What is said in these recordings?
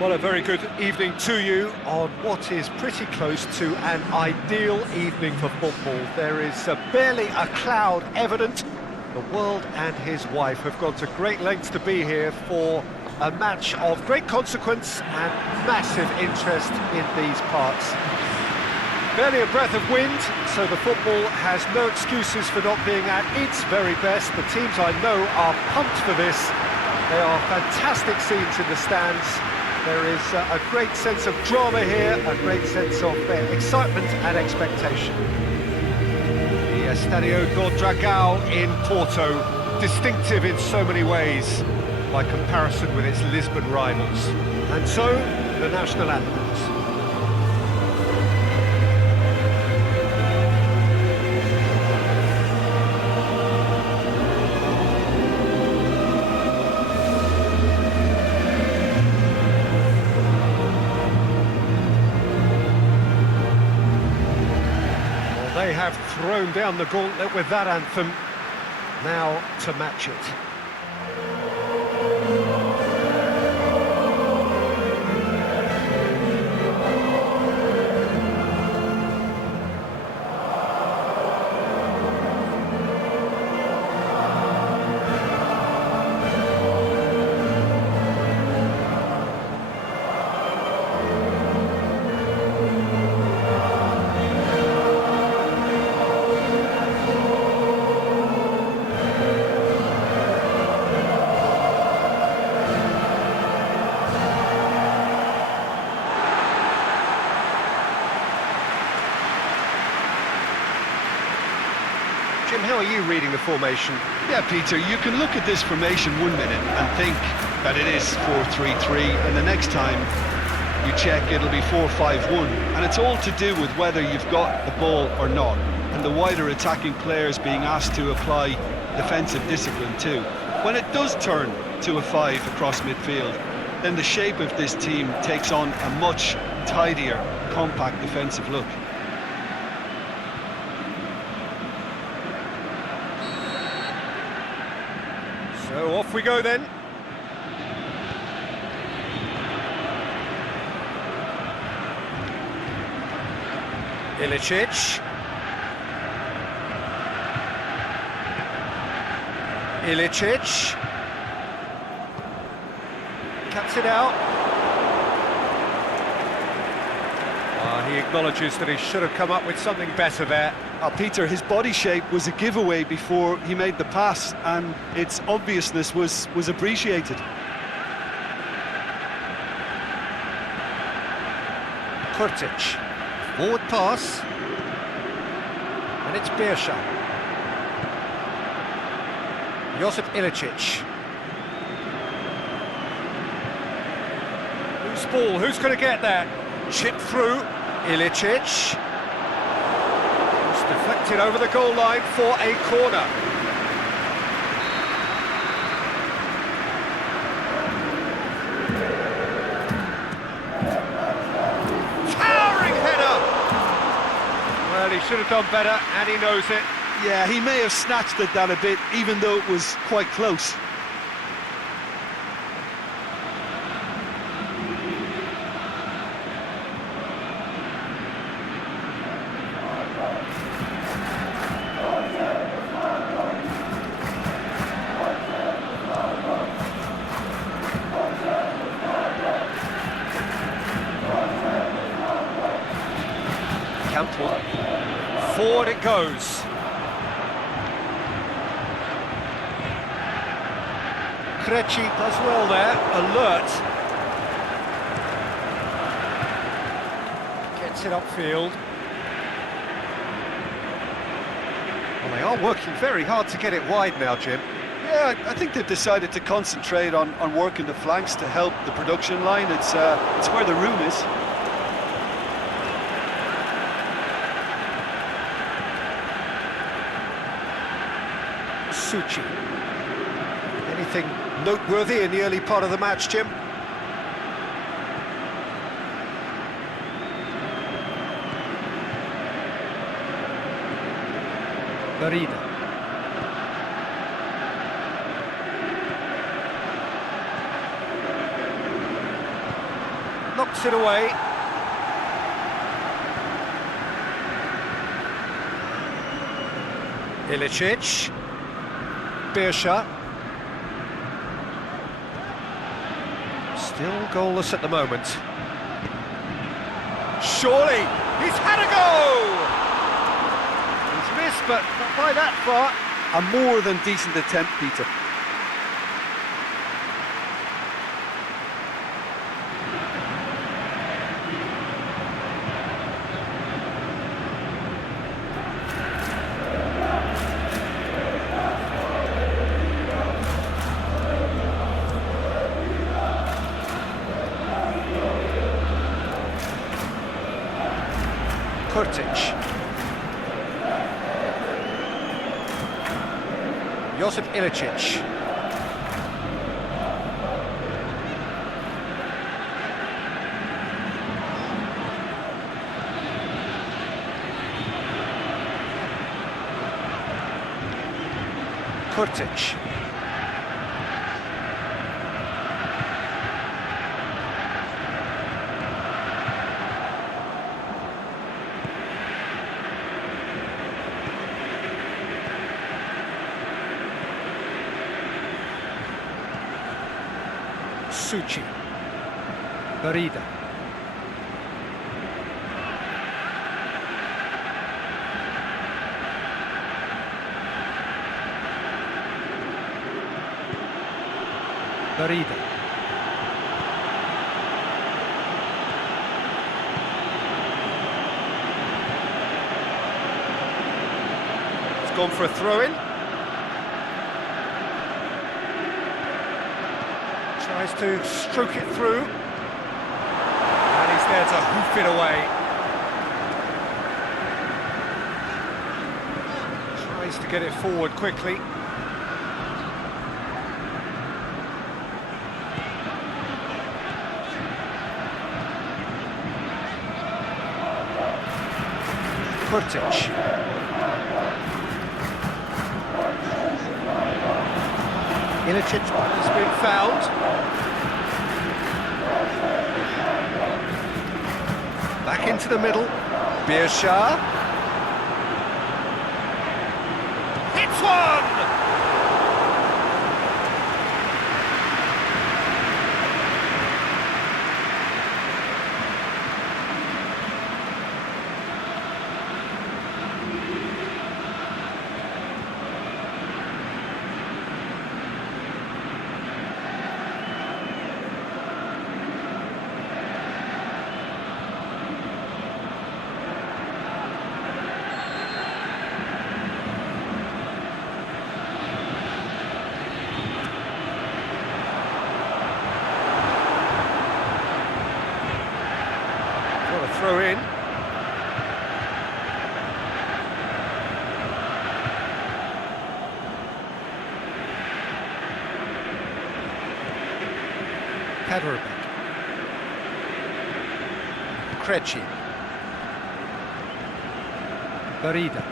Well, a very good evening to you on what is pretty close to an ideal evening for football. There is barely a cloud evident. The world and his wife have gone to great lengths to be here for a match of great consequence and massive interest in these parts. Barely a breath of wind, so the football has no excuses for not being at its very best. The teams I know are pumped for this. They are fantastic scenes in the stands. There is a great sense of drama here, a great sense of excitement and expectation. The Estadio do Dragão in Porto, distinctive in so many ways, by comparison with its Lisbon rivals. And so, the national anthems. They have thrown down the gauntlet with that anthem, now to match it. Jim, how are you reading the formation? Yeah, Peter, you can look at this formation 1 minute and think that it is 4-3-3, and the next time you check it'll be 4-5-1, and it's all to do with whether you've got the ball or not, and the wider attacking players being asked to apply defensive discipline too. When it does turn to a 5 across midfield, then the shape of this team takes on a much tidier, compact defensive look. So off we go then. Ilicic. Ilicic. Cuts it out. He acknowledges that he should have come up with something better there. Peter, his body shape was a giveaway before he made the pass, and its obviousness was appreciated. Kurtic. Forward pass. And it's Birsha. Josip Ilicic. Loose ball, who's going to get that? Chip through. Ilicic. It's deflected over the goal line for a corner. Towering header! Well, he should have done better, and he knows it. Yeah, he may have snatched at that a bit, even though it was quite close. Forward it goes. Krejci does well there, alert. Gets it upfield. Well, they are working very hard to get it wide now, Jim. Yeah, I think they've decided to concentrate on working the flanks to help the production line. It's where the room is. Suchi. Anything noteworthy in the early part of the match, Jim? Verida. knocks it away. Ilicic. Birsha. Still goalless at the moment. Surely, he's had a go! He's missed, but not by that far. A more than decent attempt, Peter. Kurtic. Josip Ilicic. Kurtic. Suchi. Barida. Barida. It's gone for a throw-in. Tries to stroke it through, and he's there to hoof it away. Tries to get it forward quickly. Kurtic. Ilicic has been fouled. Back into the middle. Birsha. Hits one! Throw in. Kaderbeck. Krejci. Barida.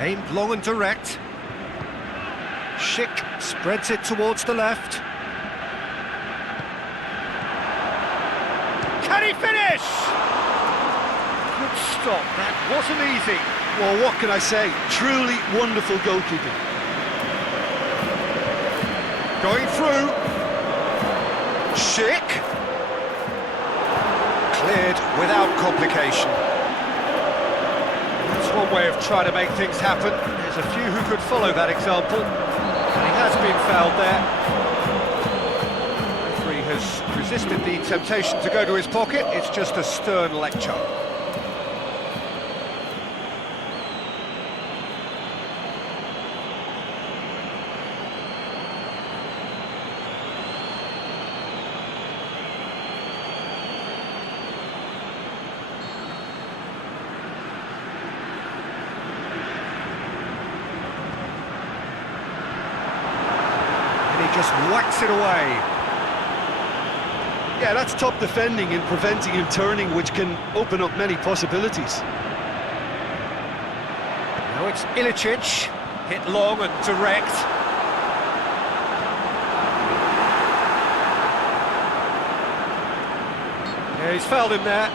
Aimed long and direct. Schick spreads it towards the left. Can he finish? Good stop, that wasn't easy. Well, what can I say? Truly wonderful goalkeeping. Going through. Schick. Cleared without complication. That's one way of trying to make things happen. There's a few who could follow that example. And he has been fouled there. The referee has resisted the temptation to go to his pocket. It's just a stern lecture. Just whacks it away. Yeah, that's top defending and preventing him turning, which can open up many possibilities. Now it's Ilicic, hit long and direct. Yeah, he's fouled him there.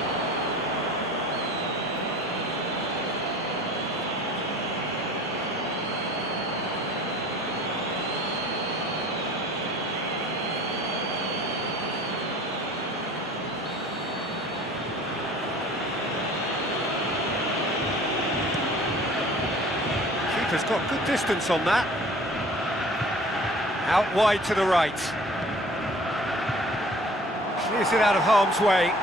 Keeper's got good distance on that. Out wide to the right. Clears it out of harm's way.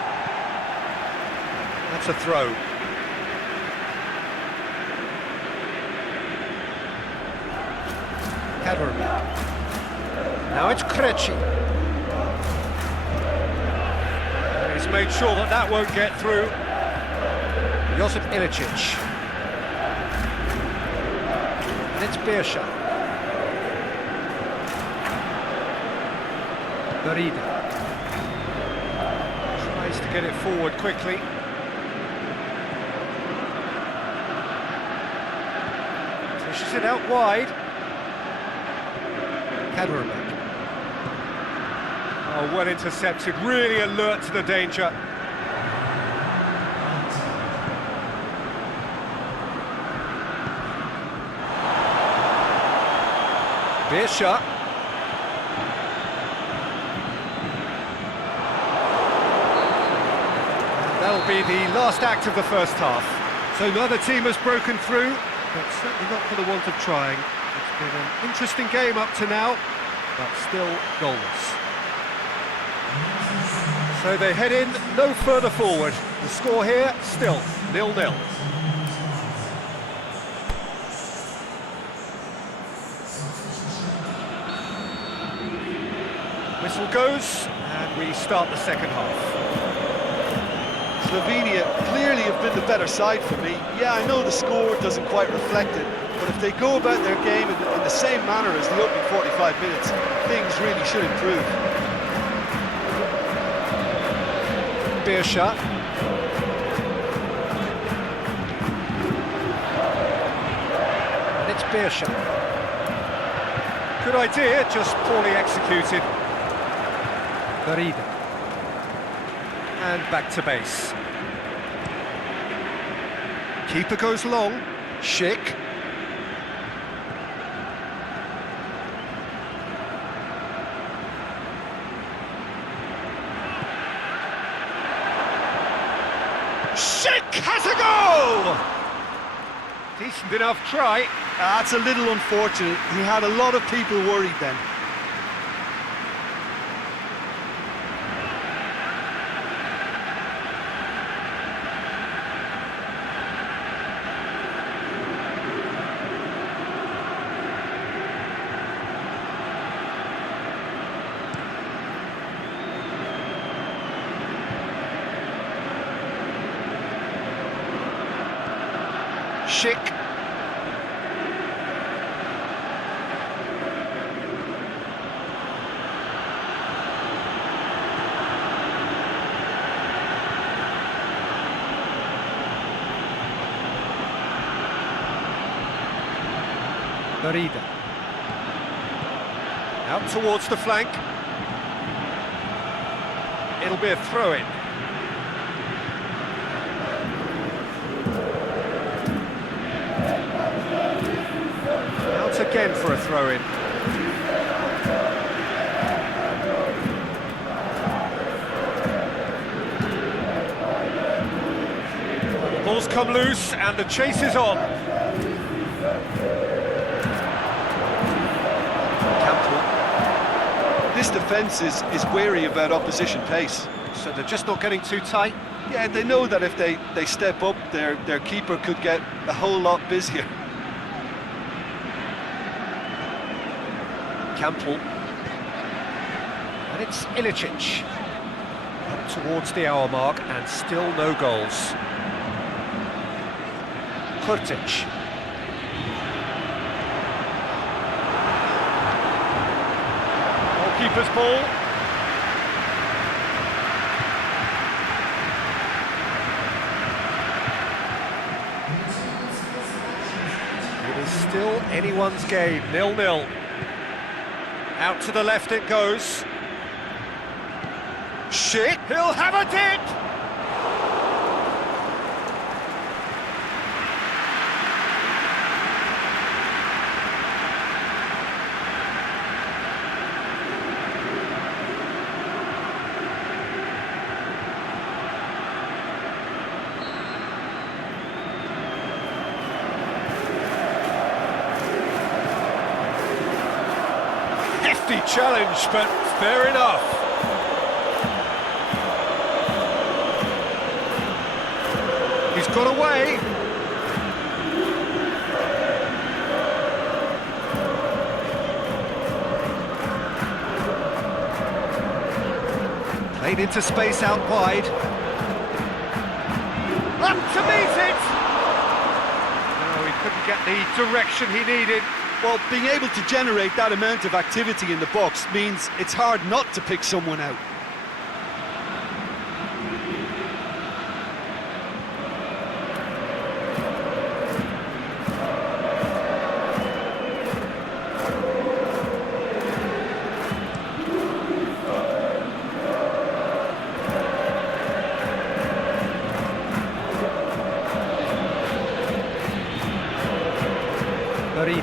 That's a throw. Kaderbeek. Now it's Krejci. He's made sure that that won't get through. Josip Ilicic. And it's Birsha. Verde. Tries to get it forward quickly. Pushes it out wide. Kaderbeek. Oh, well intercepted, really alert to the danger. Birsha. That'll be the last act of the first half. So neither team has broken through, but certainly not for the want of trying. It's been an interesting game up to now, but still goalless. So they head in no further forward. The score here, still 0-0. Whistle goes, and we start the second half. Slovenia clearly have been the better side for me. Yeah, I know the score doesn't quite reflect it, but if they go about their game in the same manner as the opening 45 minutes, things really should improve. Birsha. And it's Birsha. Good idea, just poorly executed. Verde. And back to base. Keeper goes long. Schick. Schick has a goal! Decent enough try. That's a little unfortunate. He had a lot of people worried then. Schick. Verde. Out towards the flank. It'll be a throw-in. Again for a throw-in. The ball's come loose and the chase is on. Campbell. This defence is wary about opposition pace. So they're just not getting too tight? Yeah, they know that if they step up, their keeper could get a whole lot busier. Campbell. And it's Ilicic. Up towards the hour mark and still no goals. Kurtic. Goalkeeper's ball. It is still anyone's game, 0-0. Out to the left it goes. Schick, he'll have a dip! challenge, but fair enough. He's got away. Played into space out wide. Up to meet it! No, he couldn't get the direction he needed. Well, being able to generate that amount of activity in the box means it's hard not to pick someone out. Verde.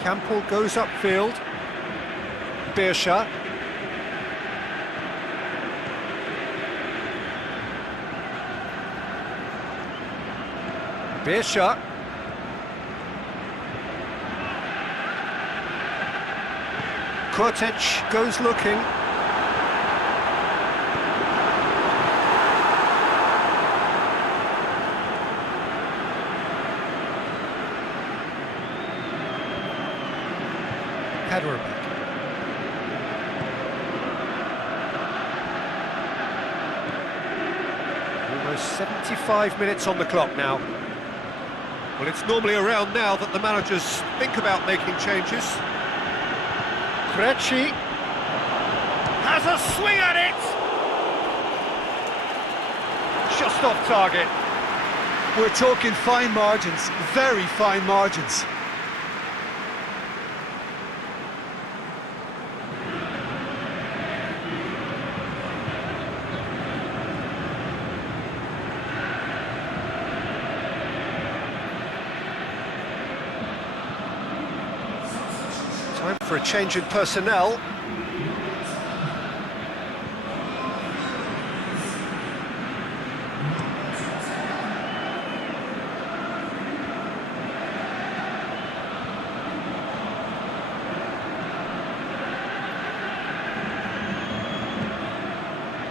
Campbell goes upfield. Beersha. Beersha. Kurtic goes looking. Kaderabek. Almost 75 minutes on the clock now. Well, it's normally around now that the managers think about making changes. Krejci has a swing at it! Just off target. We're talking fine margins, very fine margins. Time for a change in personnel.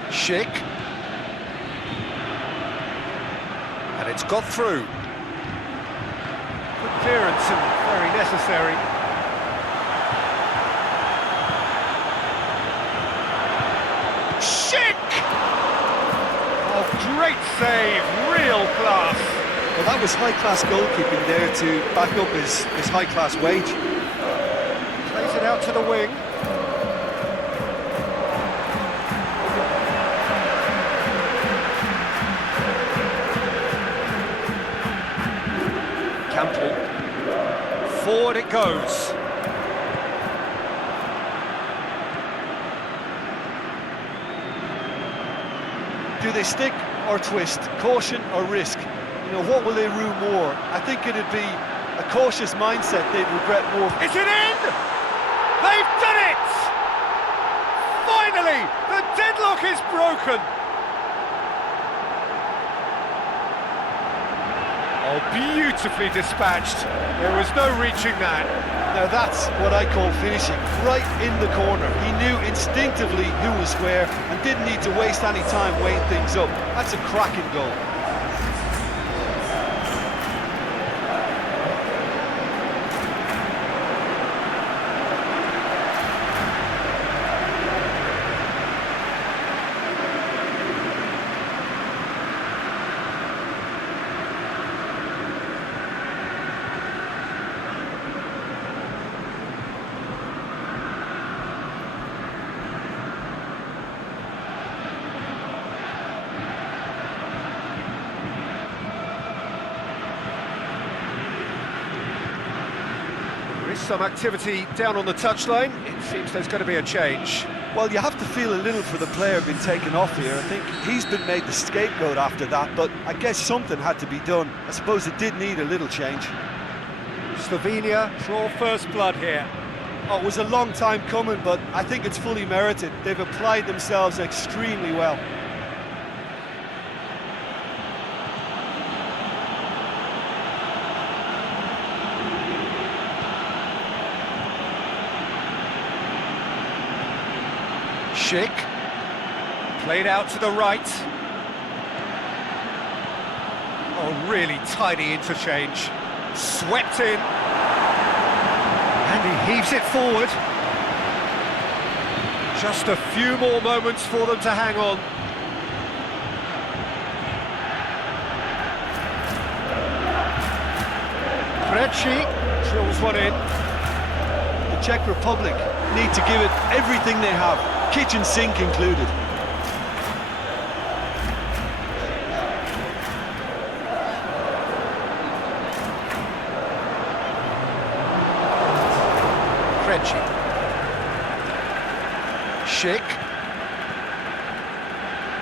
Schick. And it's got through. Good clearance and very necessary. Great save, real class. Well, that was high-class goalkeeping there to back up his high-class wage. Plays it out to the wing. Campbell. Forward it goes. Do they stick or twist, caution or risk? You know, what will they rue more? I think it'd be a cautious mindset they'd regret more. Is it in? They've done it! Finally, the deadlock is broken. Oh, beautifully dispatched. There was no reaching that. Now that's what I call finishing, right in the corner. He knew instinctively who was where and didn't need to waste any time weighing things up. That's a cracking goal. Some activity down on the touchline. It seems there's going to be a change. Well, you have to feel a little for the player being taken off here. I think he's been made the scapegoat after that, but I guess something had to be done. I suppose it did need a little change. Slovenia draw first blood here. Oh, it was a long time coming, but I think it's fully merited. They've applied themselves extremely well. Schick. Played out to the right. Oh, really tidy interchange. Swept in. And he heaves it forward. Just a few more moments for them to hang on. Krejci drills one in. The Czech Republic need to give it everything they have, kitchen sink included. Krejci. Schick.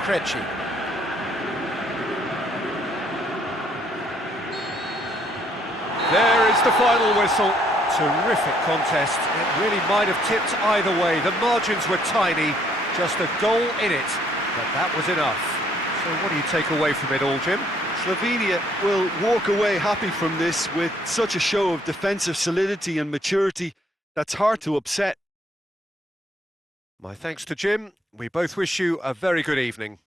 Krejci. There is the final whistle. Terrific contest. It really might have tipped either way. The margins were tiny, just a goal in it, but that was enough. So what do you take away from it all, Jim? Slovenia will walk away happy from this with such a show of defensive solidity and maturity that's hard to upset. My thanks to Jim. We both wish you a very good evening.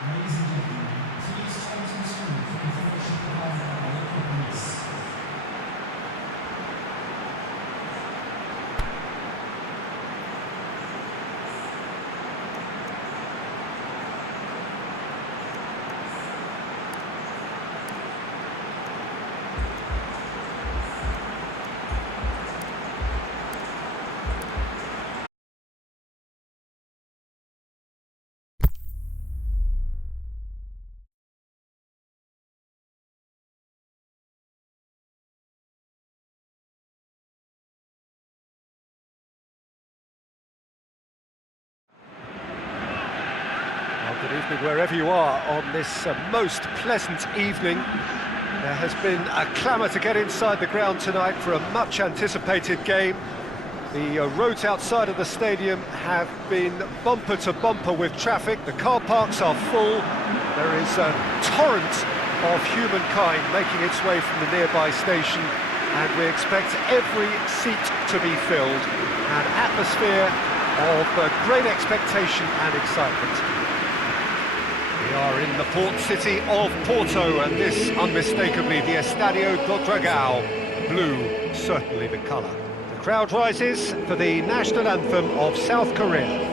Ladies and gentlemen, please turn to the screen for information provided by the local police. Good evening wherever you are on this most pleasant evening. There has been a clamour to get inside the ground tonight for a much anticipated game. The roads outside of the stadium have been bumper to bumper with traffic. The car parks are full. There is a torrent of humankind making its way from the nearby station, and we expect every seat to be filled. An atmosphere of great expectation and excitement. We are in the port city of Porto, and this unmistakably the Estadio do Dragão. Blue, certainly the colour. The crowd rises for the national anthem of South Korea.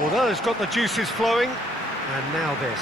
Well, it's got the juices flowing, and now this.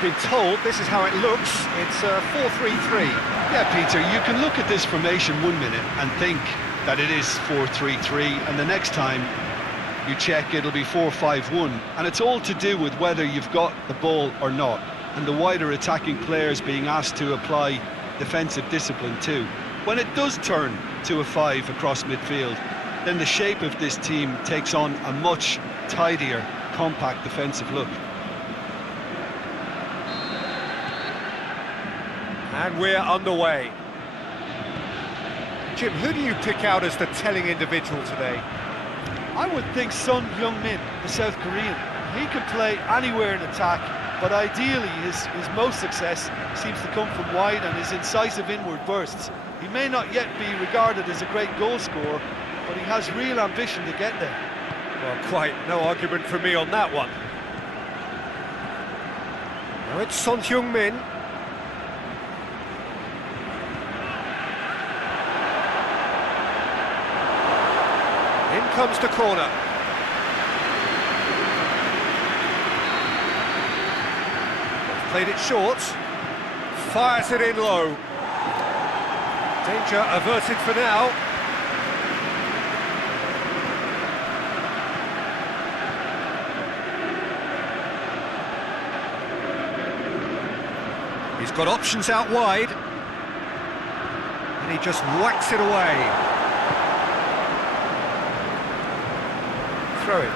I've been told this is how it looks. It's 4-3-3. Yeah, Peter, you can look at this formation 1 minute and think that it is 4-3-3, and the next time you check it'll be 4-5-1, and it's all to do with whether you've got the ball or not, and the wider attacking players being asked to apply defensive discipline too. When it does turn to a 5 across midfield, then the shape of this team takes on a much tidier, compact defensive look. And we're underway. Jim, who do you pick out as the telling individual today? I would think Son Heung-min, the South Korean. He can play anywhere in attack, but ideally his most success seems to come from wide and his incisive inward bursts. He may not yet be regarded as a great goal scorer, but he has real ambition to get there. Well, quite no argument from me on that one. Now it's Son Heung-min. In comes the corner. Played it short. Fires it in low. Danger averted for now. He's got options out wide. And he just whacks it away. Throw it.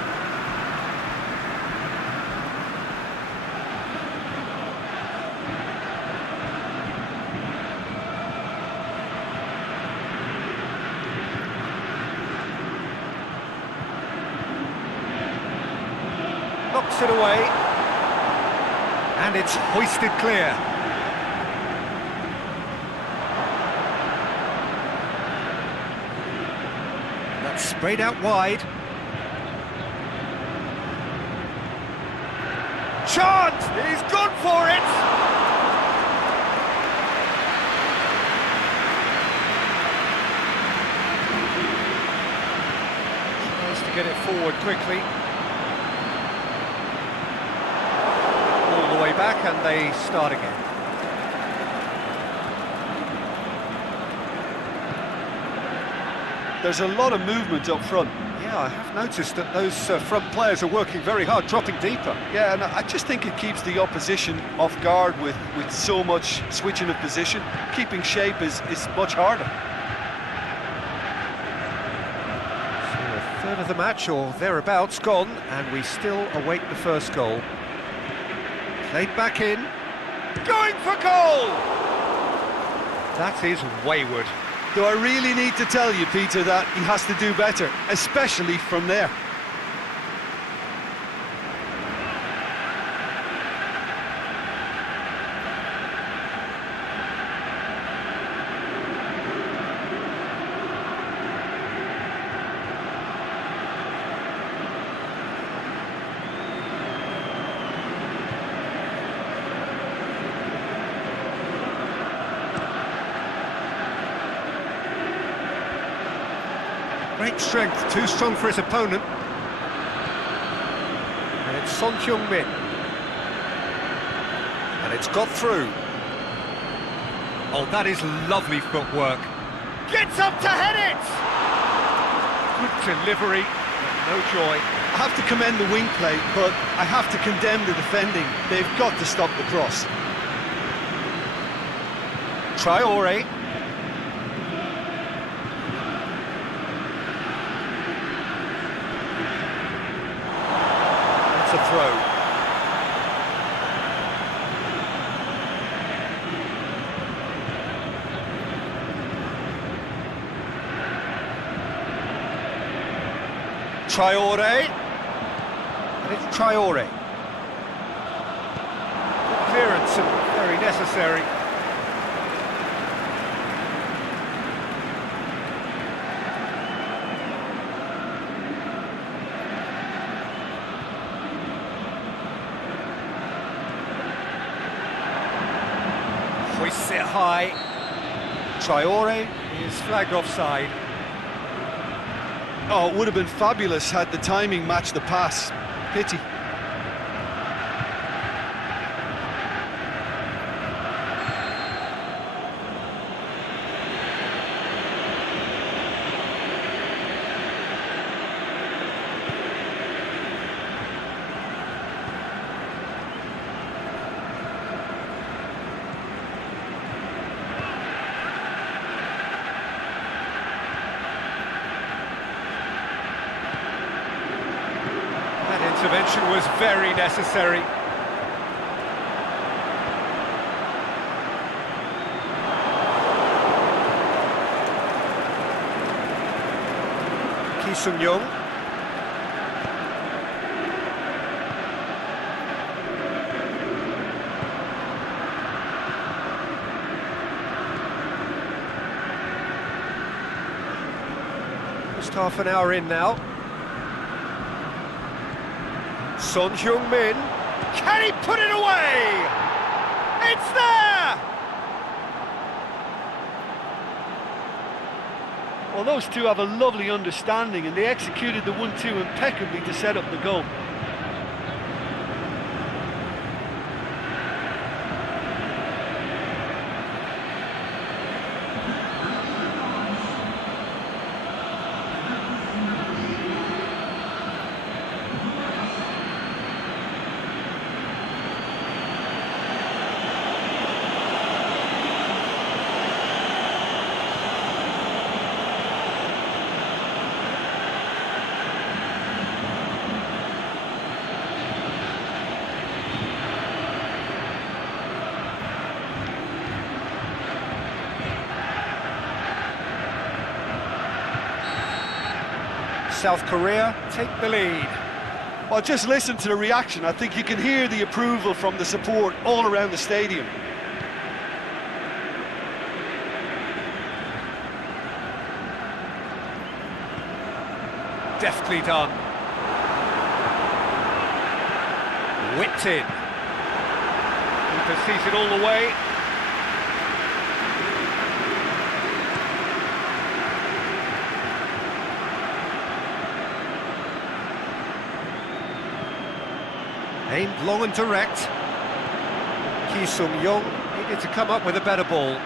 Knocks it away. And it's hoisted clear. That's sprayed out wide. Chance! He's gone for it! Tries to get it forward quickly. All the way back and they start again. There's a lot of movement up front. Yeah, I have noticed that those front players are working very hard, dropping deeper. Yeah, and I just think it keeps the opposition off guard with so much switching of position. Keeping shape is much harder. So a third of the match or thereabouts gone, and we still await the first goal. Played back in. Going for goal! That is wayward. Do I really need to tell you, Peter, that he has to do better, especially from there? Great strength, too strong for his opponent. And it's Son Heung-min. And it's got through. Oh, that is lovely footwork. Gets up to head it! Good delivery, but no joy. I have to commend the wing play, but I have to condemn the defending. They've got to stop the cross. Traoré. A throw. Traoré. And it's Traoré. Good clearance and very necessary. Hoists it high. Traoré is flagged offside. Oh, it would have been fabulous had the timing matched the pass. Pity. intervention was very necessary. Ki Sung-young. Just half an hour in now. Son Heung-min, can he put it away? It's there! Well, those two have a lovely understanding and they executed the 1-2 impeccably to set up the goal. South Korea take the lead. Well, just listen to the reaction. I think you can hear the approval from the support all around the stadium. Deftly done. Whipped in. Keeper sees it all the way. Aimed long and direct. Ki Sung-young needed to come up with a better ball.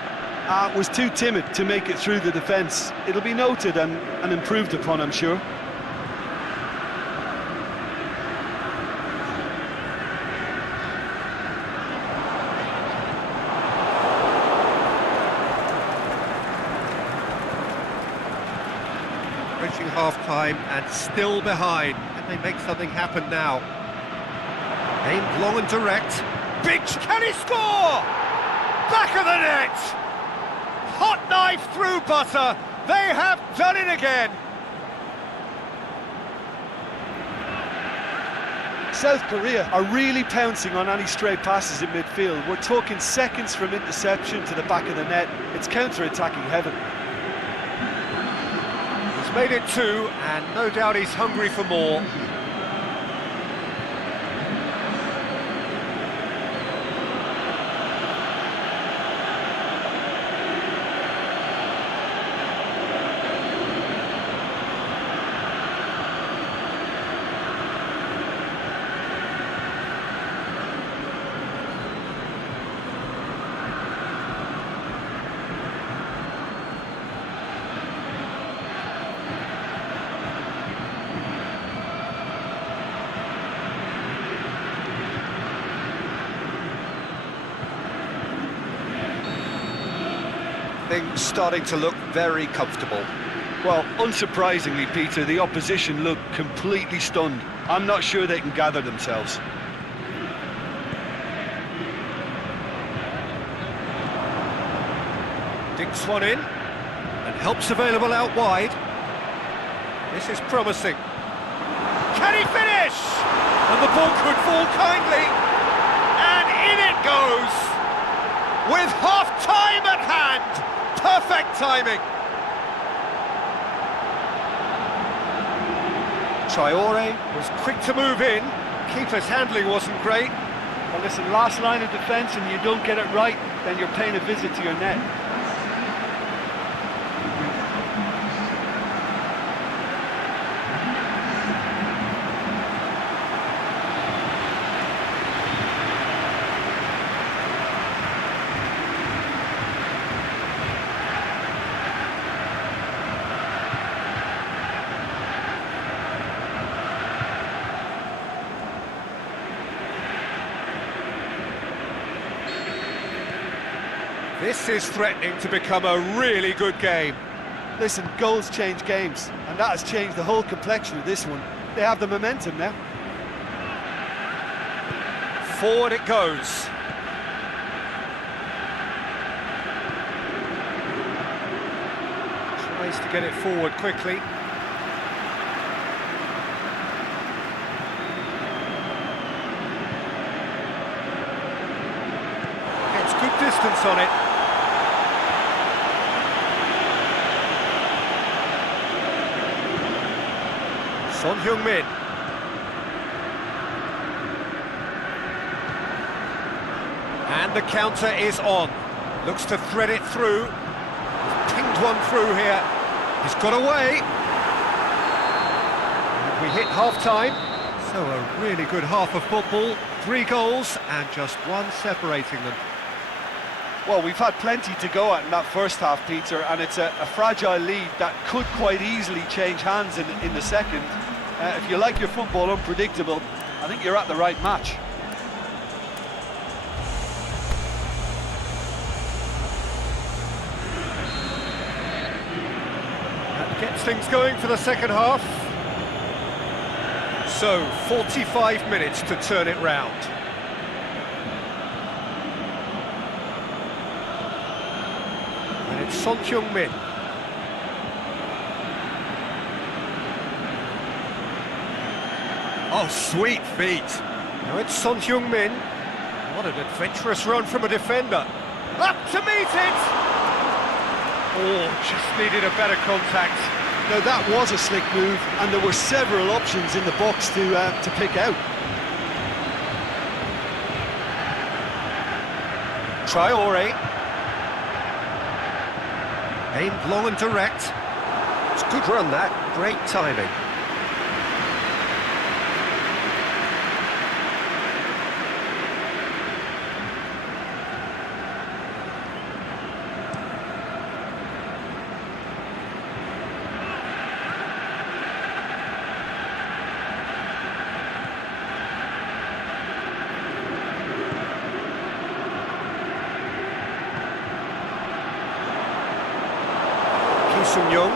Was too timid to make it through the defence. It'll be noted and improved upon, I'm sure. Approaching half-time and still behind. Can they make something happen now? Aimed long and direct. Big, can he score? Back of the net! Hot knife through butter. They have done it again. South Korea are really pouncing on any stray passes in midfield. We're talking seconds from interception to the back of the net. It's counter-attacking heaven. He's made it 2, and no doubt he's hungry for more. Things starting to look very comfortable. Well, unsurprisingly, Peter, the opposition look completely stunned. I'm not sure they can gather themselves. Dinks one in, and help's available out wide. This is promising. Can he finish? And the ball could fall kindly. And in it goes. With half-time at hand. Perfect timing. Traore was quick to move in. Keeper's handling wasn't great. Well, listen, last line of defence and you don't get it right, then you're paying a visit to your net. This is threatening to become a really good game. Listen, goals change games, and that has changed the whole complexion of this one. They have the momentum now. Forward it goes. Tries to get it forward quickly. Gets good distance on it. Son Heung-min. And the counter is on. Looks to thread it through. He's pinged one through here. He's got away. And we hit half-time. So a really good half of football. 3 goals and just one separating them. Well, we've had plenty to go at in that first half, Peter, and it's a fragile lead that could quite easily change hands in the second. If you like your football unpredictable, I think you're at the right match. That gets things going for the second half. So, 45 minutes to turn it round. And it's Son Heung-min. Oh, sweet feet. Now it's Son Heung-min. What an adventurous run from a defender. Up to meet it! Oh, just needed a better contact. Now that was a slick move, and there were several options in the box to pick out. Traoré. Aimed long and direct. It's a good run that, great timing. Young.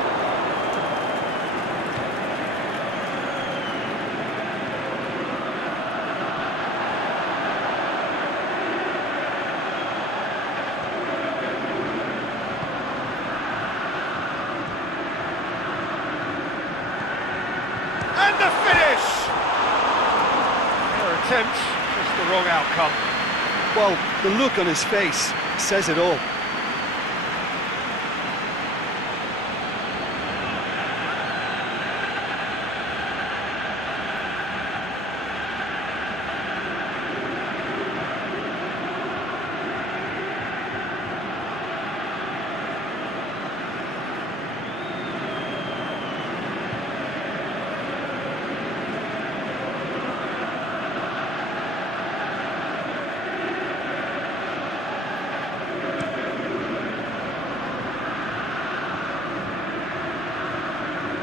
And the finish! Their attempt, just the wrong outcome. Well, the look on his face says it all.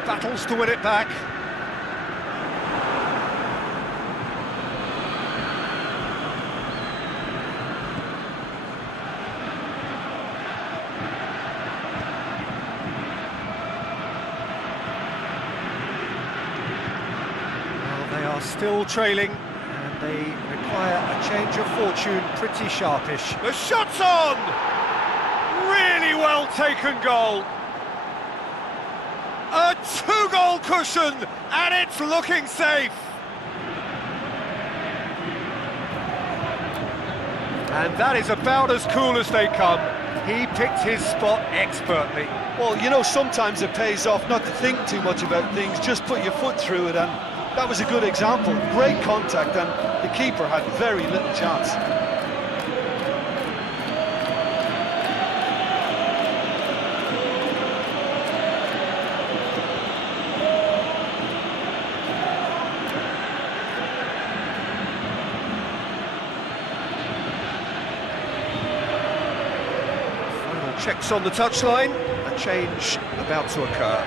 Battles to win it back. Well, they are still trailing, and they require a change of fortune pretty sharpish. The shot's on! Really well taken goal. A 2-goal cushion, and it's looking safe. And that is about as cool as they come. He picked his spot expertly. Well, you know, sometimes it pays off not to think too much about things, just put your foot through it, and that was a good example. Great contact, and the keeper had very little chance. Checks on the touchline, a change about to occur.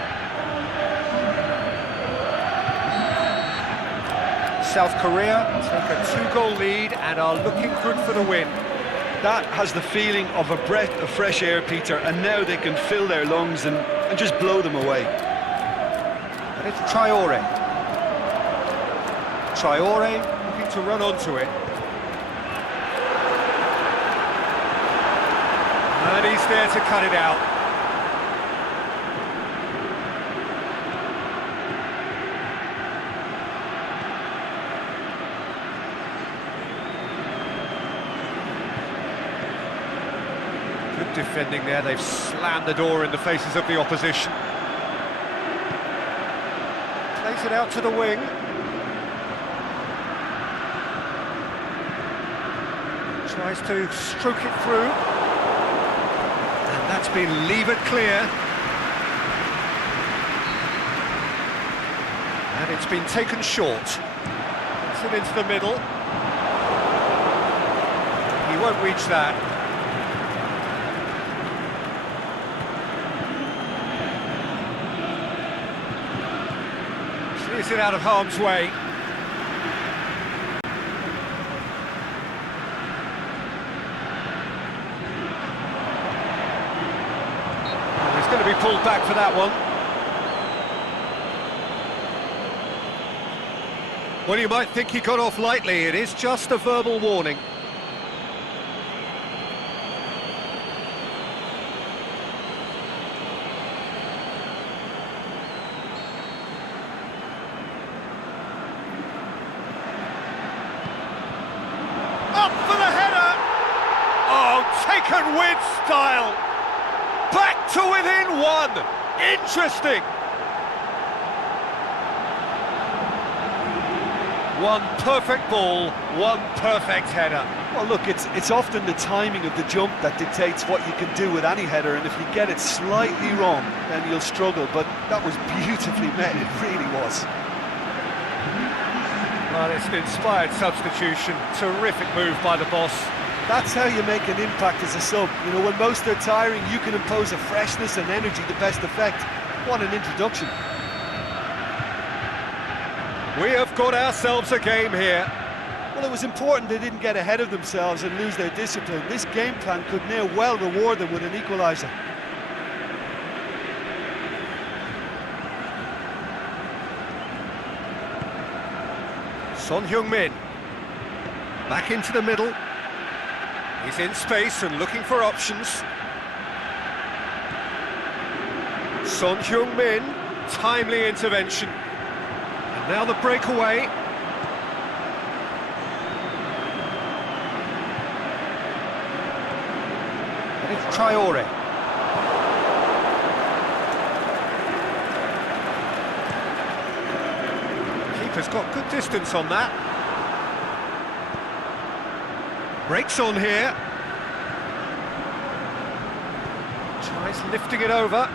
South Korea take a 2-goal lead and are looking good for the win. That has the feeling of a breath of fresh air, Peter, and now they can fill their lungs and just blow them away. And it's Traoré. Traoré looking to run onto it. And he's there to cut it out. Good defending there, they've slammed the door in the faces of the opposition. Plays it out to the wing. Tries to stroke it through. And that's been levered clear. And it's been taken short. It's it into the middle. He won't reach that. Clears it out of harm's way. Going to be pulled back for that one. Well, you might think he got off lightly. It is just a verbal warning. Up for the header! Oh, taken with style! Back to within one! Interesting! One perfect ball, one perfect header. Well, look, it's often the timing of the jump that dictates what you can do with any header, and if you get it slightly wrong, then you'll struggle, but that was beautifully made, it really was. Well, it's an inspired substitution, terrific move by the boss. That's how you make an impact as a sub. You know, when most are tiring, you can impose a freshness and energy to best effect. What an introduction. We have got ourselves a game here. Well, it was important they didn't get ahead of themselves and lose their discipline. This game plan could now well reward them with an equaliser. Son Heung-min. Back into the middle. He's in space and looking for options. Son Heung-min, timely intervention. And now the breakaway. And it's Traore. Keeper's got good distance on that. Breaks on here. Tries lifting it over.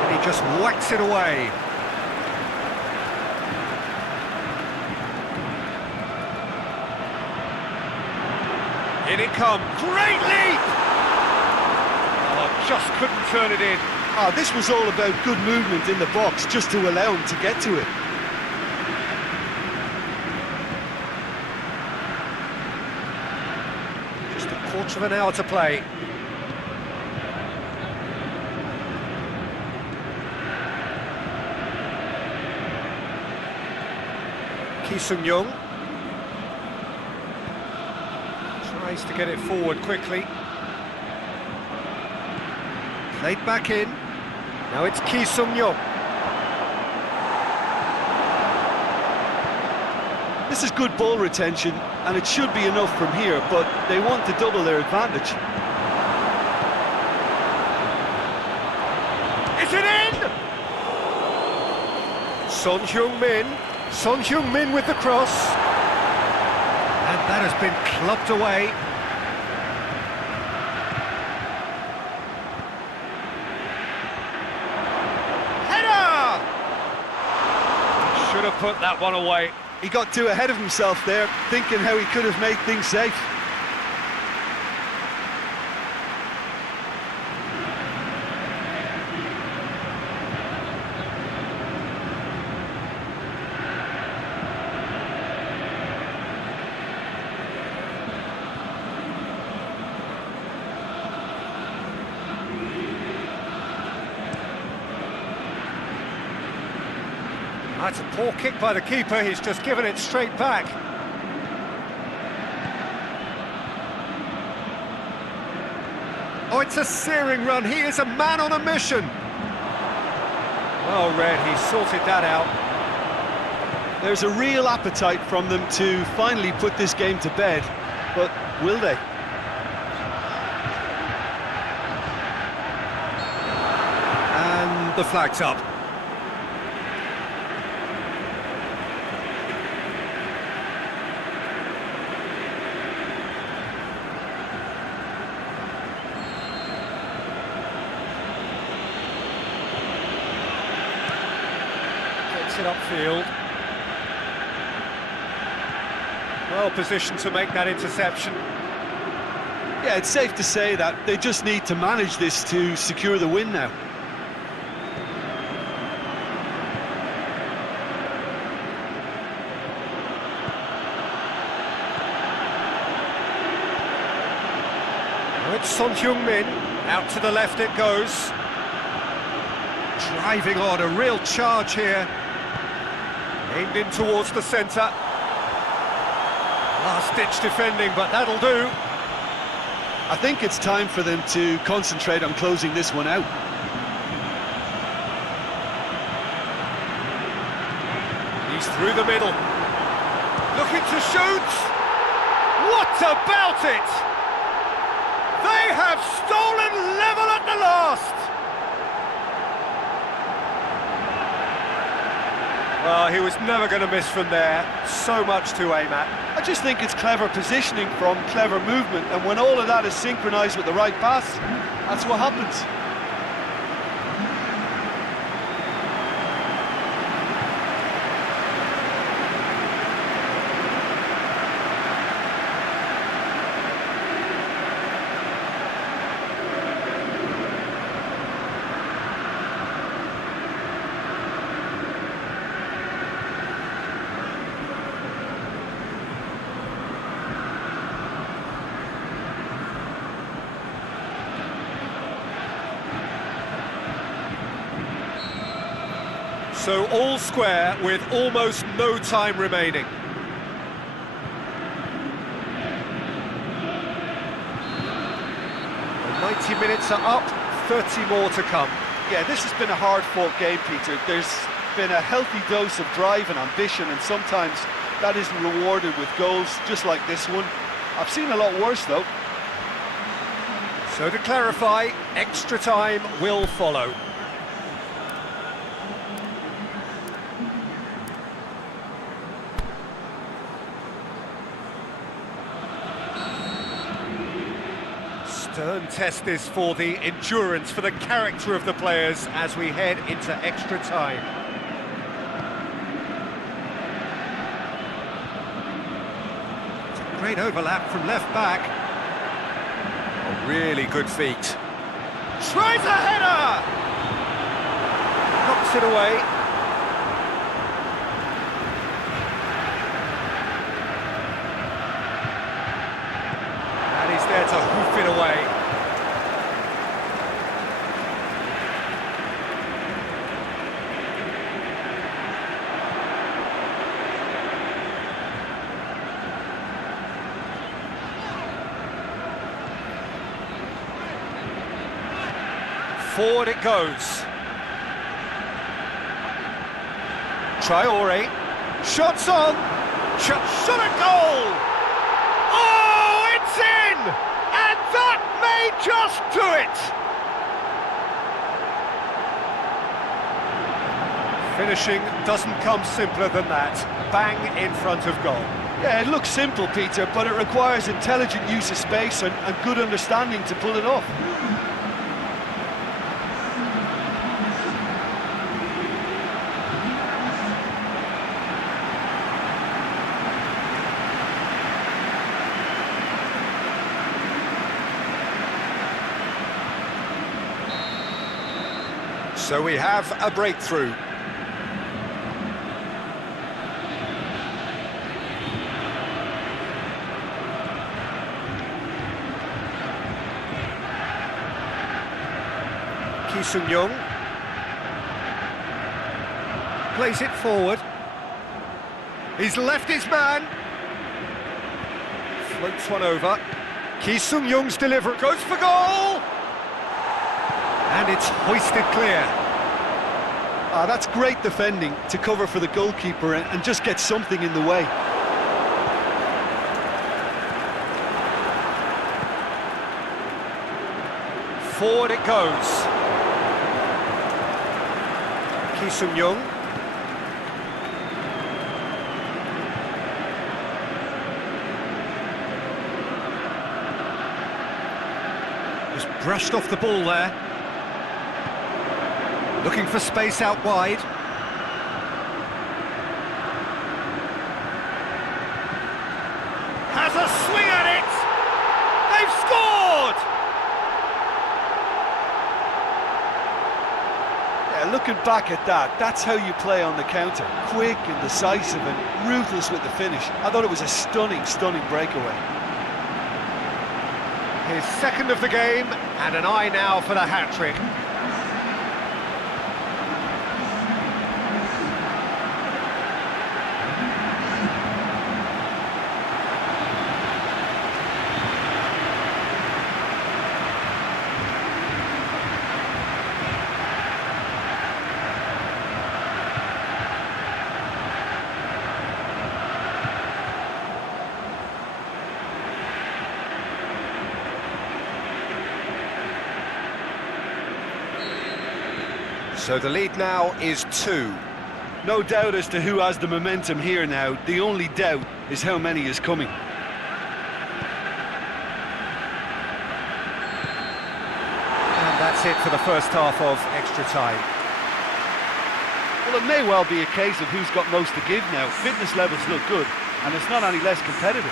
And he just whacks it away. In it comes. Great leap! Oh, just couldn't turn it in. Oh, this was all about good movement in the box, just to allow him to get to it. Quarter of an hour to play. Ki Sung-young tries to get it forward quickly. Played back in. Now it's Ki Sung-young. This is good ball retention, and it should be enough from here, but they want to double their advantage. Is it in? Son Heung-min. Son Heung-min with the cross. And that has been clubbed away. Header! Should have put that one away. He got too ahead of himself there, thinking how he could have made things safe. That's a poor kick by the keeper, he's just given it straight back. What a searing run. He is a man on a mission. Well read, he sorted that out. There's a real appetite from them to finally put this game to bed, but will they? And the flag's up. Takes it upfield. Well positioned to make that interception. Yeah, it's safe to say that they just need to manage this to secure the win now. Oh, it's Son Heung-min. Out to the left it goes. Driving on, a real charge here. Aimed in towards the centre. Last-ditch defending, but that'll do. I think it's time for them to concentrate on closing this one out. He's through the middle. Looking to shoot! What about it? They have stolen level at the last! Well, he was never going to miss from there. So much to aim at. I just think it's clever positioning from clever movement, and when all of that is synchronised with the right pass, that's what happens. So all square with almost no time remaining. The 90 minutes are up, 30 more to come. Yeah, this has been a hard-fought game, Peter. There's been a healthy dose of drive and ambition, and sometimes that isn't rewarded with goals, just like this one. I've seen a lot worse, though. So to clarify, extra time will follow. Stern test this for the endurance, for the character of the players as we head into extra time. It's a great overlap from left back. A really good feat. Tries a header! Knocks it away. And he's there to hoof it away. Forward it goes. Traore. Shots on. Shot at goal. Oh, it's in! And that may just do it! Finishing doesn't come simpler than that. Bang in front of goal. Yeah, it looks simple, Peter, but it requires intelligent use of space and good understanding to pull it off. So we have a breakthrough. Ki Sung-young plays it forward. He's left his man. Floats one over. Ki Sung-young's delivery goes for goal. And it's hoisted clear. That's great defending to cover for the goalkeeper and just get something in the way. Forward it goes. Ki-Sung-Young. Just brushed off the ball there. Looking for space out wide. Has a swing at it! They've scored! Yeah, looking back at that, that's how you play on the counter. Quick and decisive and ruthless with the finish. I thought it was a stunning, stunning breakaway. His second of the game, and an eye now for the hat-trick. So the lead now is 2. No doubt as to who has the momentum here now. The only doubt is how many is coming. And that's it for the first half of extra time. Well, it may well be a case of who's got most to give now. Fitness levels look good, and it's not any less competitive.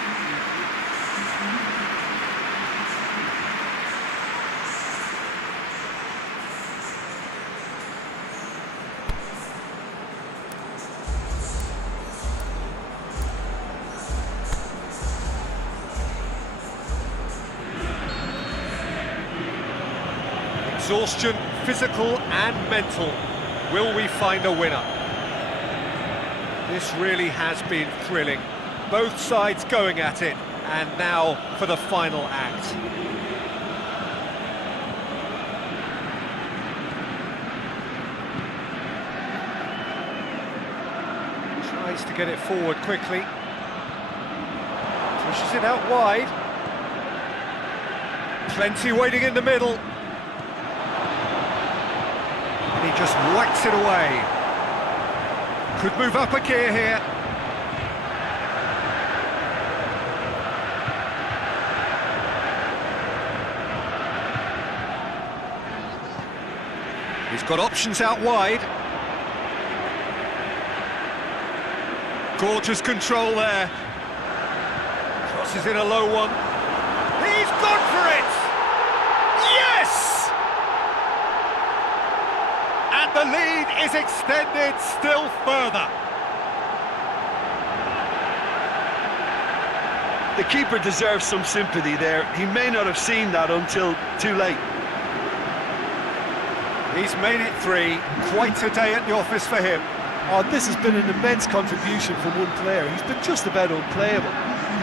Exhaustion, physical and mental. Will we find a winner? This really has been thrilling. Both sides going at it, and now for the final act. Tries to get it forward quickly. Pushes it out wide. Plenty waiting in the middle. He just whacks it away. Could move up a gear here. He's got options out wide. Gorgeous control there. Crosses in a low one. He's gone for it! Yes! And the lead is extended still further. The keeper deserves some sympathy there. He may not have seen that until too late. He's made it 3. Quite a day at the office for him. Oh, this has been an immense contribution from one player. He's been just about unplayable.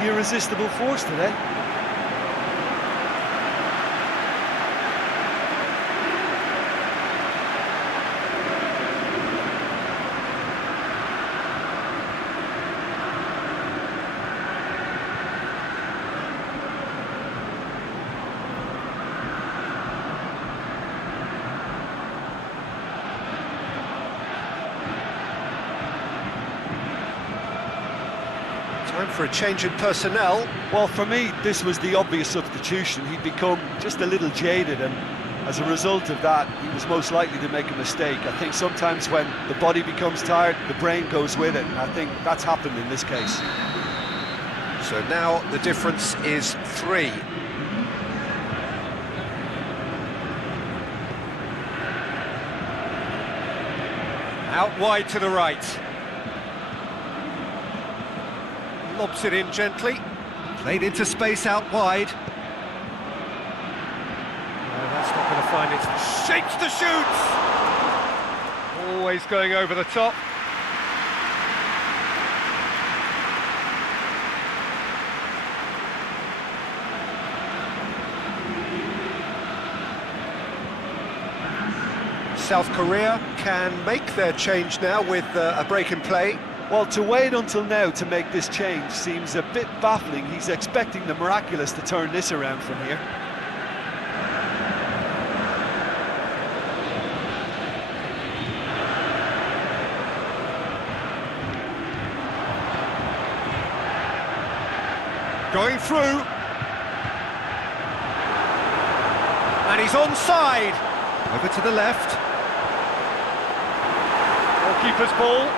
The irresistible force today. Time for a change in personnel. Well, for me, this was the obvious substitution. He'd become just a little jaded, and as a result of that, he was most likely to make a mistake. I think sometimes when the body becomes tired, the brain goes with it, and I think that's happened in this case. So now the difference is 3. Out wide to the right. Lobs it in gently. Played into space out wide. No, that's not going to find it. Shapes the shoots! Always going over the top. South Korea can make their change now with a break in play. Well, to wait until now to make this change seems a bit baffling. He's expecting the miraculous to turn this around from here. Going through. And he's onside. Over to the left. Goalkeeper's ball.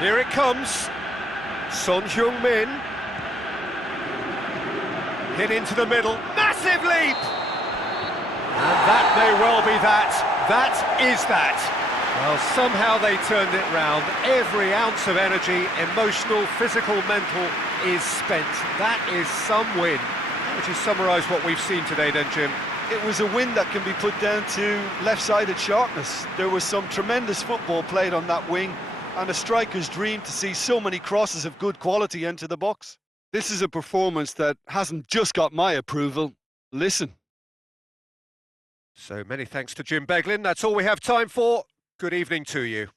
Here it comes. Son Heung-min. Hit into the middle. Massive leap! And that may well be that. That is that. Well, somehow they turned it round. Every ounce of energy, emotional, physical, mental, is spent. That is some win. How would you summarise what we've seen today then, Jim? It was a win that can be put down to left-sided sharpness. There was some tremendous football played on that wing, and a striker's dream to see so many crosses of good quality into the box. This is a performance that hasn't just got my approval. Listen. So many thanks to Jim Beglin. That's all we have time for. Good evening to you.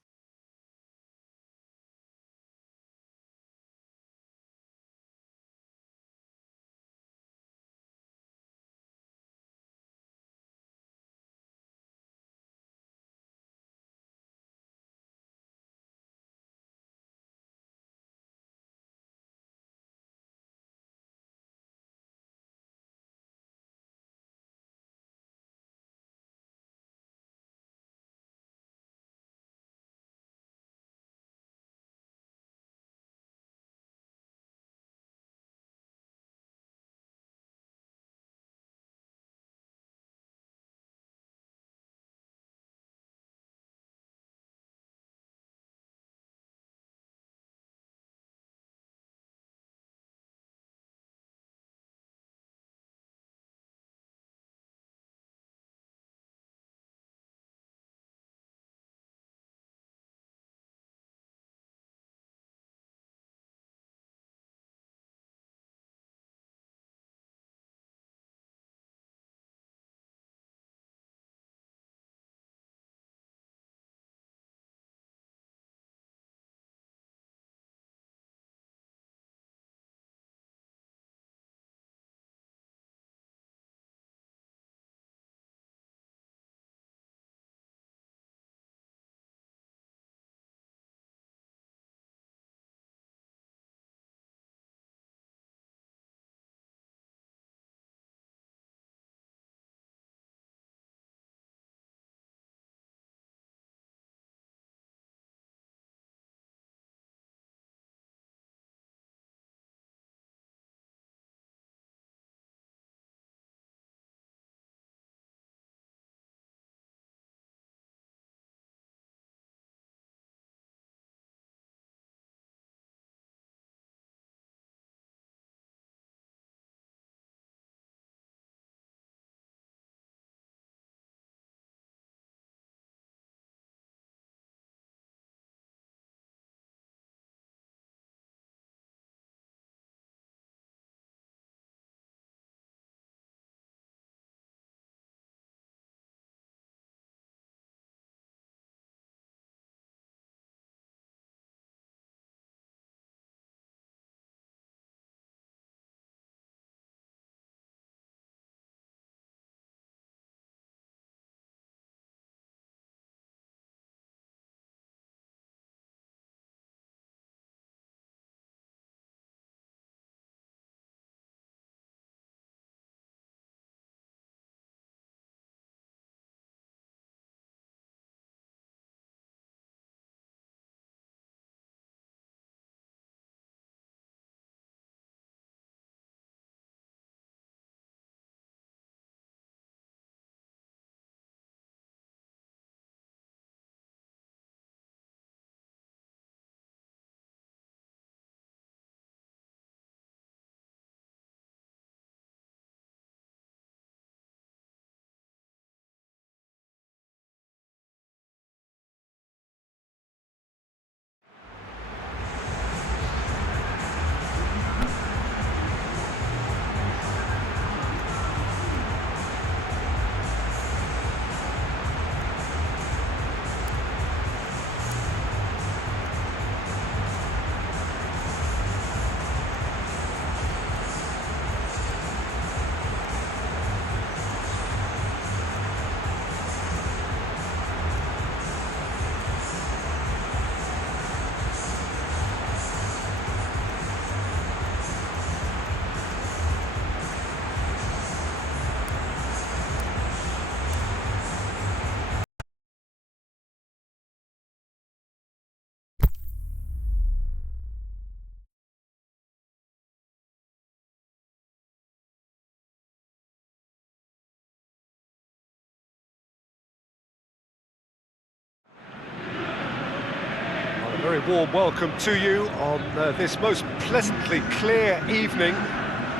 Very warm welcome to you on this most pleasantly clear evening.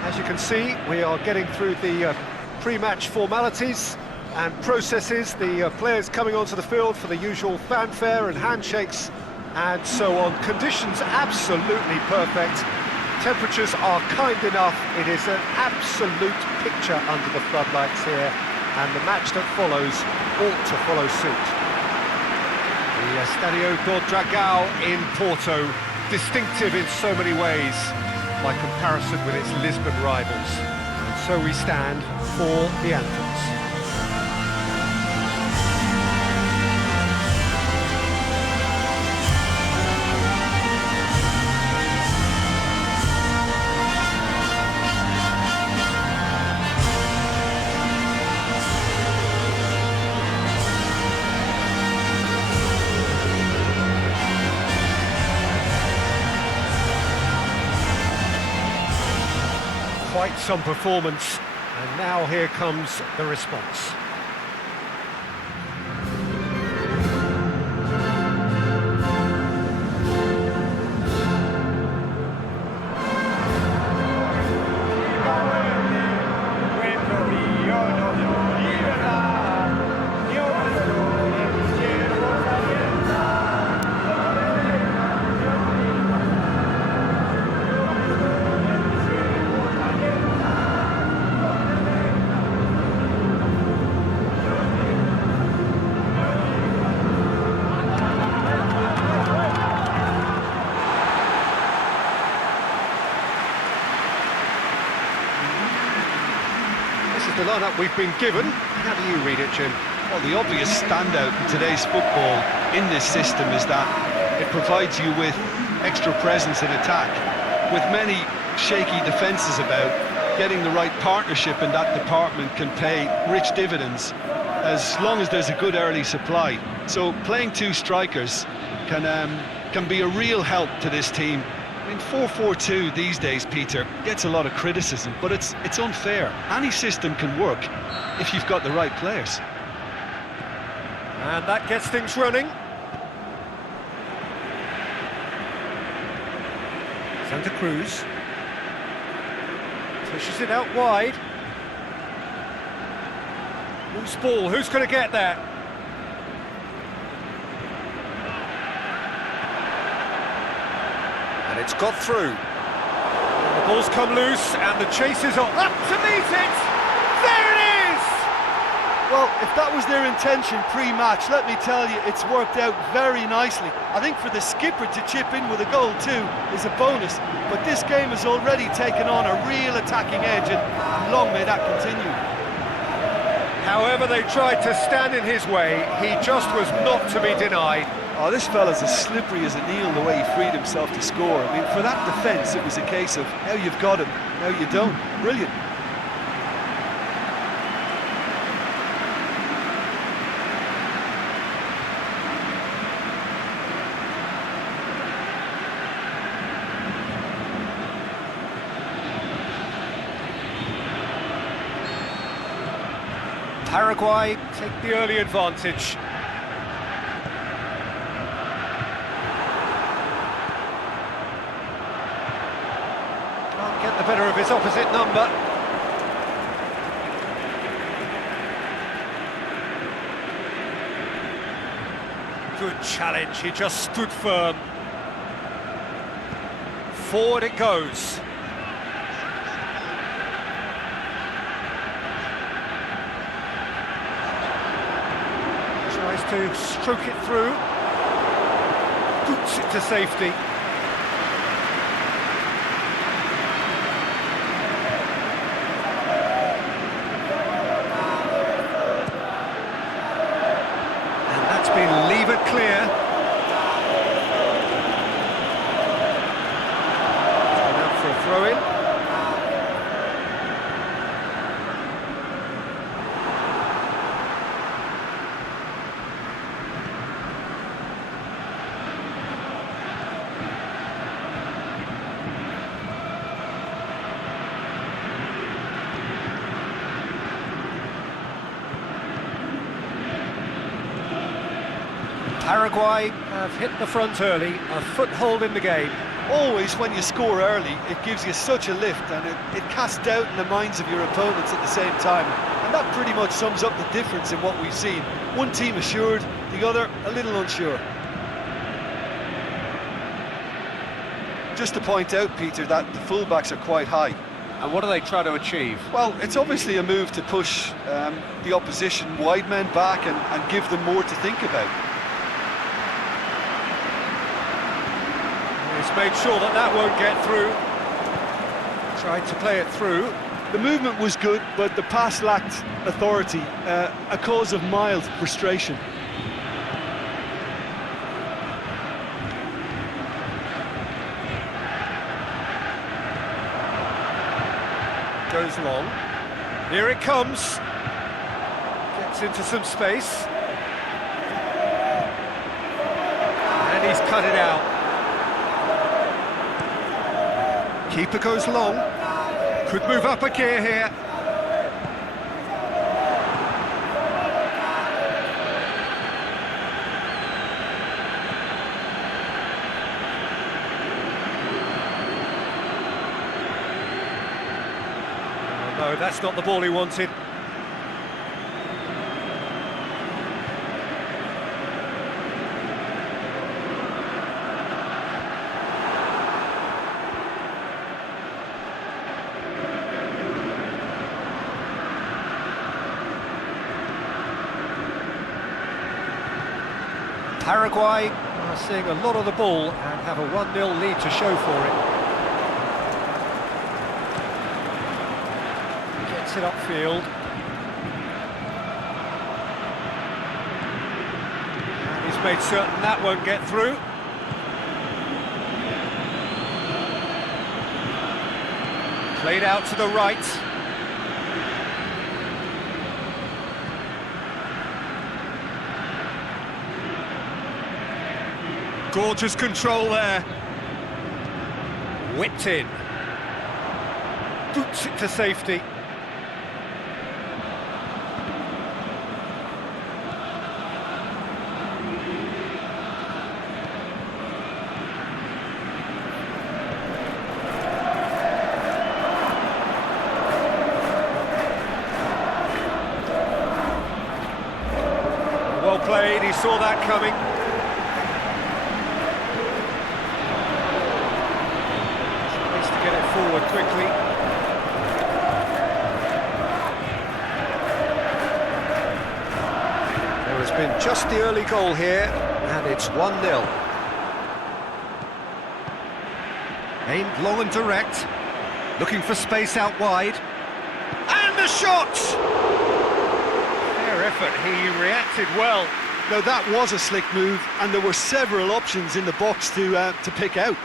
As you can see, we are getting through the pre-match formalities and processes, the players coming onto the field for the usual fanfare and handshakes and so on. Conditions absolutely perfect. Temperatures are kind enough. It is an absolute picture under the floodlights here, and the match that follows ought to follow suit. The Estadio do Dragão in Porto, distinctive in so many ways by comparison with its Lisbon rivals. And so we stand for the anthems. Quite some performance, and now here comes the response. The lineup we've been given. How do you read it, Jim? Well, the obvious standout in today's football in this system is that it provides you with extra presence in attack. With many shaky defences about, getting the right partnership in that department can pay rich dividends as long as there's a good early supply. So playing two strikers can be a real help to this team. I mean, 4-4-2 these days, Peter, gets a lot of criticism, but it's unfair. Any system can work if you've got the right players. And that gets things running. Santa Cruz pushes it out wide. Loose ball, who's going to get that? And it's got through. The ball's come loose and the chasers are up to meet it! There it is! Well, if that was their intention pre-match, let me tell you, it's worked out very nicely. I think for the skipper to chip in with a goal too is a bonus, but this game has already taken on a real attacking edge, and long may that continue. However they tried to stand in his way, he just was not to be denied. Oh, this fella's as slippery as an eel the way he freed himself to score. I mean, for that defence, it was a case of now you've got him, now you don't. Brilliant. Paraguay take the early advantage. Can't get the better of his opposite number. Good challenge, he just stood firm. Forward it goes. Tries to stroke it through. Boots it to safety. And that's been levered clear. Going out for a throw-in. Paraguay have hit the front early, a foothold in the game. Always when you score early, it gives you such a lift, and it casts doubt in the minds of your opponents at the same time. And that pretty much sums up the difference in what we've seen. One team assured, the other a little unsure. Just to point out, Peter, that the fullbacks are quite high. And what do they try to achieve? Well, it's obviously a move to push the opposition wide men back and give them more to think about. He's made sure that that won't get through. Tried to play it through. The movement was good, but the pass lacked authority, a cause of mild frustration. Goes long. Here it comes. Gets into some space. And he's cut it out. Keeper goes long. Could move up a gear here. No, that's not the ball he wanted. Paraguay are seeing a lot of the ball and have a 1-0 lead to show for it. Gets it upfield. And he's made certain that won't get through. Played out to the right. Gorgeous control there. Whipped in. Boots it to safety. Well played, he saw that coming. Get it forward quickly. There has been just the early goal here, and it's 1-0. Aimed long and direct, looking for space out wide. And the shot! Fair effort, he reacted well. Now that was a slick move, and there were several options in the box to pick out.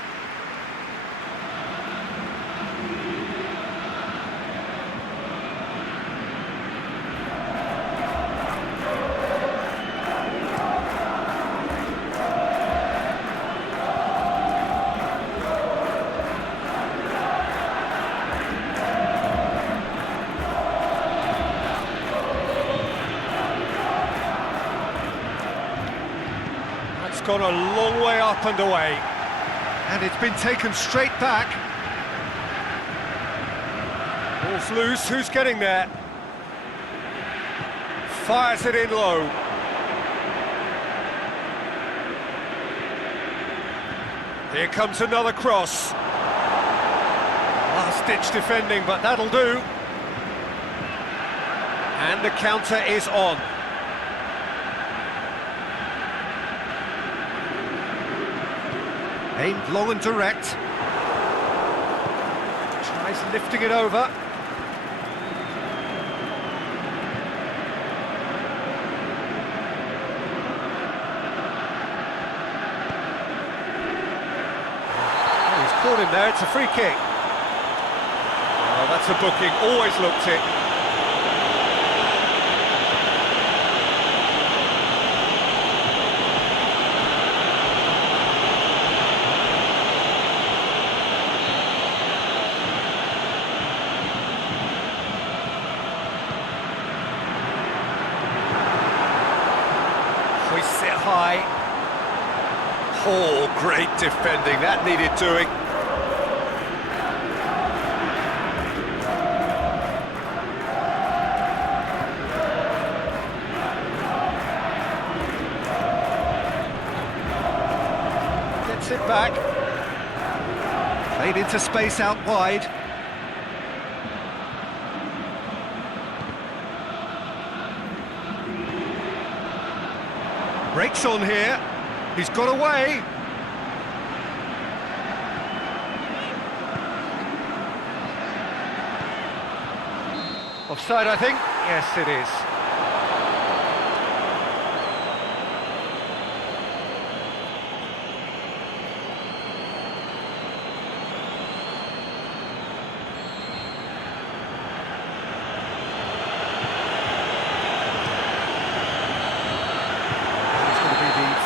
Gone a long way up and away, and it's been taken straight back. Ball's loose, who's getting there? Fires it in low. Here comes another cross. Last-ditch defending, but that'll do. And the counter is on. Aimed long and direct. Tries lifting it over. Oh, he's caught him there, it's a free kick. Oh, that's a booking, always looked it. We sit high, Oh, great defending, that needed doing. Gets it back. Played into space out wide. Breaks on here. He's got away. Offside, I think. Yes, it is.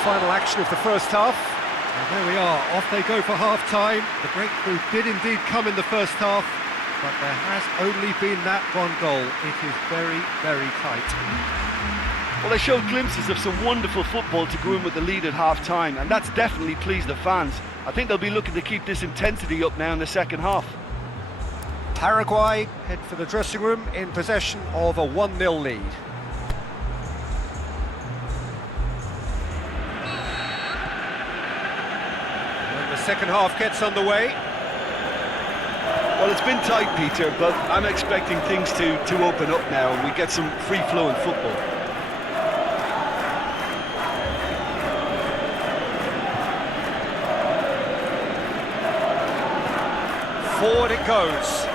Final action of the first half. And there we are, off they go for half-time. The breakthrough did indeed come in the first half, but there has only been that one goal. It is very, very tight. Well, they showed glimpses of some wonderful football to go in with the lead at half-time, and that's definitely pleased the fans. I think they'll be looking to keep this intensity up now in the second half. Paraguay head for the dressing room in possession of a 1-0 lead. Second half gets underway. Well, it's been tight, Peter, but I'm expecting things to open up now and we get some free-flowing football. Forward it goes.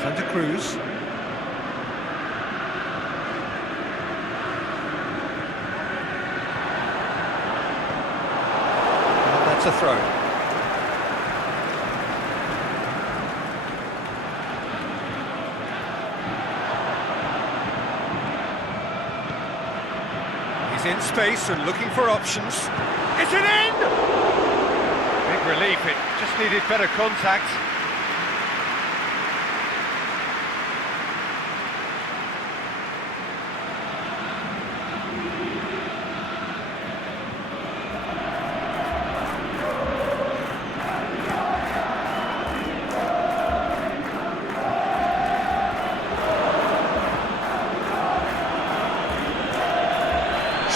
Santa Cruz. A throw. He's in space and looking for options. Is it in? Big relief, it just needed better contact.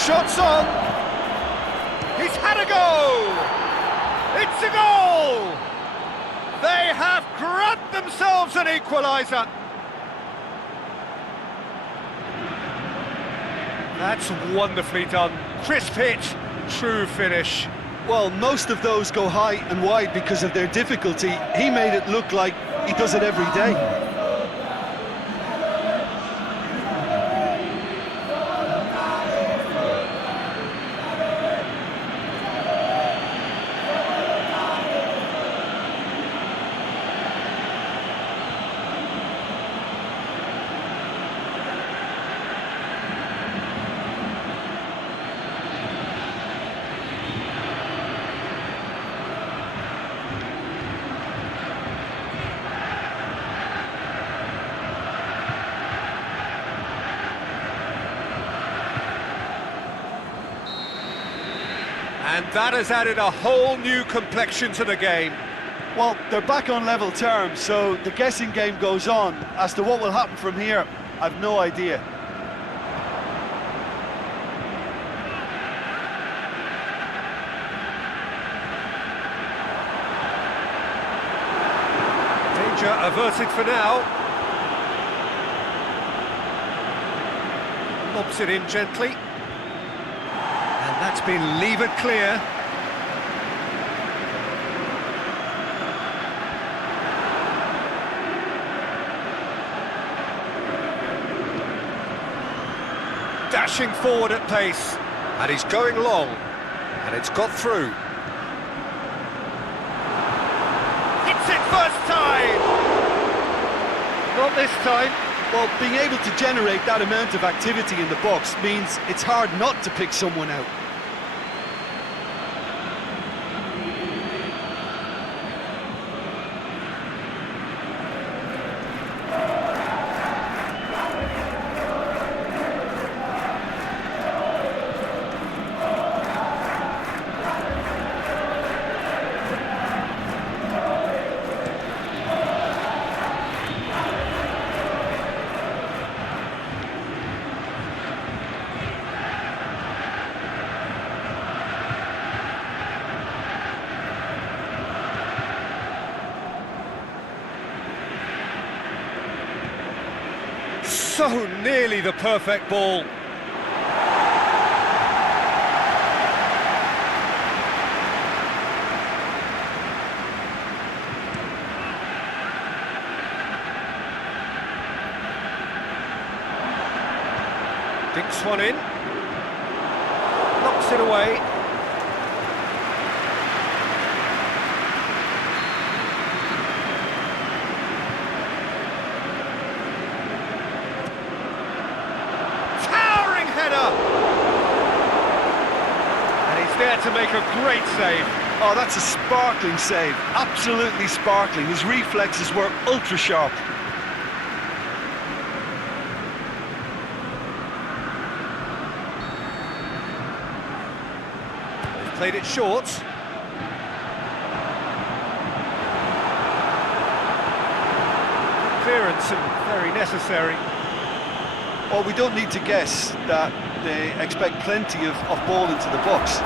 Shots on! He's had a go! It's a goal! They have grabbed themselves an equaliser! That's wonderfully done. Crisp hit, true finish. Well, most of those go high and wide because of their difficulty. He made it look like he does it every day. And that has added a whole new complexion to the game. Well, they're back on level terms, so the guessing game goes on. As to what will happen from here, I've no idea. Danger averted for now. Lobs it in gently. And that's been levered clear. Dashing forward at pace, and he's going long, and it's got through. Hits it first time! Not this time. Well, being able to generate that amount of activity in the box means it's hard not to pick someone out. So nearly the perfect ball. Dinks one in. Knocks it away. There to make a great save. Oh, that's a sparkling save. Absolutely sparkling. His reflexes were ultra sharp. They've played it short. Clearance and very necessary. Well, we don't need to guess that they expect plenty of ball into the box.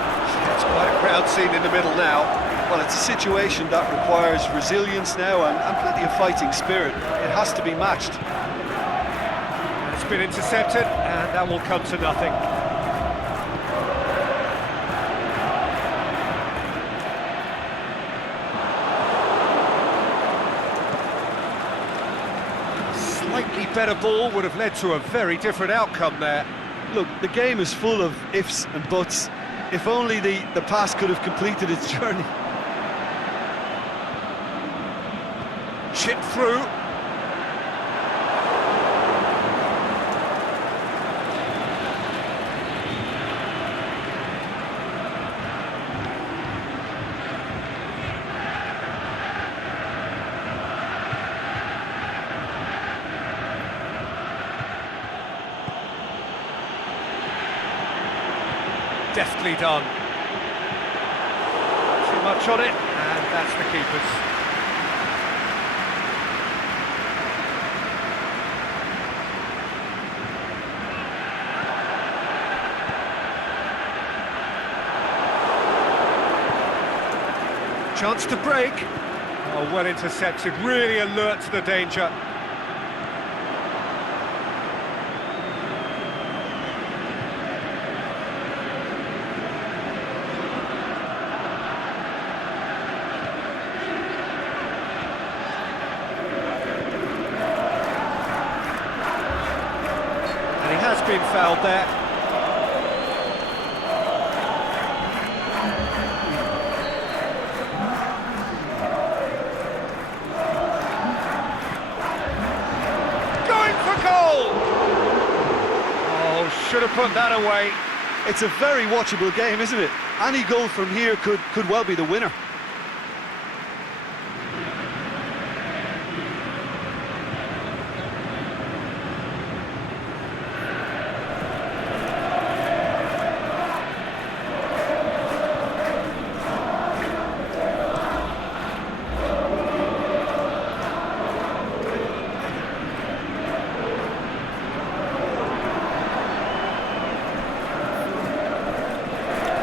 It's quite a crowd scene in the middle now. Well, it's a situation that requires resilience now and plenty of fighting spirit. It has to be matched. It's been intercepted, and that will come to nothing. Slightly better ball would have led to a very different outcome there. Look, the game is full of ifs and buts. If only the pass could have completed its journey. Chip through. Deftly done. Too much on it, and that's the keeper's. Chance to break. Oh, well intercepted, really alert to the danger. Has been fouled there. Going for goal! Oh, should have put that away. It's a very watchable game, isn't it? Any goal from here could well be the winner.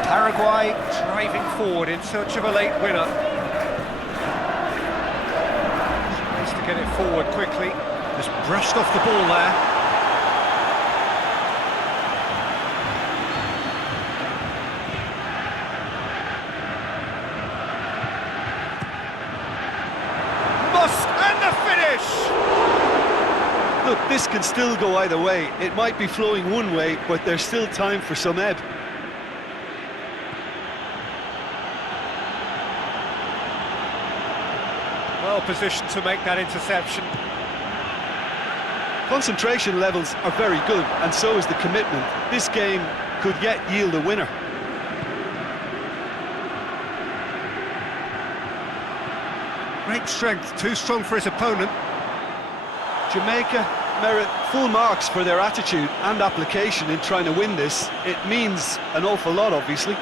Paraguay driving forward in search of a late winner. Tries to get it forward quickly. Just brushed off the ball there. Must, and the finish! Look, this can still go either way. It might be flowing one way, but there's still time for some ebb. Well positioned to make that interception. Concentration levels are very good, and so is the commitment. This game could yet yield a winner. Great strength, too strong for his opponent. Jamaica merit full marks for their attitude and application in trying to win this. It means an awful lot, obviously.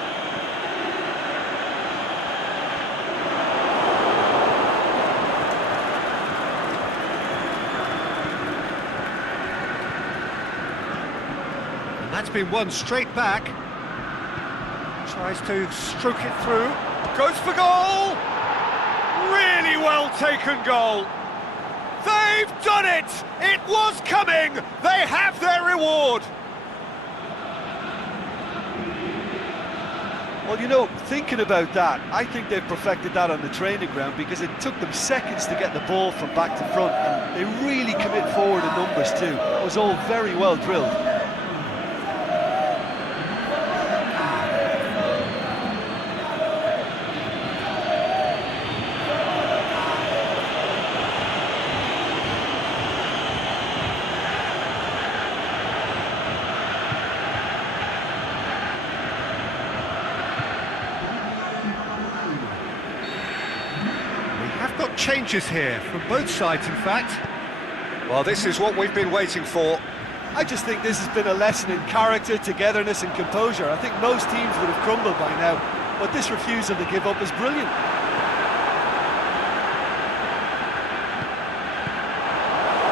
That's been won straight back. Tries to stroke it through. Goes for goal! Really well taken goal. They They've done it! It was coming! They have their reward! Well, you know, thinking about that, I think they've perfected that on the training ground because it took them seconds to get the ball from back to front, and they really commit forward in numbers too. It was all very well drilled. Changes here from both sides, in fact. Well, this is what we've been waiting for. I just think this has been a lesson in character, togetherness and composure. I think most teams would have crumbled by now, but this refusal to give up is brilliant.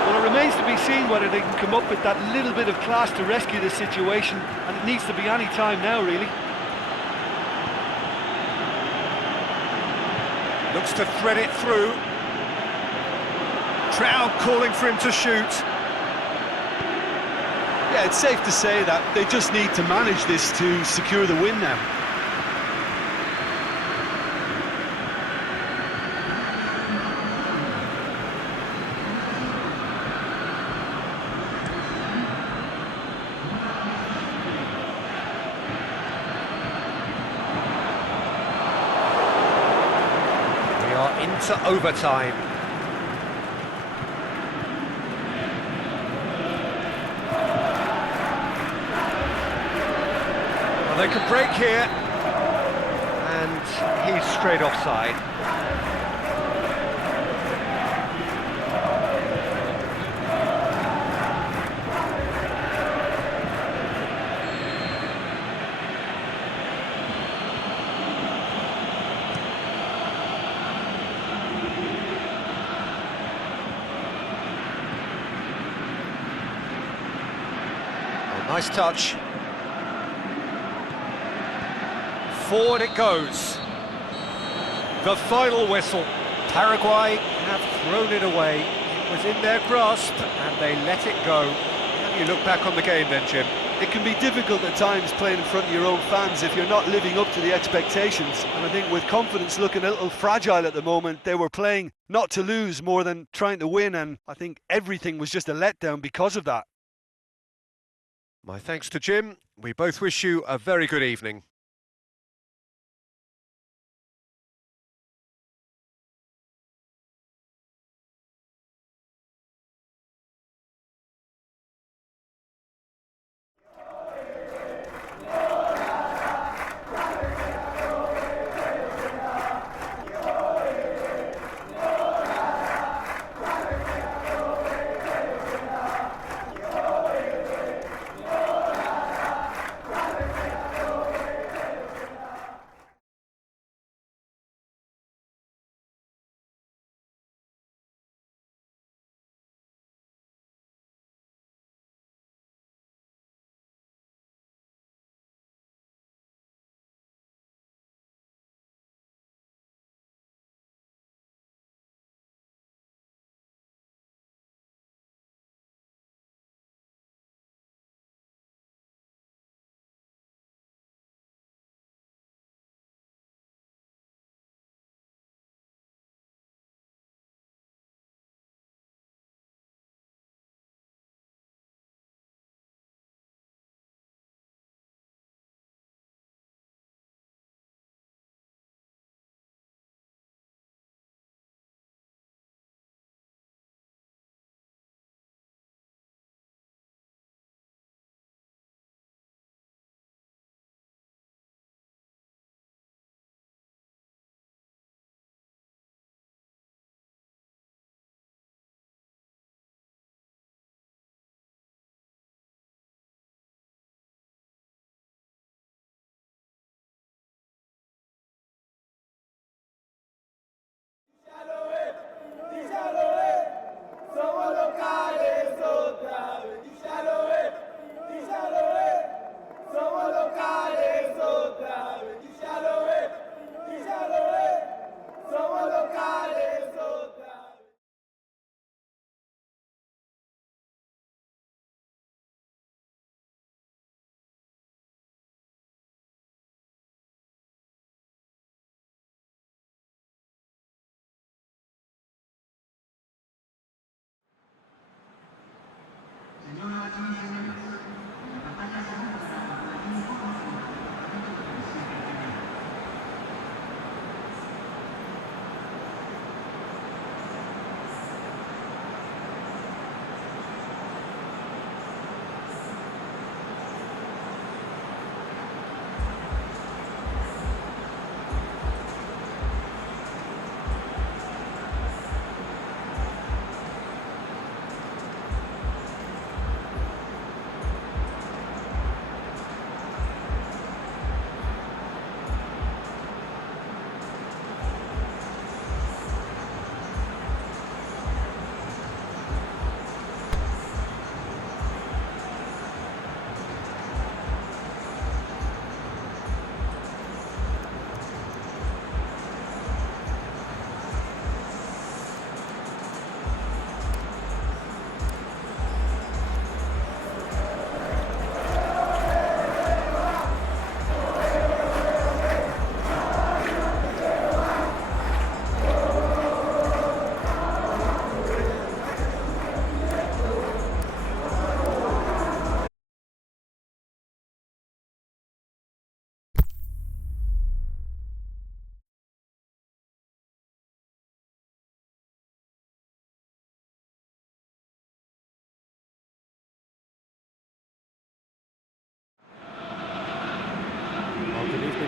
Well, it remains to be seen whether they can come up with that little bit of class to rescue this situation, and it needs to be any time now, really. Looks to thread it through. Crowd calling for him to shoot. Yeah, it's safe to say that they just need to manage this to secure the win now. Into overtime. Well, they can break here, and he's straight offside. Nice touch. Forward it goes. The final whistle. Paraguay have thrown it away. It was in their grasp and they let it go. How do you look back on the game then, Jim? It can be difficult at times playing in front of your own fans if you're not living up to the expectations. And I think with confidence looking a little fragile at the moment, they were playing not to lose more than trying to win, and I think everything was just a letdown because of that. My thanks to Jim. We both wish you a very good evening.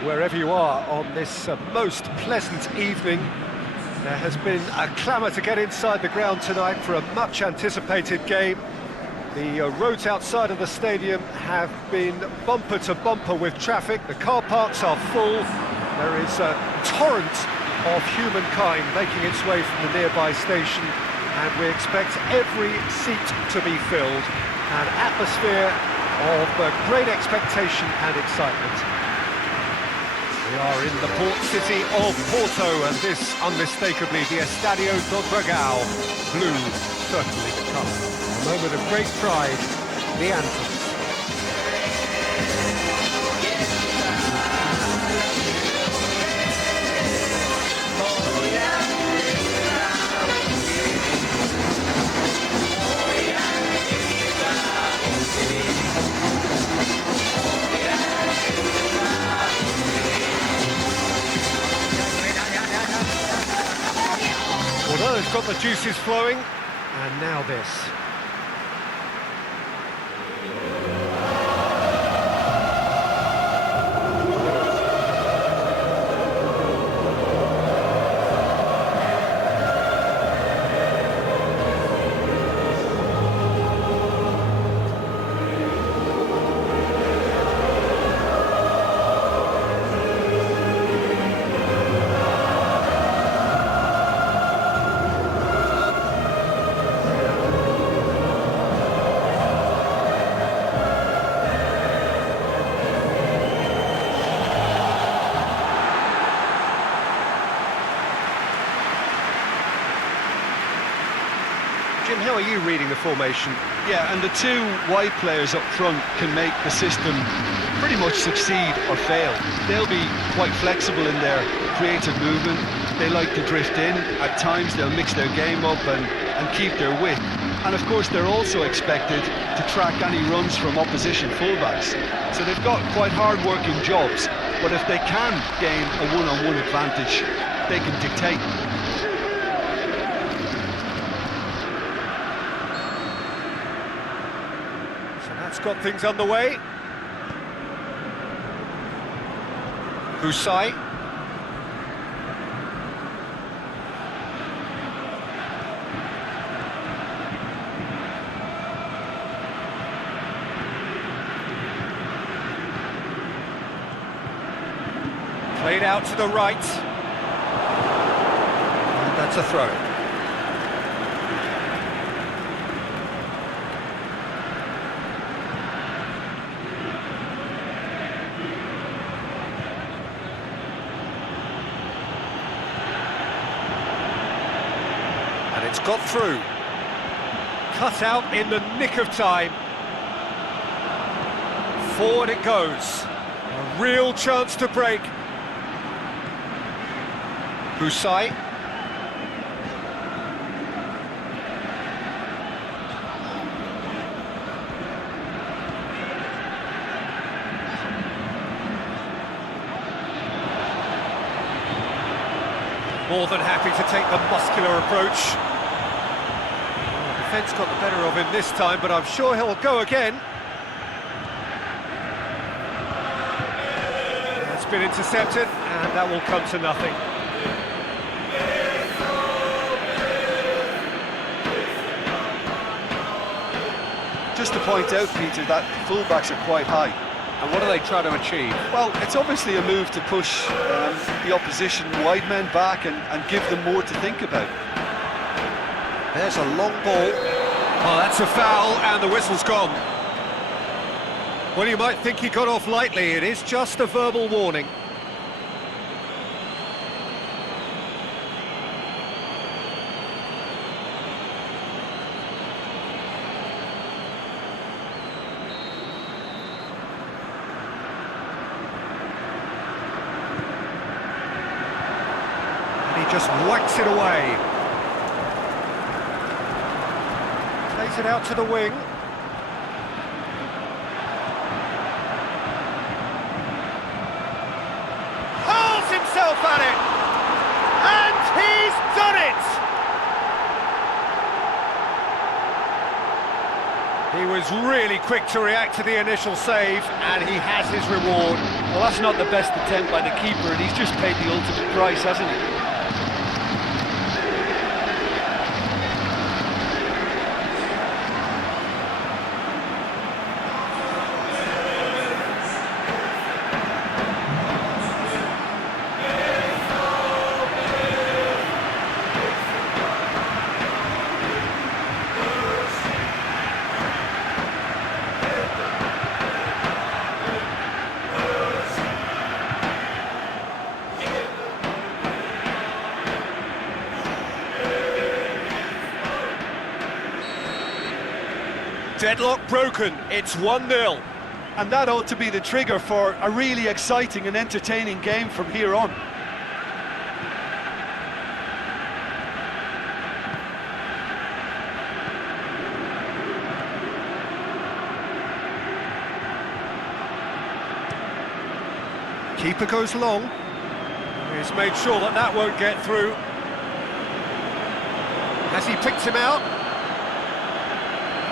wherever you are on this most pleasant evening. There has been a clamour to get inside the ground tonight for a much-anticipated game. The roads outside of the stadium have been bumper to bumper with traffic. The car parks are full. There is a torrent of humankind making its way from the nearby station, and we expect every seat to be filled. An atmosphere of great expectation and excitement. We are in the port city of Porto, and this unmistakably the Estadio do Dragão. Blue, certainly the colour. A moment of great pride, the anthem. Well, it's got the juices flowing, and now this. Jim, how are you reading the formation? Yeah, and the two wide players up front can make the system pretty much succeed or fail. They'll be quite flexible in their creative movement. They like to drift in. At times they'll mix their game up and keep their width. And of course they're also expected to track any runs from opposition fullbacks. So they've got quite hard-working jobs, but if they can gain a one-on-one advantage, they can dictate. That's got things underway. Husai. Played out to the right. And that's a throw. It's got through. Cut out in the nick of time. Forward it goes. A real chance to break. Husai. More than happy to take the muscular approach. Defence got the better of him this time, but I'm sure he'll go again. That's been intercepted, and that will come to nothing. Just to point out, Peter, that the fullbacks are quite high. And what are they trying to achieve? Well, it's obviously a move to push the opposition wide men back and give them more to think about. There's a long ball. Oh, that's a foul, and the whistle's gone. Well, you might think he got off lightly. It is just a verbal warning. And he just whacks it away. Plays it out to the wing. Hurls himself at it! And he's done it! He was really quick to react to the initial save, and he has his reward. Well, that's not the best attempt by the keeper, and he's just paid the ultimate price, hasn't he? Deadlock broken, it's 1-0. And that ought to be the trigger for a really exciting and entertaining game from here on. Keeper goes long. He's made sure that that won't get through. Has he picked him out?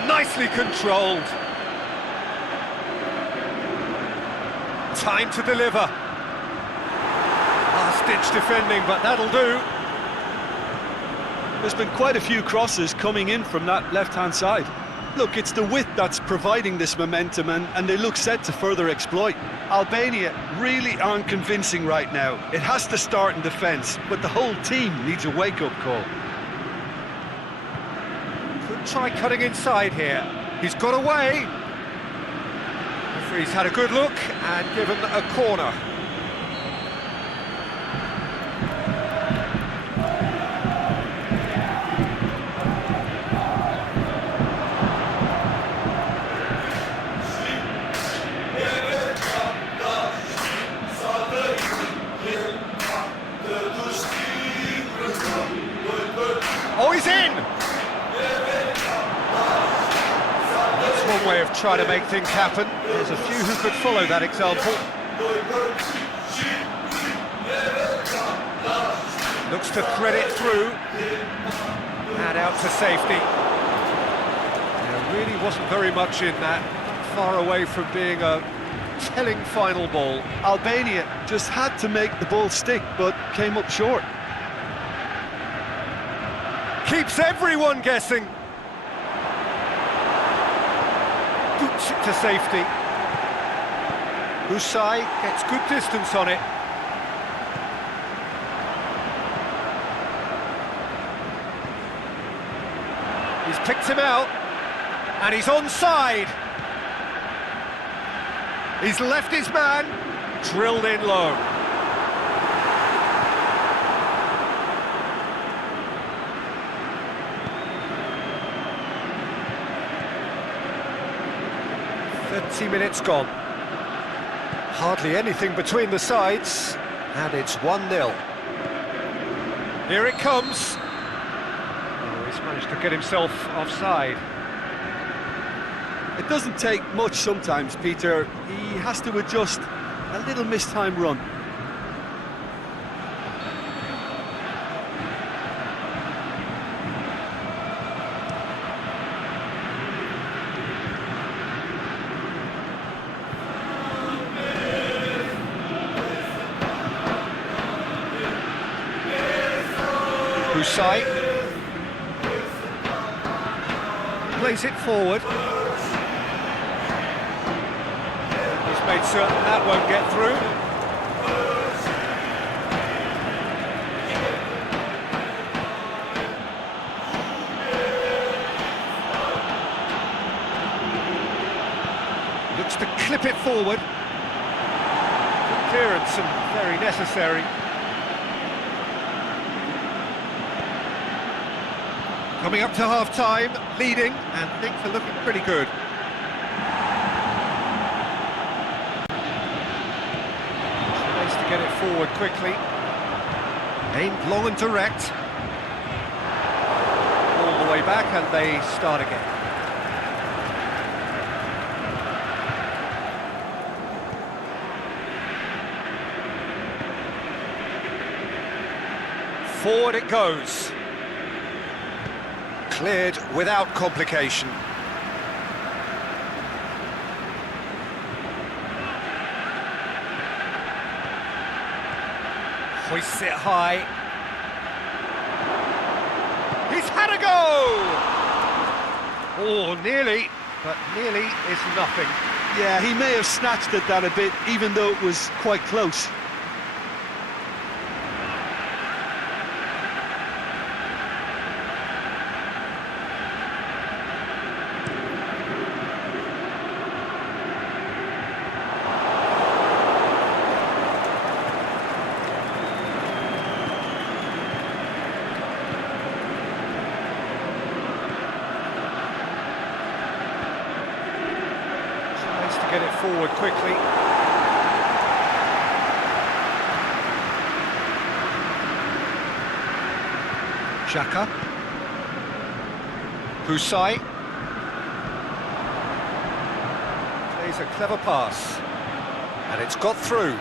Nicely controlled. Time to deliver. Last-ditch defending, but that'll do. There's been quite a few crosses coming in from that left-hand side. Look, it's the width that's providing this momentum, and they look set to further exploit. Albania really aren't convincing right now. It has to start in defence, but the whole team needs a wake-up call. Could try cutting inside here. He's got away. Referee's had a good look and given a corner. Oh, he's in! That's one way of trying to make things happen. There's a few who could follow that example. Looks to thread it through. And out to safety. There really wasn't very much in that. Not far away from being a telling final ball. Albania just had to make the ball stick, but came up short. Keeps everyone guessing. Boots it to safety. Usai gets good distance on it. He's picked him out, and he's onside. He's left his man, drilled in low. Minutes gone. Hardly anything between the sides, and it's 1-0. Here it comes. Oh, he's managed to get himself offside. It doesn't take much sometimes, Peter. He has to adjust a little mistimed run. Usai plays it forward. He's made certain that won't get through. Looks to clip it forward. Good clearance and very necessary. Coming up to half-time, leading, and things are looking pretty good. Space to get it forward quickly. Aimed long and direct. All the way back, and they start again. Forward it goes. Cleared without complication. Hoists it high. He's had a go! Oh, nearly, but nearly is nothing. Yeah, he may have snatched at that a bit, even though it was quite close. To get it forward quickly. Xhaka. Husai. Plays a clever pass. And it's got through.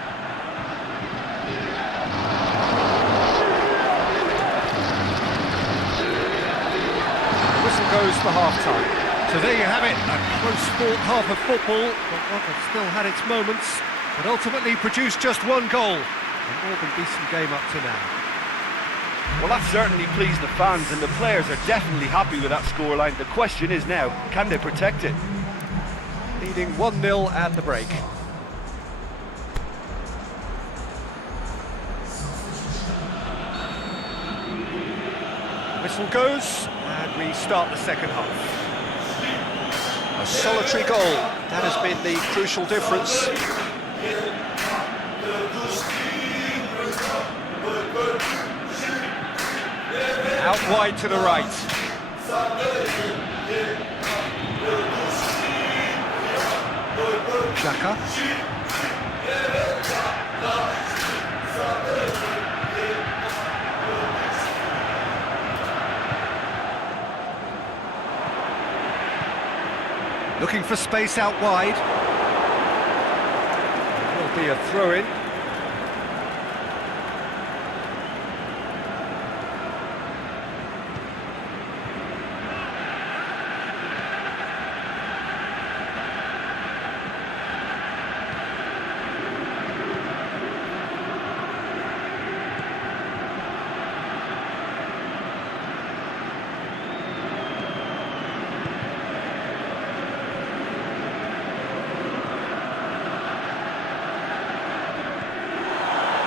Whistle goes for half-time. So there you have it, a close-fought half of football, but one that still had its moments, but ultimately produced just one goal. A more than decent game up to now. Well, that certainly pleased the fans, and the players are definitely happy with that scoreline. The question is now, can they protect it? Leading 1-0 at the break. Whistle goes, and we start the second half. A solitary goal, that has been the crucial difference. Out wide to the right. Xhaka. Looking for space out wide. Will be a throw-in.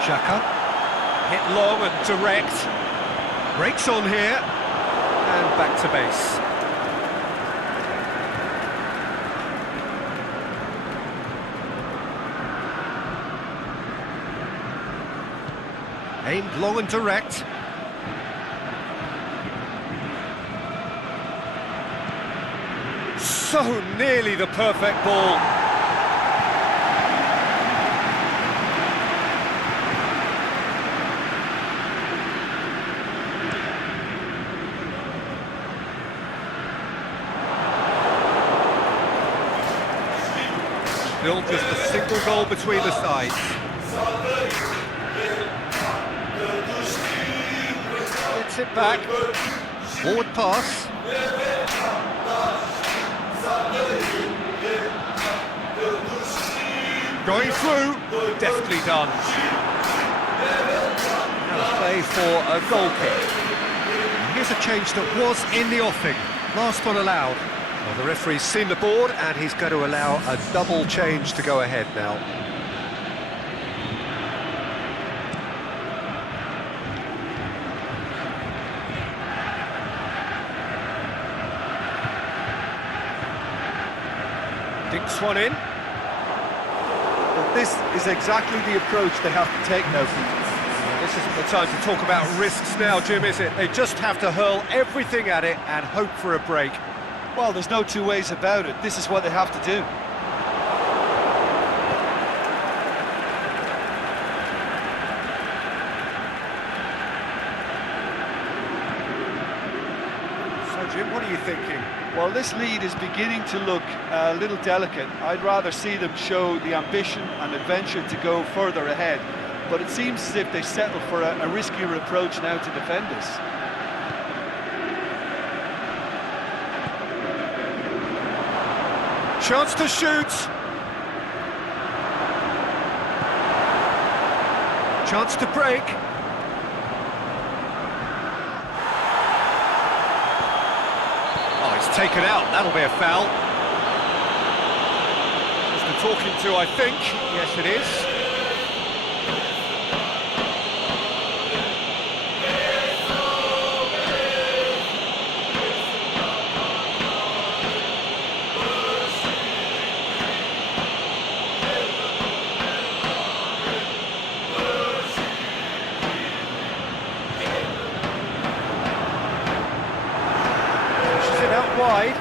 Xhaka, hit long and direct, breaks on here, and back to base. Aimed long and direct. So nearly the perfect ball. Still just a single goal between the sides. Gets it back. Forward pass. Going through. Deftly done. Now a play for a goal kick. Here's a change that was in the offing. Last one allowed. Well, the referee's seen the board and he's going to allow a double change to go ahead now. Dinks one in. But this is exactly the approach they have to take now. This isn't the time to talk about risks now, Jim, is it? They just have to hurl everything at it and hope for a break. Well, there's no two ways about it. This is what they have to do. So, Jim, what are you thinking? Well, this lead is beginning to look a little delicate. I'd rather see them show the ambition and adventure to go further ahead. But it seems as if they settle for a riskier approach now to defend this. Chance to shoot. Chance to break. taken out, that'll be a foul. Just the talking to, I think. Yes, it is. Wide.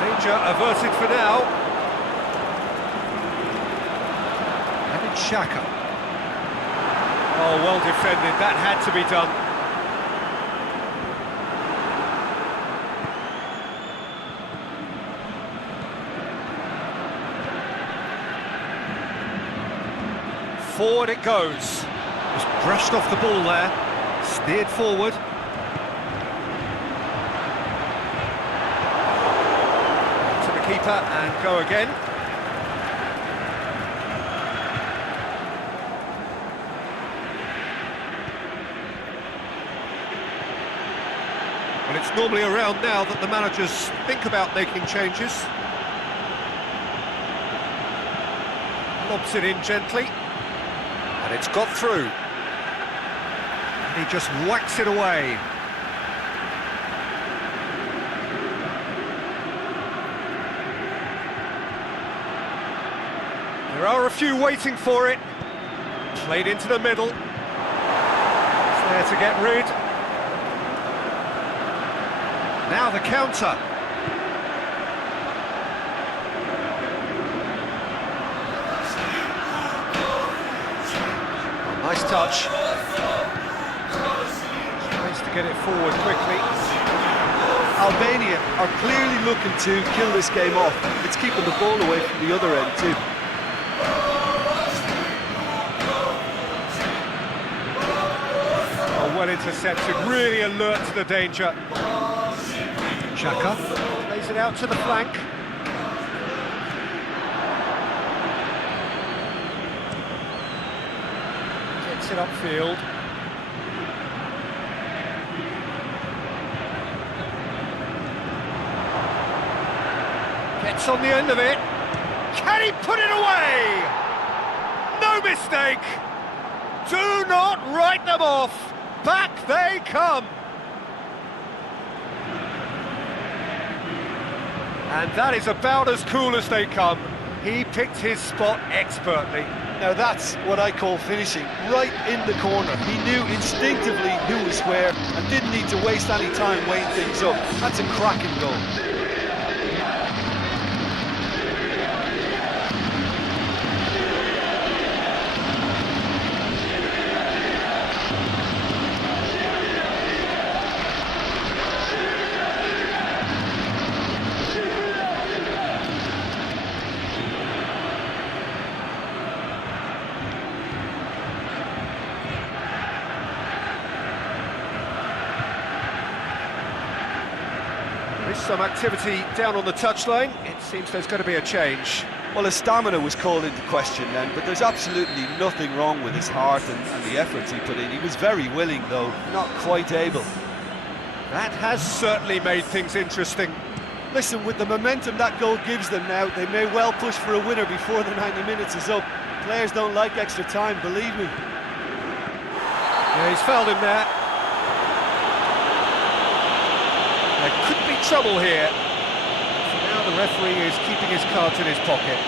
Danger averted for now. And it's Xhaka. Oh, well defended. That had to be done. Forward it goes. Just brushed off the ball there. Steered forward. Keeper and go again. Well, it's normally around now that the managers think about making changes. Lobs it in gently, and it's got through. And he just whacks it away. There are a few waiting for it. Played into the middle. It's there to get rid. Now the counter. Oh, nice touch. Nice to get it forward quickly. Albania are clearly looking to kill this game off. It's keeping the ball away from the other end too. Well intercepted, really alert to the danger. Xhaka plays it out to the flank. Gets it upfield. Gets on the end of it. Can he put it away? No mistake. Do not write them off. Back they come! And that is about as cool as they come. He picked his spot expertly. Now that's what I call finishing, right in the corner. He knew instinctively who was where and didn't need to waste any time weighing things up. That's a cracking goal. Some activity down on the touchline. It seems there's going to be a change. Well, his stamina was called into question then, but there's absolutely nothing wrong with his heart and the efforts he put in. He was very willing, though, not quite able. That has certainly made things interesting. Listen, with the momentum that goal gives them now, they may well push for a winner before the 90 minutes is up. Players don't like extra time, believe me. Yeah, he's fouled him there. There could be trouble here. So now the referee is keeping his cards in his pocket.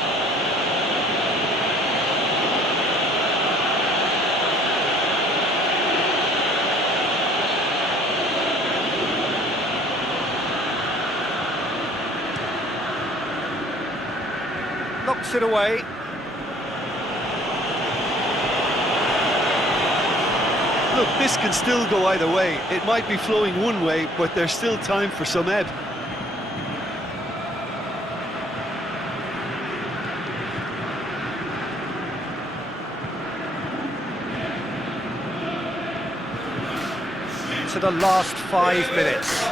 Knocks it away. Look, this can still go either way. It might be flowing one way, but there's still time for some ebb. To the last 5 minutes.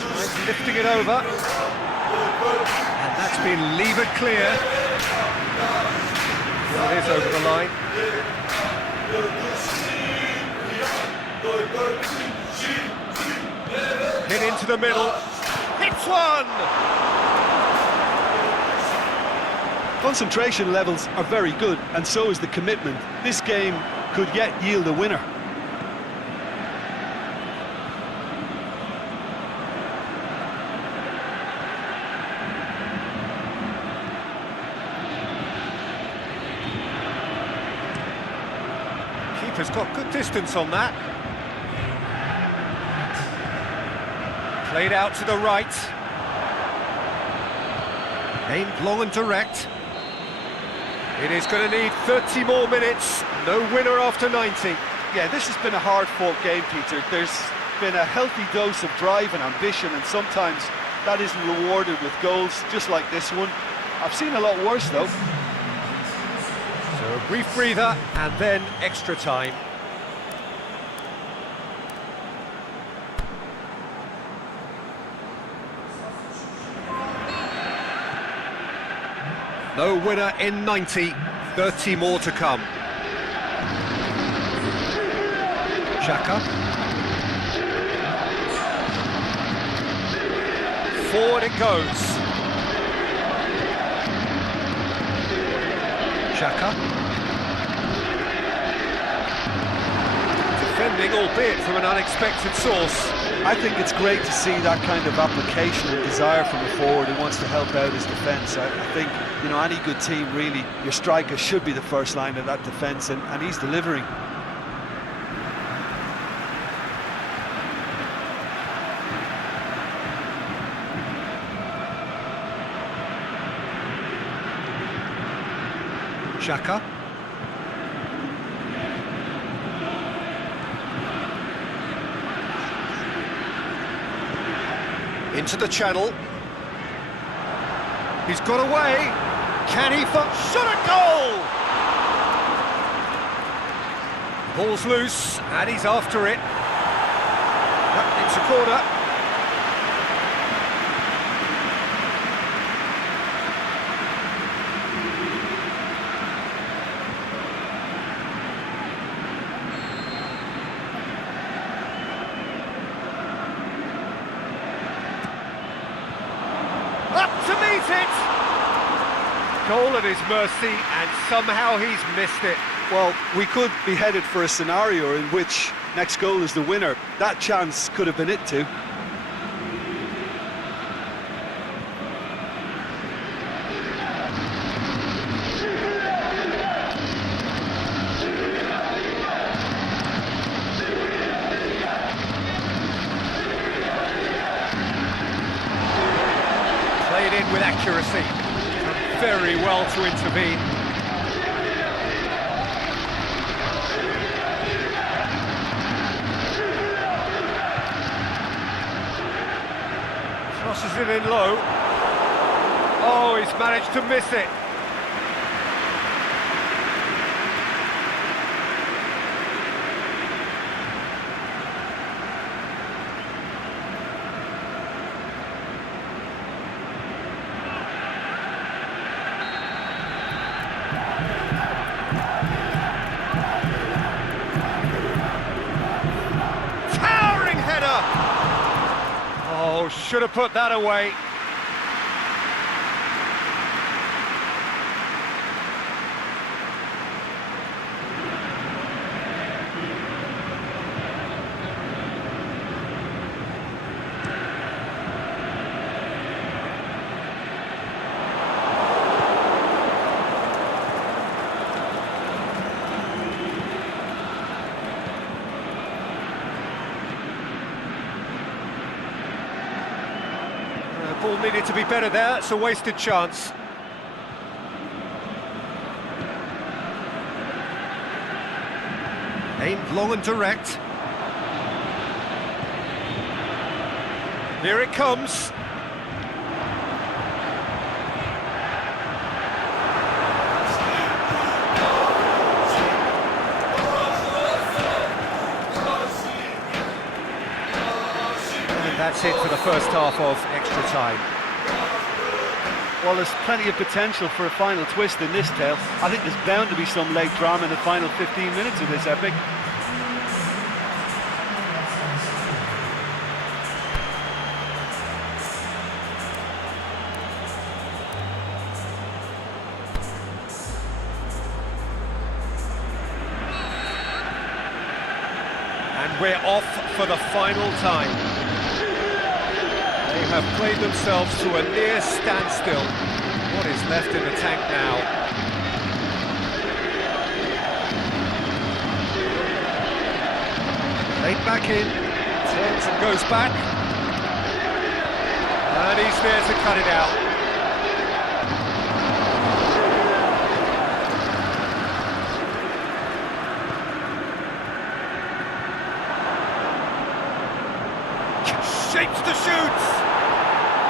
Tries lifting it over. And that's been levered clear. Well, it is over the line. Hit into the middle. Hits one! Concentration levels are very good, and so is the commitment. This game could yet yield a winner. Keeper's got good distance on that. Played out to the right. Aimed long and direct. It is going to need 30 more minutes. No winner after 90. Yeah, this has been a hard-fought game, Peter. There's been a healthy dose of drive and ambition, and sometimes that isn't rewarded with goals, just like this one. I've seen a lot worse, though. So a brief breather, and then extra time. No winner in 90, 30 more to come. Xhaka. Forward it goes. Xhaka. Defending, albeit from an unexpected source. I think it's great to see that kind of application and desire from a forward who wants to help out his defence. I think, you know, any good team, really, your striker should be the first line of that defence, and he's delivering. Xhaka. Into the channel. He's got away. Can he shot a goal! Ball's loose and he's after it. It's a corner. To meet it! Goal at his mercy, and somehow he's missed it. Well, we could be headed for a scenario in which next goal is the winner. That chance could have been it too. Played in with accuracy. Very well to intervene. Crosses it in low. Oh, he's managed to miss it. Oh, should have put that away. Ball needed to be better there, it's a wasted chance. Aimed long and direct. Here it comes. And that's it for the first half of extra time. Well, there's plenty of potential for a final twist in this tale. I think there's bound to be some late drama in the final 15 minutes of this epic. And we're off for the final time. They have played themselves to a near standstill. What is left in the tank now? Played back in, turns and goes back. And he's there to cut it out. Shapes to shoot!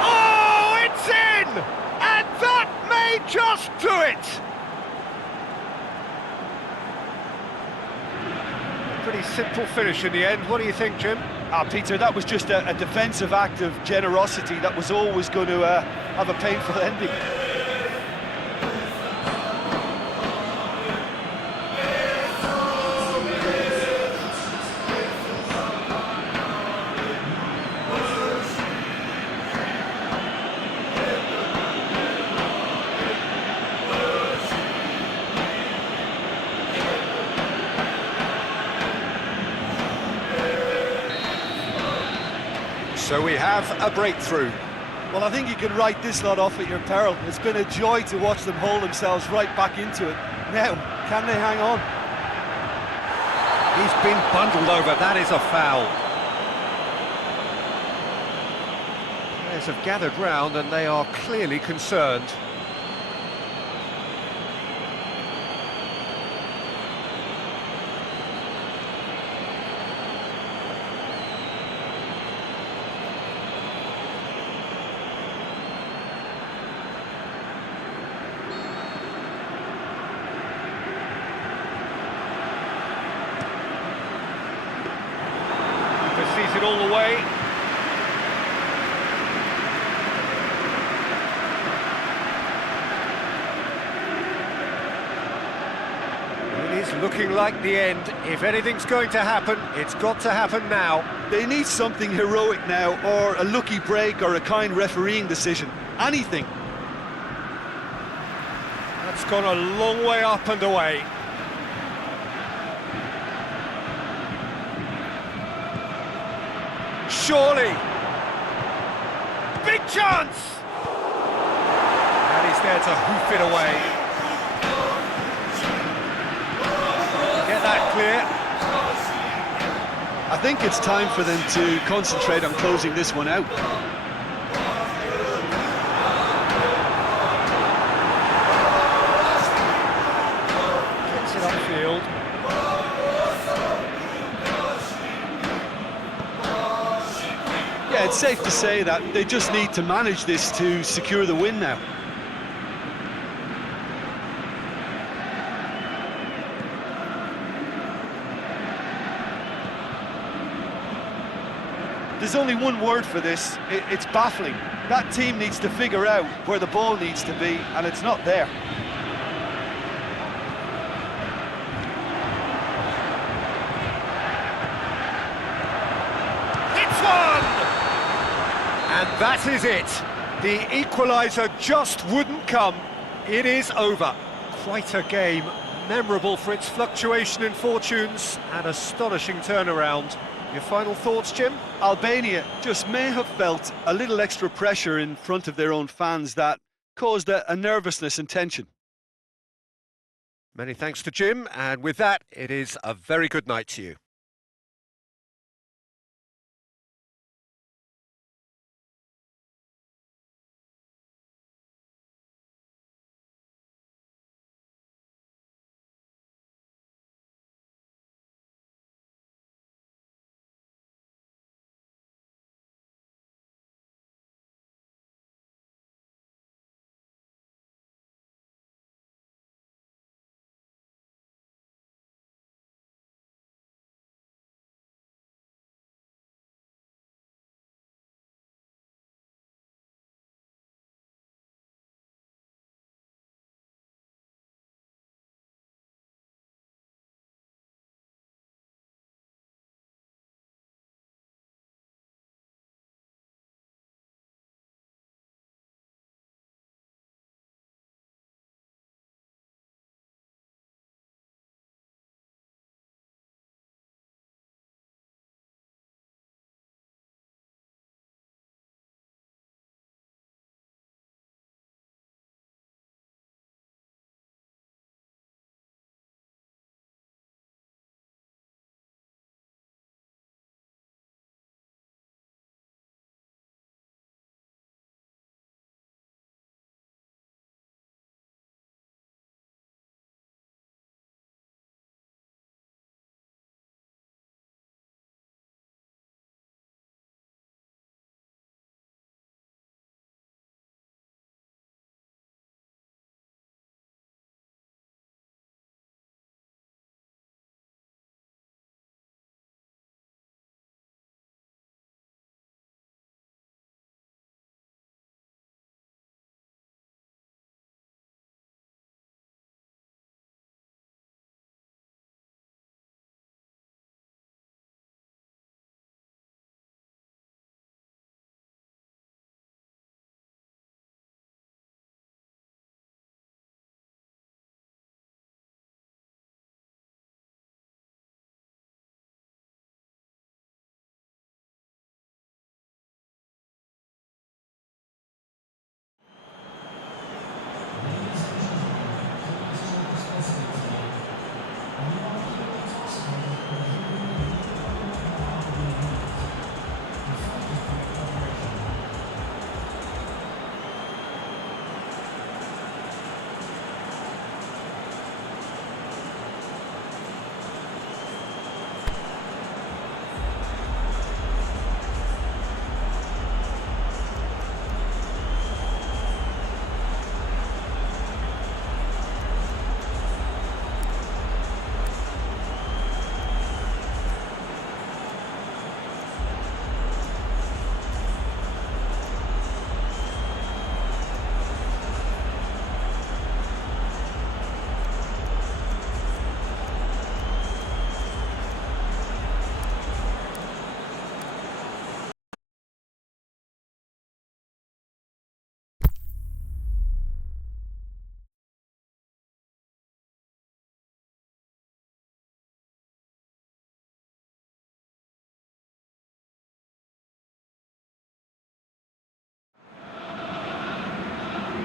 Oh, it's in! And that may just do it! Pretty simple finish in the end. What do you think, Jim? Peter, that was just a defensive act of generosity that was always going to have a painful ending. So we have a breakthrough. Well, I think you can write this lot off at your peril. It's been a joy to watch them hold themselves right back into it. Now, can they hang on? He's been bundled over. That is a foul. Players have gathered round and they are clearly concerned. Sees it all the way. It is looking like the end. If anything's going to happen, it's got to happen now. They need something heroic now, or a lucky break, or a kind refereeing decision. Anything. That's gone a long way up and away. Surely! Big chance! And he's there to hoof it away. Get that clear. I think it's time for them to concentrate on closing this one out. Gets it upfield. Yeah, it's safe to say that they just need to manage this to secure the win now. There's only one word for this, it's baffling. That team needs to figure out where the ball needs to be, and it's not there. And that is it. The equaliser just wouldn't come. It is over. Quite a game, memorable for its fluctuation in fortunes, and astonishing turnaround. Your final thoughts, Jim? Albania just may have felt a little extra pressure in front of their own fans that caused a nervousness and tension. Many thanks to Jim, and with that, it is a very good night to you.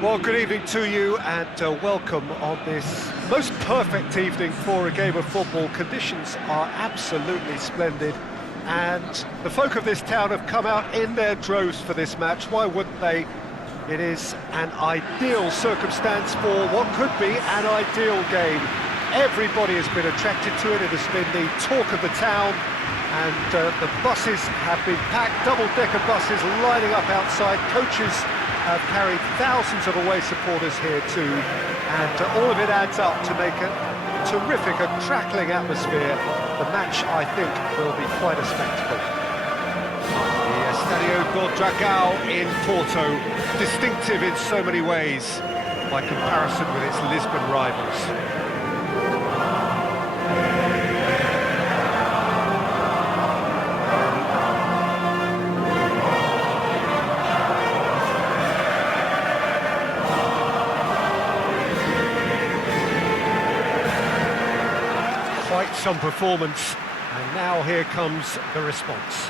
Well, good evening to you and welcome on this most perfect evening for a game of football. Conditions are absolutely splendid and the folk of this town have come out in their droves for this match. Why wouldn't they? It is an ideal circumstance for what could be an ideal game. Everybody has been attracted to it. It has been the talk of the town, and the buses have been packed, double-decker buses lining up outside. Coaches have carried thousands of away supporters here too, and all of it adds up to make a terrific, a crackling atmosphere. The match, I think, will be quite a spectacle. The Estadio do Dragão in Porto, distinctive in so many ways by comparison with its Lisbon rivals. Quite some performance, and now here comes the response.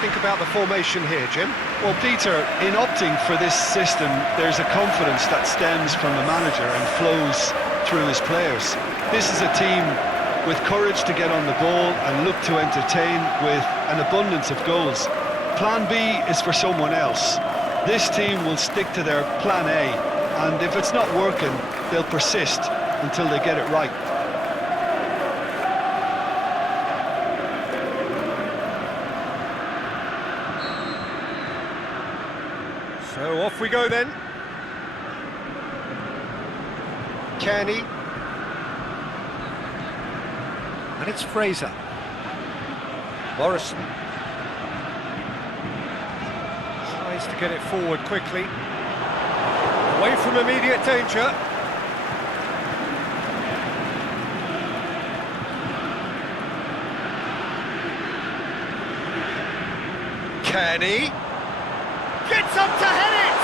Think about the formation here, Jim? Well, Peter, in opting for this system, there's a confidence that stems from the manager and flows through his players. This is a team with courage to get on the ball and look to entertain with an abundance of goals. Plan B is for someone else. This team will stick to their plan A, and if it's not working, they'll persist until they get it right. So off we go then. Kearney. And it's Fraser. Morrison. Tries to get it forward quickly. Away from immediate danger. Kearney. Gets up to head it!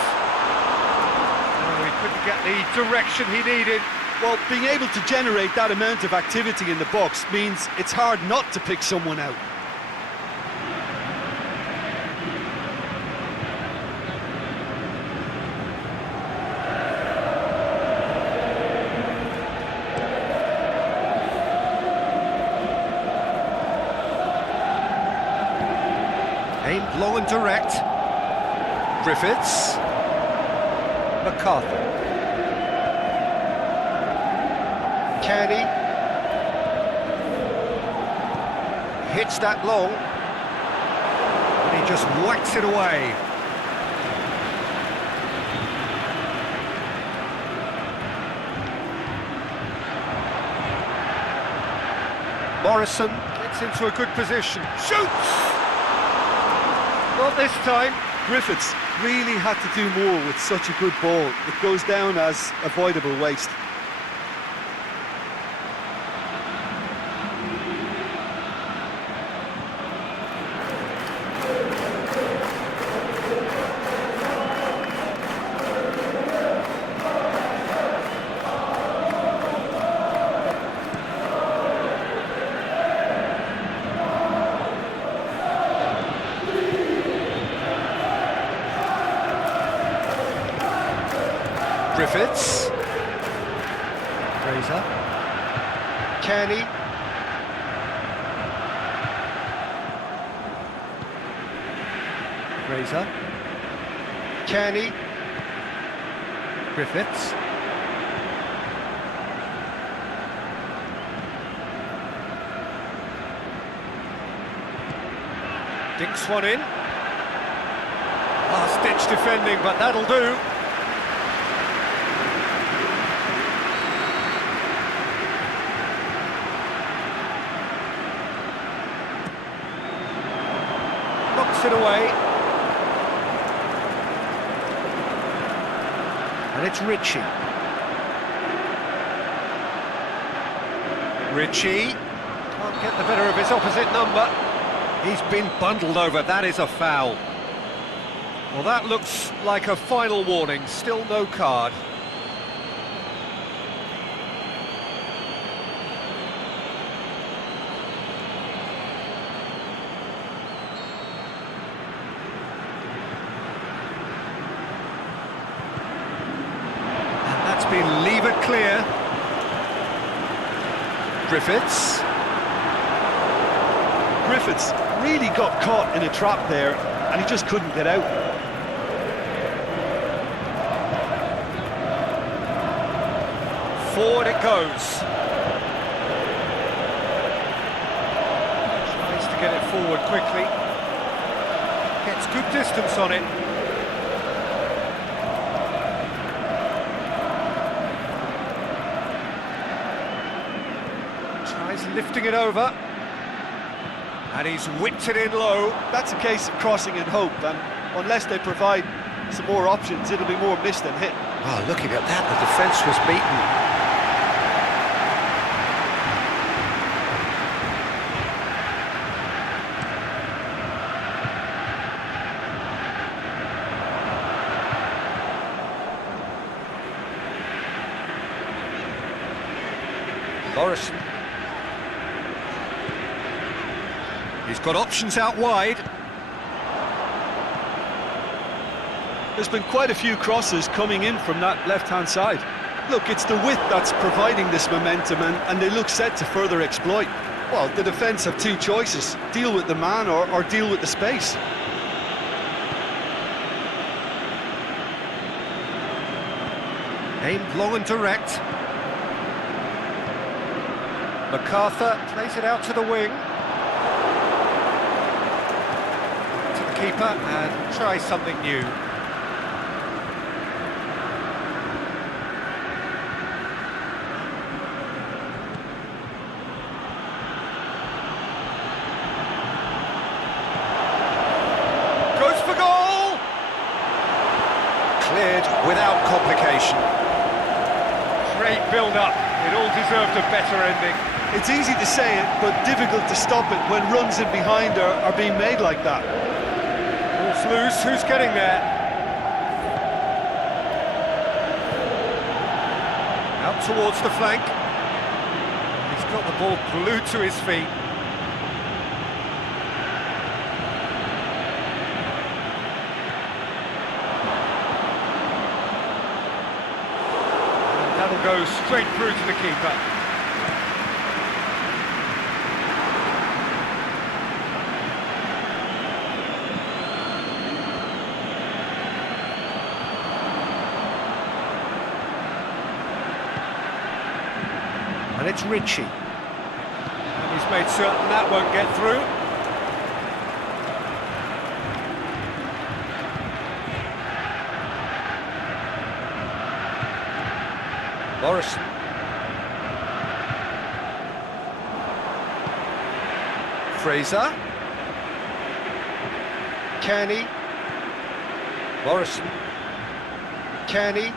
Oh, he couldn't get the direction he needed. Well, being able to generate that amount of activity in the box means it's hard not to pick someone out. Aimed long and direct. Griffiths. McCarthy. Kearney. Hits that long. And he just whacks it away. Morrison gets into a good position. Shoots! Not this time. Griffiths really had to do more with such a good ball. It goes down as avoidable waste. Griffiths. Fraser. Kearney. Fraser. Kearney. Griffiths. Dinks one in. Last-ditch defending, but that'll do. Knocks it away. And it's Ritchie. Ritchie can't get the better of his opposite number. He's been bundled over, that is a foul. Well, that looks like a final warning, still no card. And that's been levered clear. Griffiths. Griffiths really got caught in a trap there, and he just couldn't get out. Forward it goes. Tries to get it forward quickly. Gets good distance on it. Tries lifting it over. And he's whipped it in low. That's a case of crossing in hope, and unless they provide some more options, it'll be more missed than hit. Oh, looking at that, the defence was beaten. Morrison. He's got options out wide. There's been quite a few crosses coming in from that left-hand side. Look, it's the width that's providing this momentum, and they look set to further exploit. Well, the defence have two choices: deal with the man or deal with the space. Aimed long and direct. MacArthur plays it out to the wing. To the keeper and tries something new. Goes for goal! Cleared without complication. Great build-up. It all deserved a better ending. It's easy to say it, but difficult to stop it when runs in behind are being made like that. Ball's loose, who's getting there? Out towards the flank. He's got the ball glued to his feet. And that'll go straight through to the keeper. And it's Ritchie. And he's made certain that won't get through. Morrison. Fraser. Kearney. Morrison. Kearney.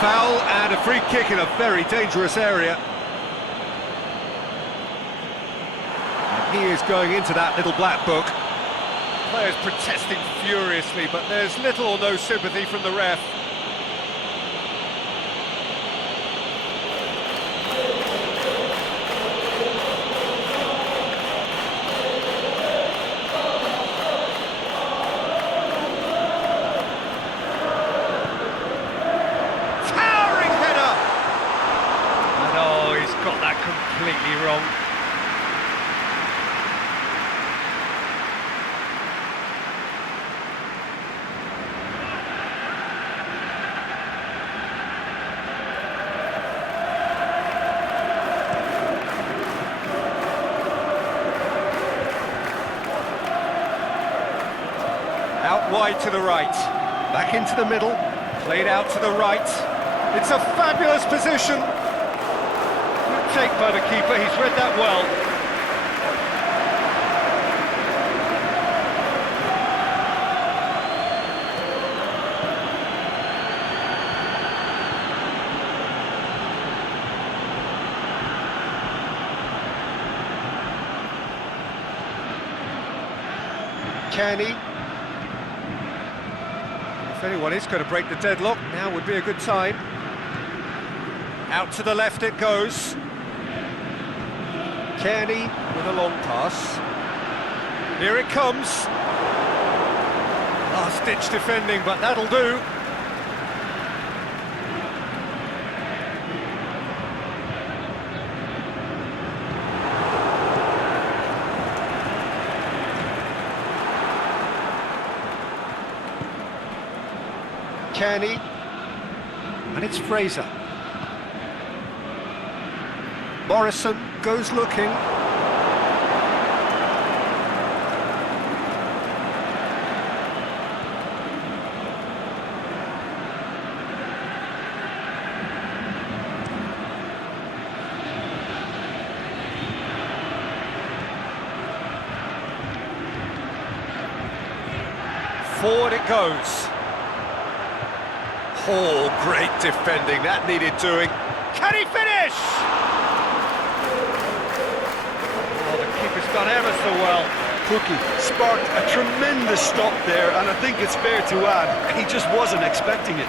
Foul and a free kick in a very dangerous area. And he is going into that little black book. Players protesting furiously, but there's little or no sympathy from the ref. Got that completely wrong. Out wide to the right, back into the middle, played out to the right. It's a fabulous position. take by the keeper, he's read that well. Kenny. If anyone is going to break the deadlock, now would be a good time. Out to the left it goes. Kenny with a long pass. Here it comes. Last-ditch defending, but that'll do. Kenny, and it's Fraser. Morrison goes looking. Forward it goes. Oh, great defending, that needed doing. Can he finish? Oh, the keeper's done ever so well. Cookie sparked a tremendous stop there, and I think it's fair to add, he just wasn't expecting it.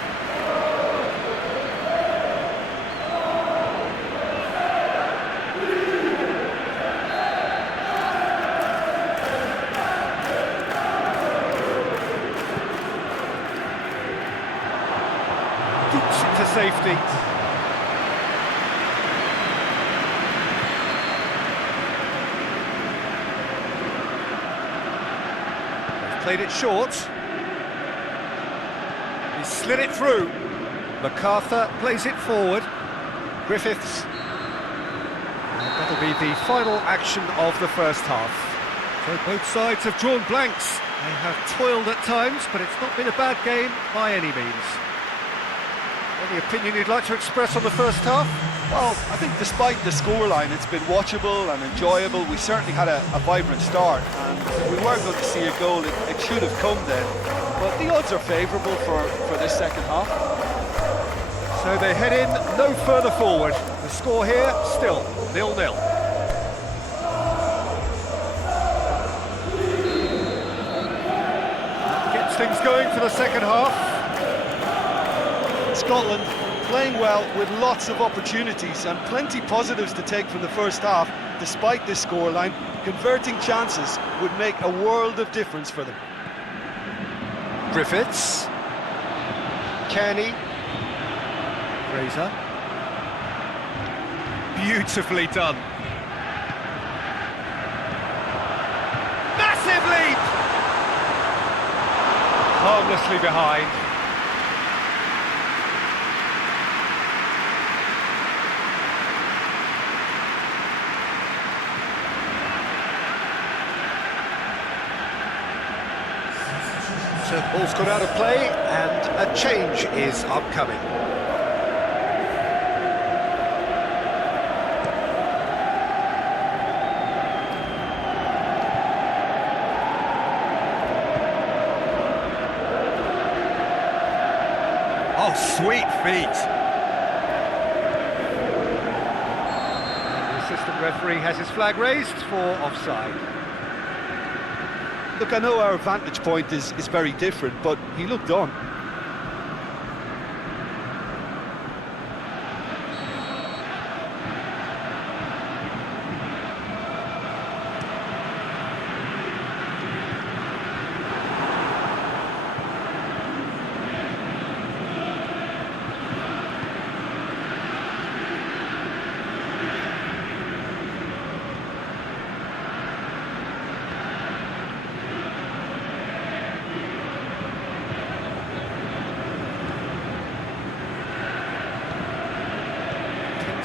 To safety. They've played it short. He slid it through. MacArthur plays it forward. Griffiths. And that'll be the final action of the first half. So both sides have drawn blanks. They have toiled at times, but it's not been a bad game by any means. Any opinion you'd like to express on the first half? Well, I think despite the scoreline, it's been watchable and enjoyable. We certainly had a vibrant start, and if we were going to see a goal, it should have come then. But the odds are favourable for this second half. So they head in no further forward. The score here, still 0-0. Gets things going for the second half. Scotland playing well with lots of opportunities and plenty positives to take from the first half. Despite this scoreline, converting chances would make a world of difference for them. Griffiths. Kenny. Fraser. Beautifully done. Massive leap! Harmlessly behind. So the ball's got out of play and a change is upcoming. Oh, sweet feet. The assistant referee has his flag raised for offside. Look, I know our vantage point is very different, but he looked on.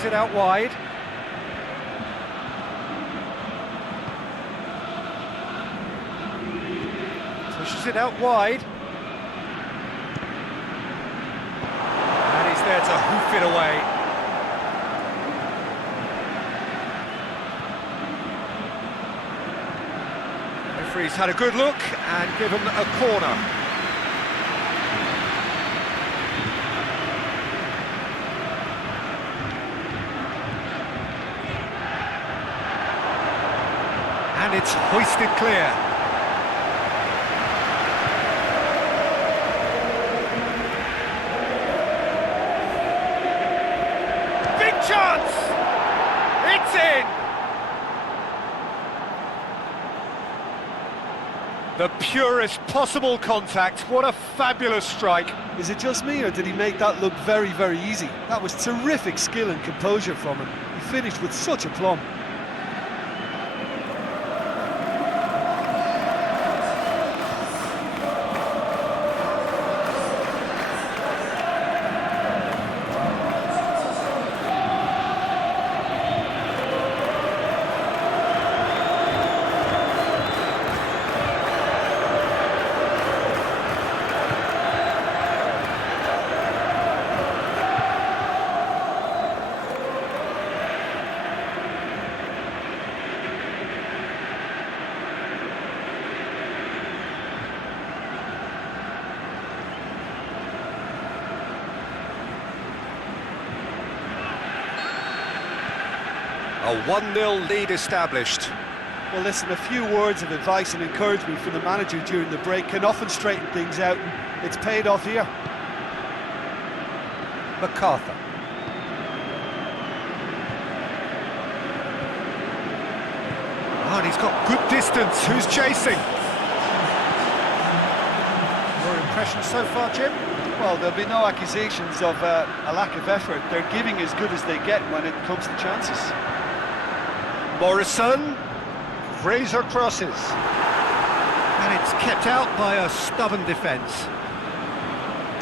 It out wide. Pushes it out wide. And he's there to hoof it away. Referee's had a good look and given a corner. And it's hoisted clear. Big chance! It's in! The purest possible contact. What a fabulous strike. Is it just me, or did he make that look very, very easy? That was terrific skill and composure from him. He finished with such aplomb. A 1-0 lead established. Well, listen, a few words of advice and encouragement from the manager during the break can often straighten things out, and it's paid off here. MacArthur. Oh, and he's got good distance. Who's chasing? Your impression so far, Jim? Well, there'll be no accusations of a lack of effort. They're giving as good as they get when it comes to chances. Morrison. Fraser crosses. And it's kept out by a stubborn defence.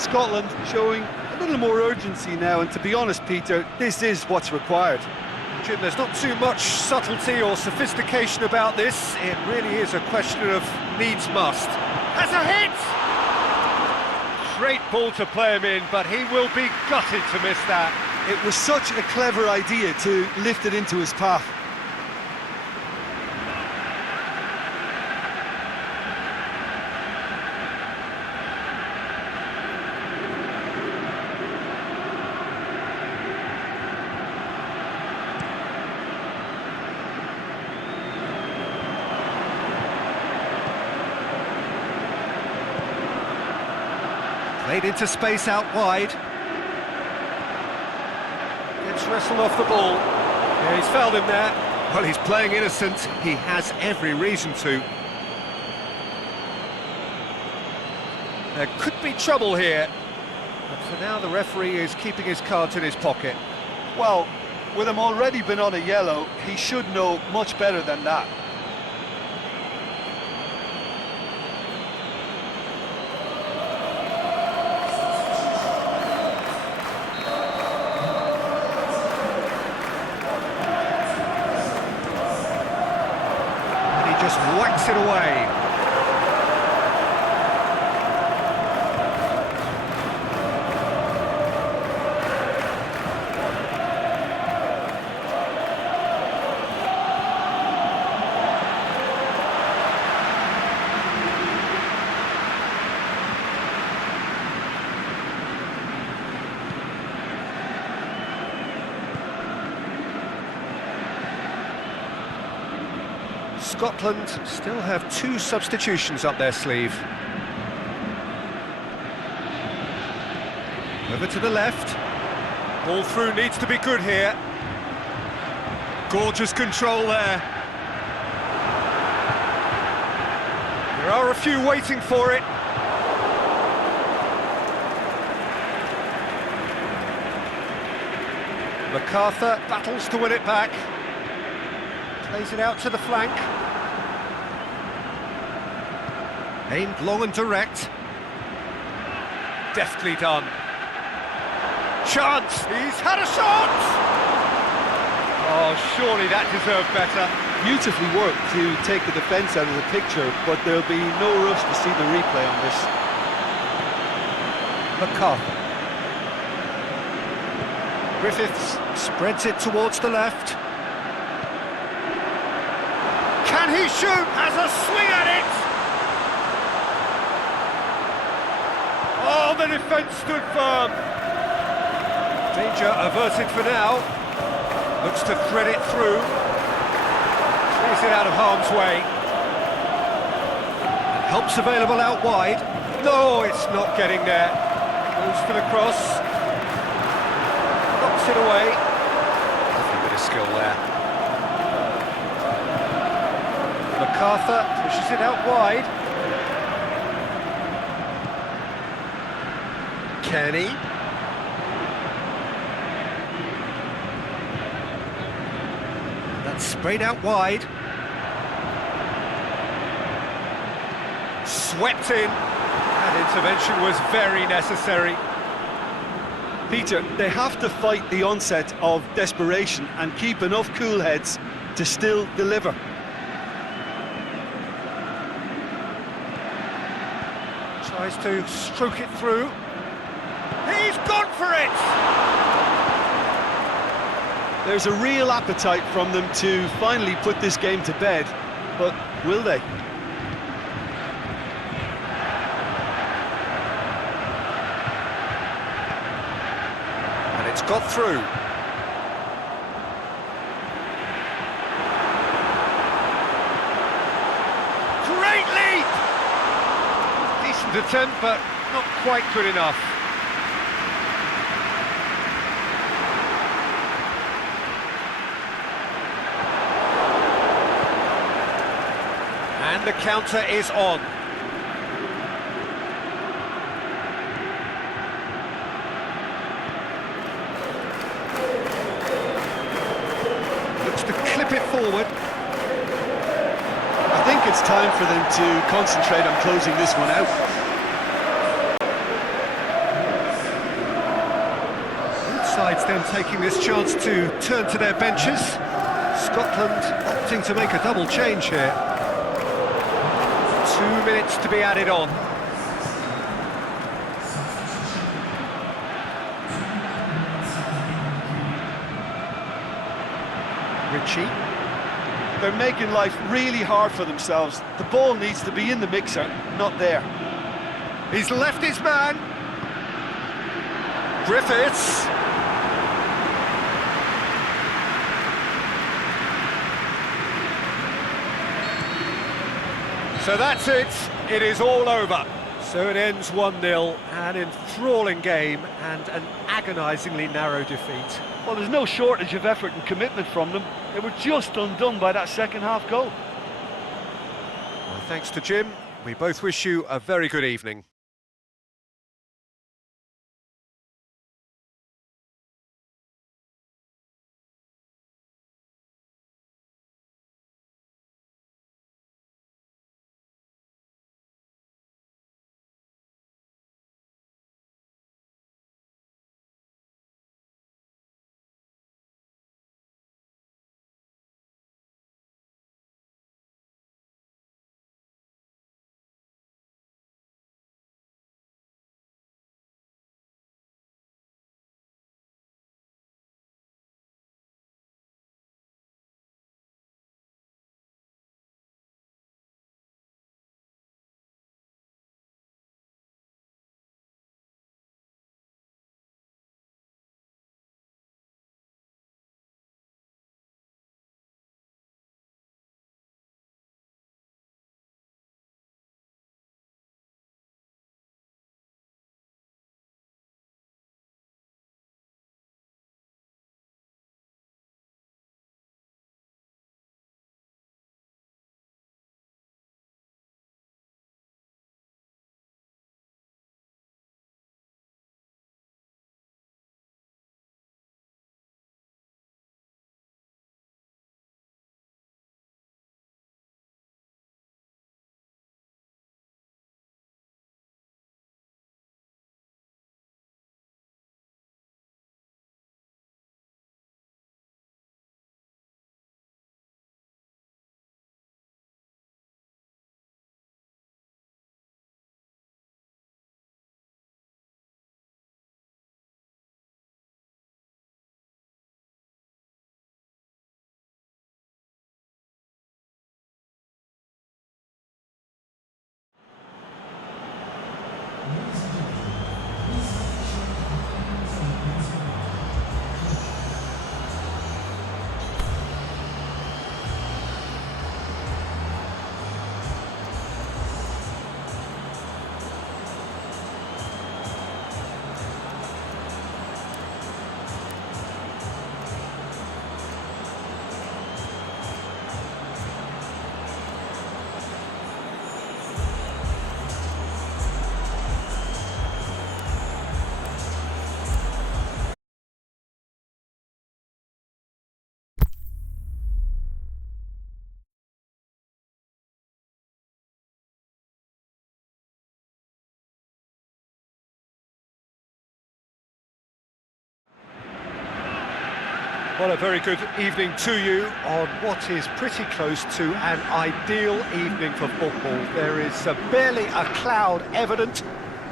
Scotland showing a little more urgency now, and to be honest, Peter, this is what's required. Jim, there's not too much subtlety or sophistication about this. It really is a question of needs must. Has a hit! Great ball to play him in, but he will be gutted to miss that. It was such a clever idea to lift it into his path. Played into space out wide. Gets wrestled off the ball. Yeah, he's fouled him there. Well, he's playing innocent. He has every reason to. There could be trouble here. But for now, the referee is keeping his cards in his pocket. Well, with him already been on a yellow, he should know much better than that. Just whacks it away. Scotland still have 2 substitutions up their sleeve. Over to the left. Ball through needs to be good here. Gorgeous control there. There are a few waiting for it. MacArthur battles to win it back. Plays it out to the flank. Aimed long and direct. Deftly done. Chance! He's had a shot! Oh, surely that deserved better. Beautifully worked to take the defence out of the picture, but there'll be no rush to see the replay on this. MacArthur. Griffiths spreads it towards the left. Can Can he shoot? Has a swing at it! Oh, the defence stood firm. Danger averted for now. Looks to thread it through. Clears it out of harm's way. And help's available out wide. No, it's not getting there. Goes for the cross. Knocks it away. Lovely bit of skill there. MacArthur pushes it out wide. Kenny. That's sprayed out wide. Swept in. That intervention was very necessary. Peter, they have to fight the onset of desperation and keep enough cool heads to still deliver. Tries to stroke it through. He's gone for it! There's a real appetite from them to finally put this game to bed, but will they? And it's got through. Great leap! Decent attempt, but not quite good enough. And the counter is on. Looks to clip it forward. I think it's time for them to concentrate on closing this one out. Both sides then taking this chance to turn to their benches. Scotland opting to make a double change here. 2 minutes to be added on. Ritchie. They're making life really hard for themselves. The ball needs to be in the mixer, not there. He's left his man. Griffiths. So that's it. It is all over. So it ends 1-0, an enthralling game and an agonisingly narrow defeat. Well, there's no shortage of effort and commitment from them. They were just undone by that second-half goal. Well, thanks to Jim. We both wish you a very good evening. Well, a very good evening to you on what is pretty close to an ideal evening for football. There is barely a cloud evident.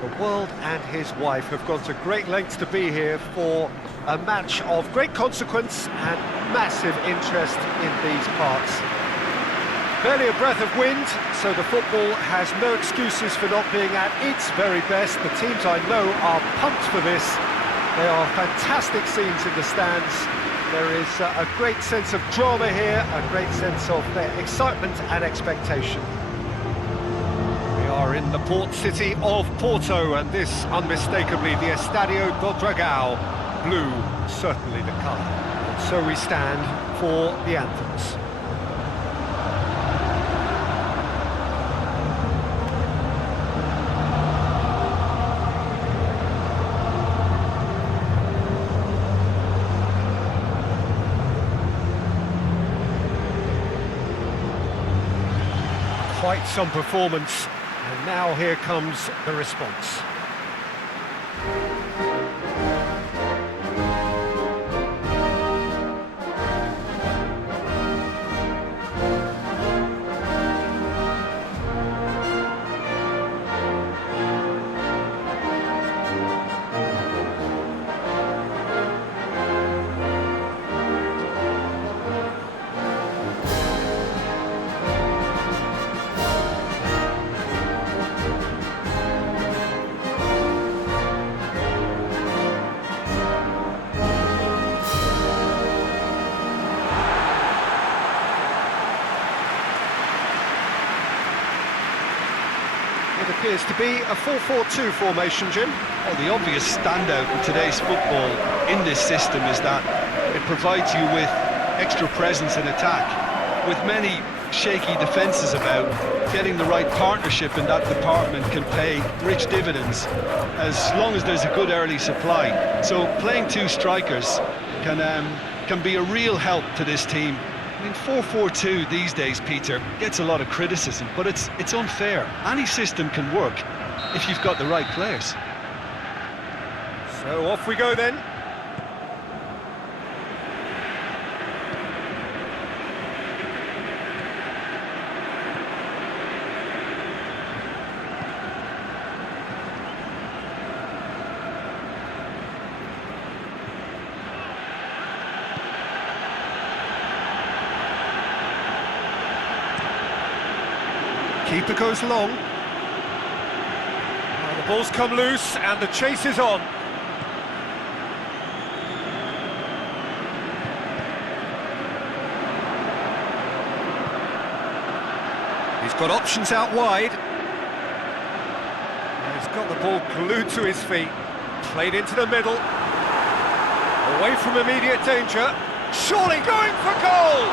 The world and his wife have gone to great lengths to be here for a match of great consequence and massive interest in these parts. Barely a breath of wind, so the football has no excuses for not being at its very best. The teams I know are pumped for this. They are fantastic scenes in the stands. There is a great sense of drama here, a great sense of excitement and expectation. We are in the port city of Porto, and this unmistakably the Estadio do Dragão. Blue, certainly the colour. And so we stand for the anthems. Quite some performance, and now here comes the response. It appears to be a 4-4-2 formation, Jim. Well, the obvious standout in today's football in this system is that it provides you with extra presence in attack. With many shaky defences about, getting the right partnership in that department can pay rich dividends as long as there's a good early supply. So playing two strikers can be a real help to this team. I mean, 4-4-2 these days, Peter, gets a lot of criticism, but it's unfair. Any system can work if you've got the right players. So off we go then. Keeper goes long. Well, the ball's come loose and the chase is on. He's got options out wide. He's got the ball glued to his feet. Played into the middle. Away from immediate danger. Surely going for goal!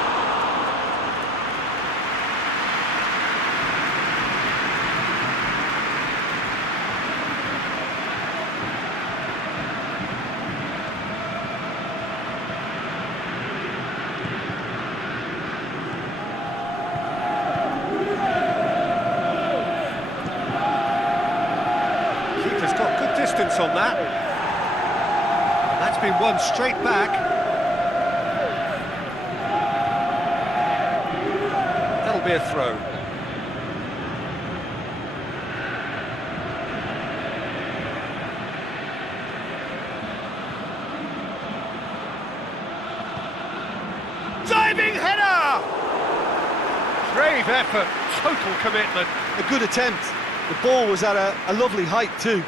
Keeper's got good distance on that. And that's been won straight back. That'll be a throw. Diving header! Brave effort, total commitment. A good attempt. The ball was at a lovely height too.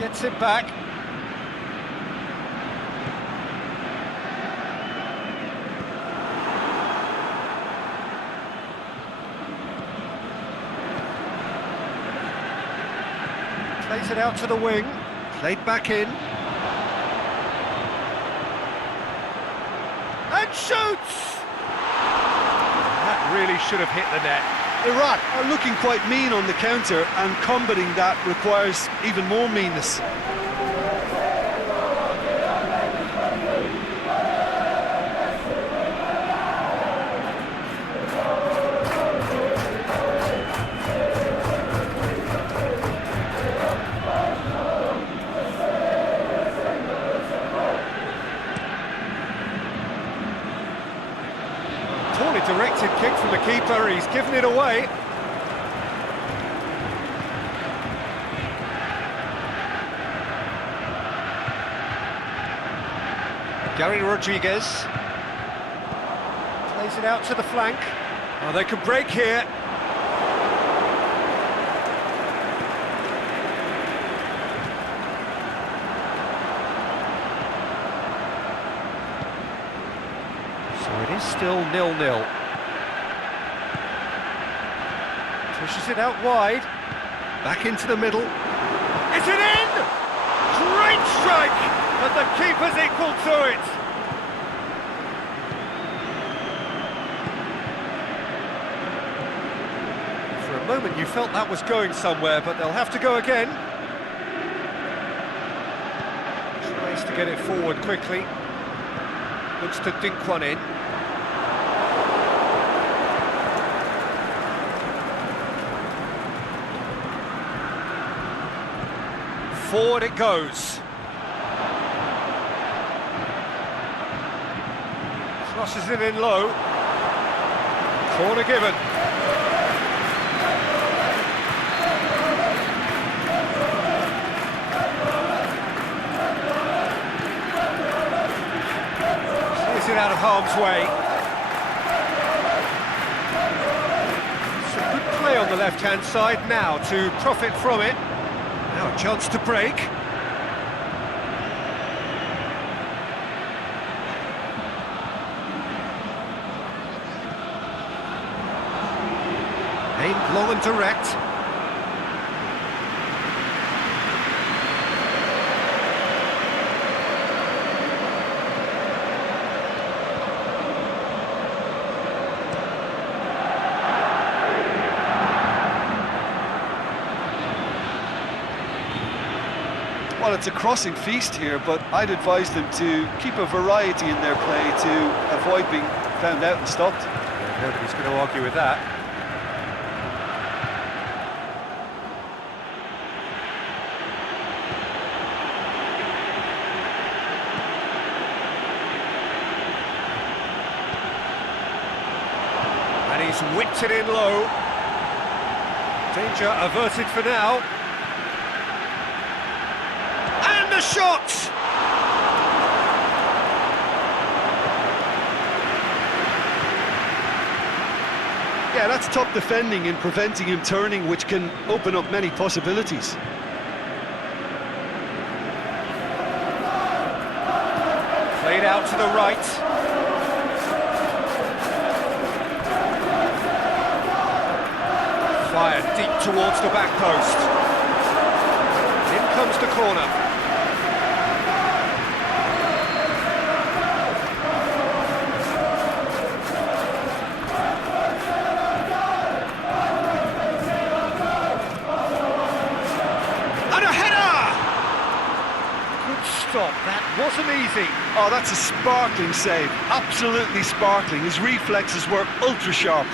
Gets it back. Plays it out to the wing. Played back in. And shoots! That really should have hit the net. Iraq are looking quite mean on the counter, and combating that requires even more meanness. Poorly directed kick from the keeper, he's given it away. Gary Rodriguez plays it out to the flank. Oh, they could break here. So it is still 0-0. Pushes it out wide. Back into the middle. Is it in? Great strike! But the keeper's equal to it. For a moment you felt that was going somewhere, but they'll have to go again. Tries to get it forward quickly. Looks to dink one in. Forward it goes. Crosses it in low. Corner given. Clears it out of harm's way. Some good play on the left-hand side now to profit from it. Now a chance to break. Aimed long and direct. Well, it's a crossing feast here, but I'd advise them to keep a variety in their play to avoid being found out and stopped. Yeah, nobody's going to argue with that. And he's whipped it in low. Danger averted for now. And the shot! Yeah, that's top defending and preventing him turning, which can open up many possibilities. Played out to the right. Fired deep towards the back post. In comes the corner. And a header! Good stop, that wasn't easy. Oh, that's a sparkling save. Absolutely sparkling. His reflexes were ultra sharp.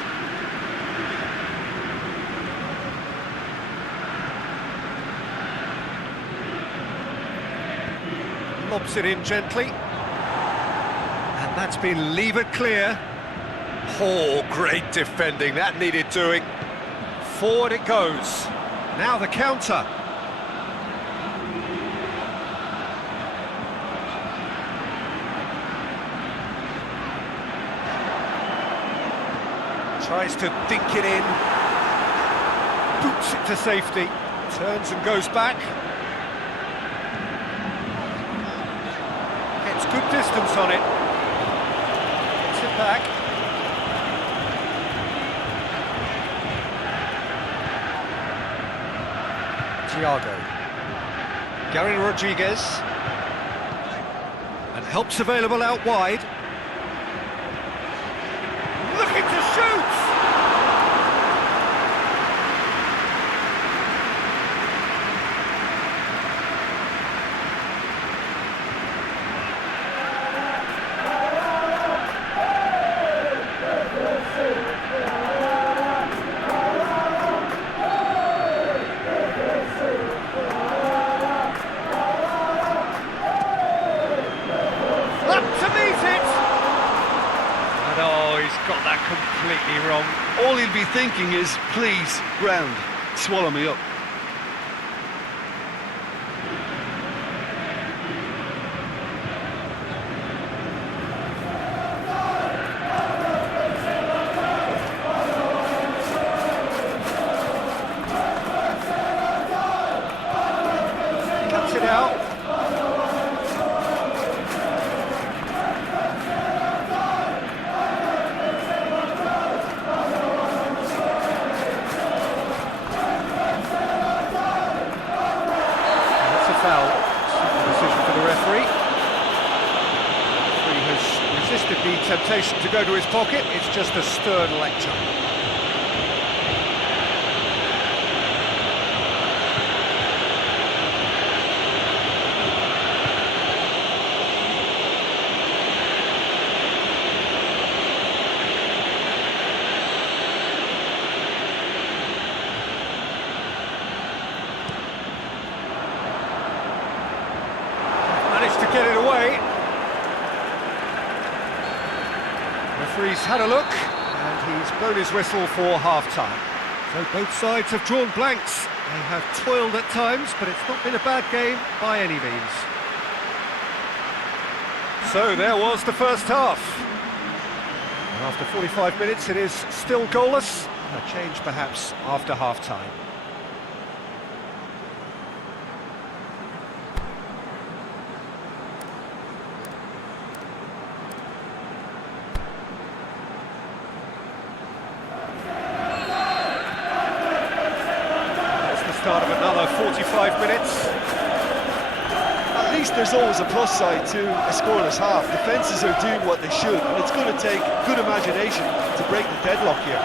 Lobs it in gently. And that's been levered clear. Oh, great defending. That needed doing. Forward it goes. Now the counter. Tries to dink it in. Boots it to safety. Turns and goes back. Gets good distance on it. Gets it back. Thiago. Gary Rodriguez. And help's available out wide. Looking to shoot! he'll be thinking is, please, ground, swallow me up. Cuts it out. Foul. Simple decision for the referee. The referee has resisted the temptation to go to his pocket. It's just a stern lecture. Managed to get it away. Referee's had a look, and he's blown his whistle for half-time. So both sides have drawn blanks. They have toiled at times, but it's not been a bad game by any means. So there was the first half. And after 45 minutes, it is still goalless. A change perhaps after half-time. Start of another 45 minutes. At least there's always a plus side to a scoreless half. Defences are doing what they should, and it's going to take good imagination to break the deadlock here.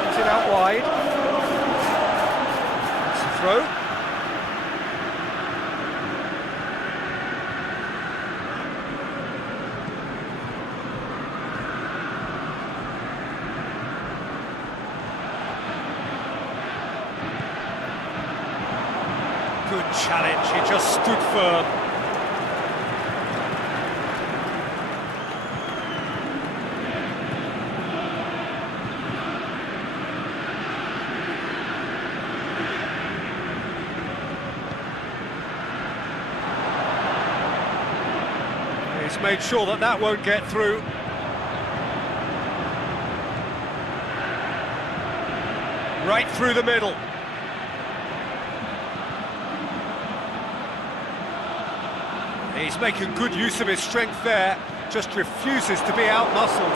Puts it out wide. It's a throw. Good challenge, he just stood firm. He's made sure that that won't get through. Right through the middle. He's making good use of his strength there, just refuses to be out-muscled.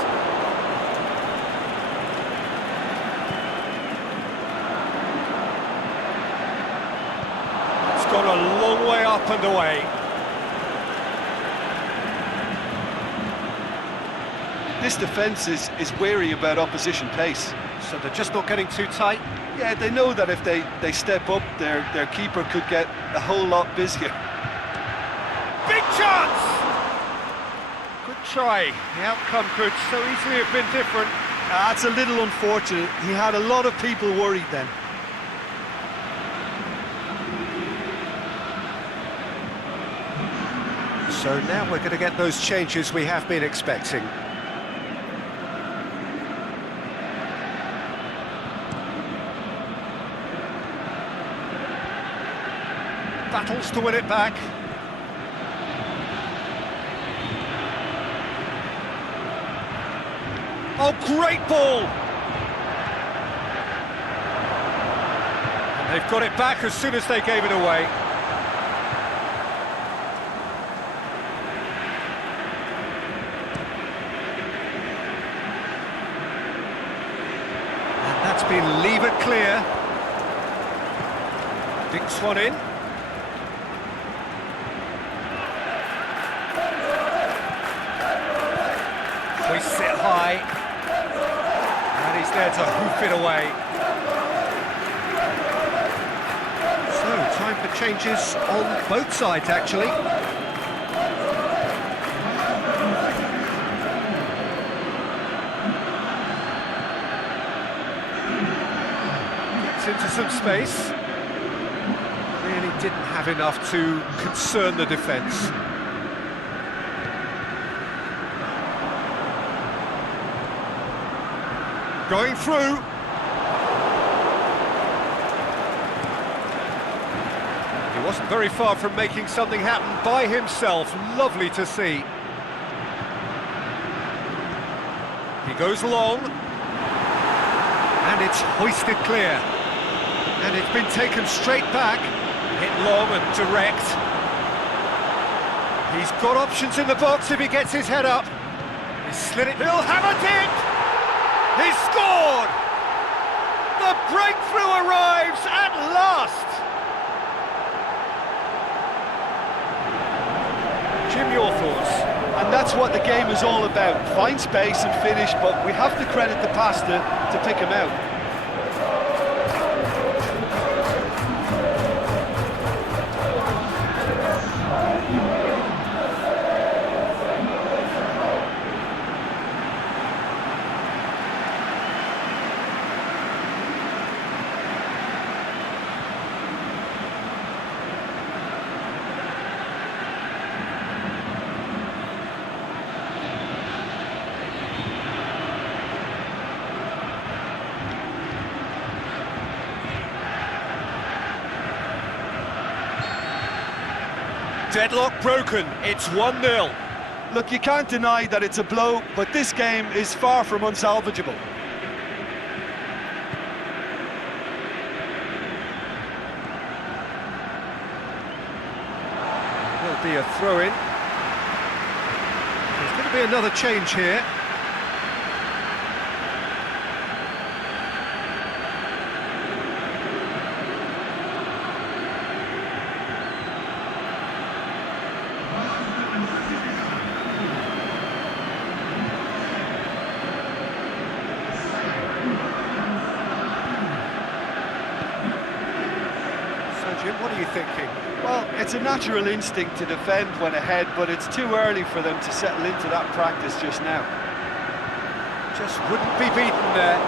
It's gone a long way up and away. This defence is wary about opposition pace. So they're just not getting too tight. Yeah, they know that if they step up, their keeper could get a whole lot busier. Big chance! Good try. The outcome could so easily have been different. That's a little unfortunate. He had a lot of people worried then. So now we're going to get those changes we have been expecting. Battles to win it back. Oh, great ball! And they've got it back as soon as they gave it away. And that's been levered clear. Dinks one in. Hoists it high. And he's there to hoof it away. So, time for changes on both sides, actually. Gets into some space. Really didn't have enough to concern the defence. Going through. He wasn't very far from making something happen by himself. Lovely to see. He goes long. And it's hoisted clear. And it's been taken straight back. Hit long and direct. He's got options in the box if he gets his head up. He's slid it. He'll have a dip! He's scored! The breakthrough arrives at last! Jim, your thoughts? And that's what the game is all about. Find space and finish, but we have to credit the passer to pick him out. Deadlock broken, it's 1-0. Look, you can't deny that it's a blow, but this game is far from unsalvageable. There'll be a throw-in. There's going to be another change here. Jim, what are you thinking? Well, it's a natural instinct to defend when ahead, but it's too early for them to settle into that practice just now. Just wouldn't be beaten there.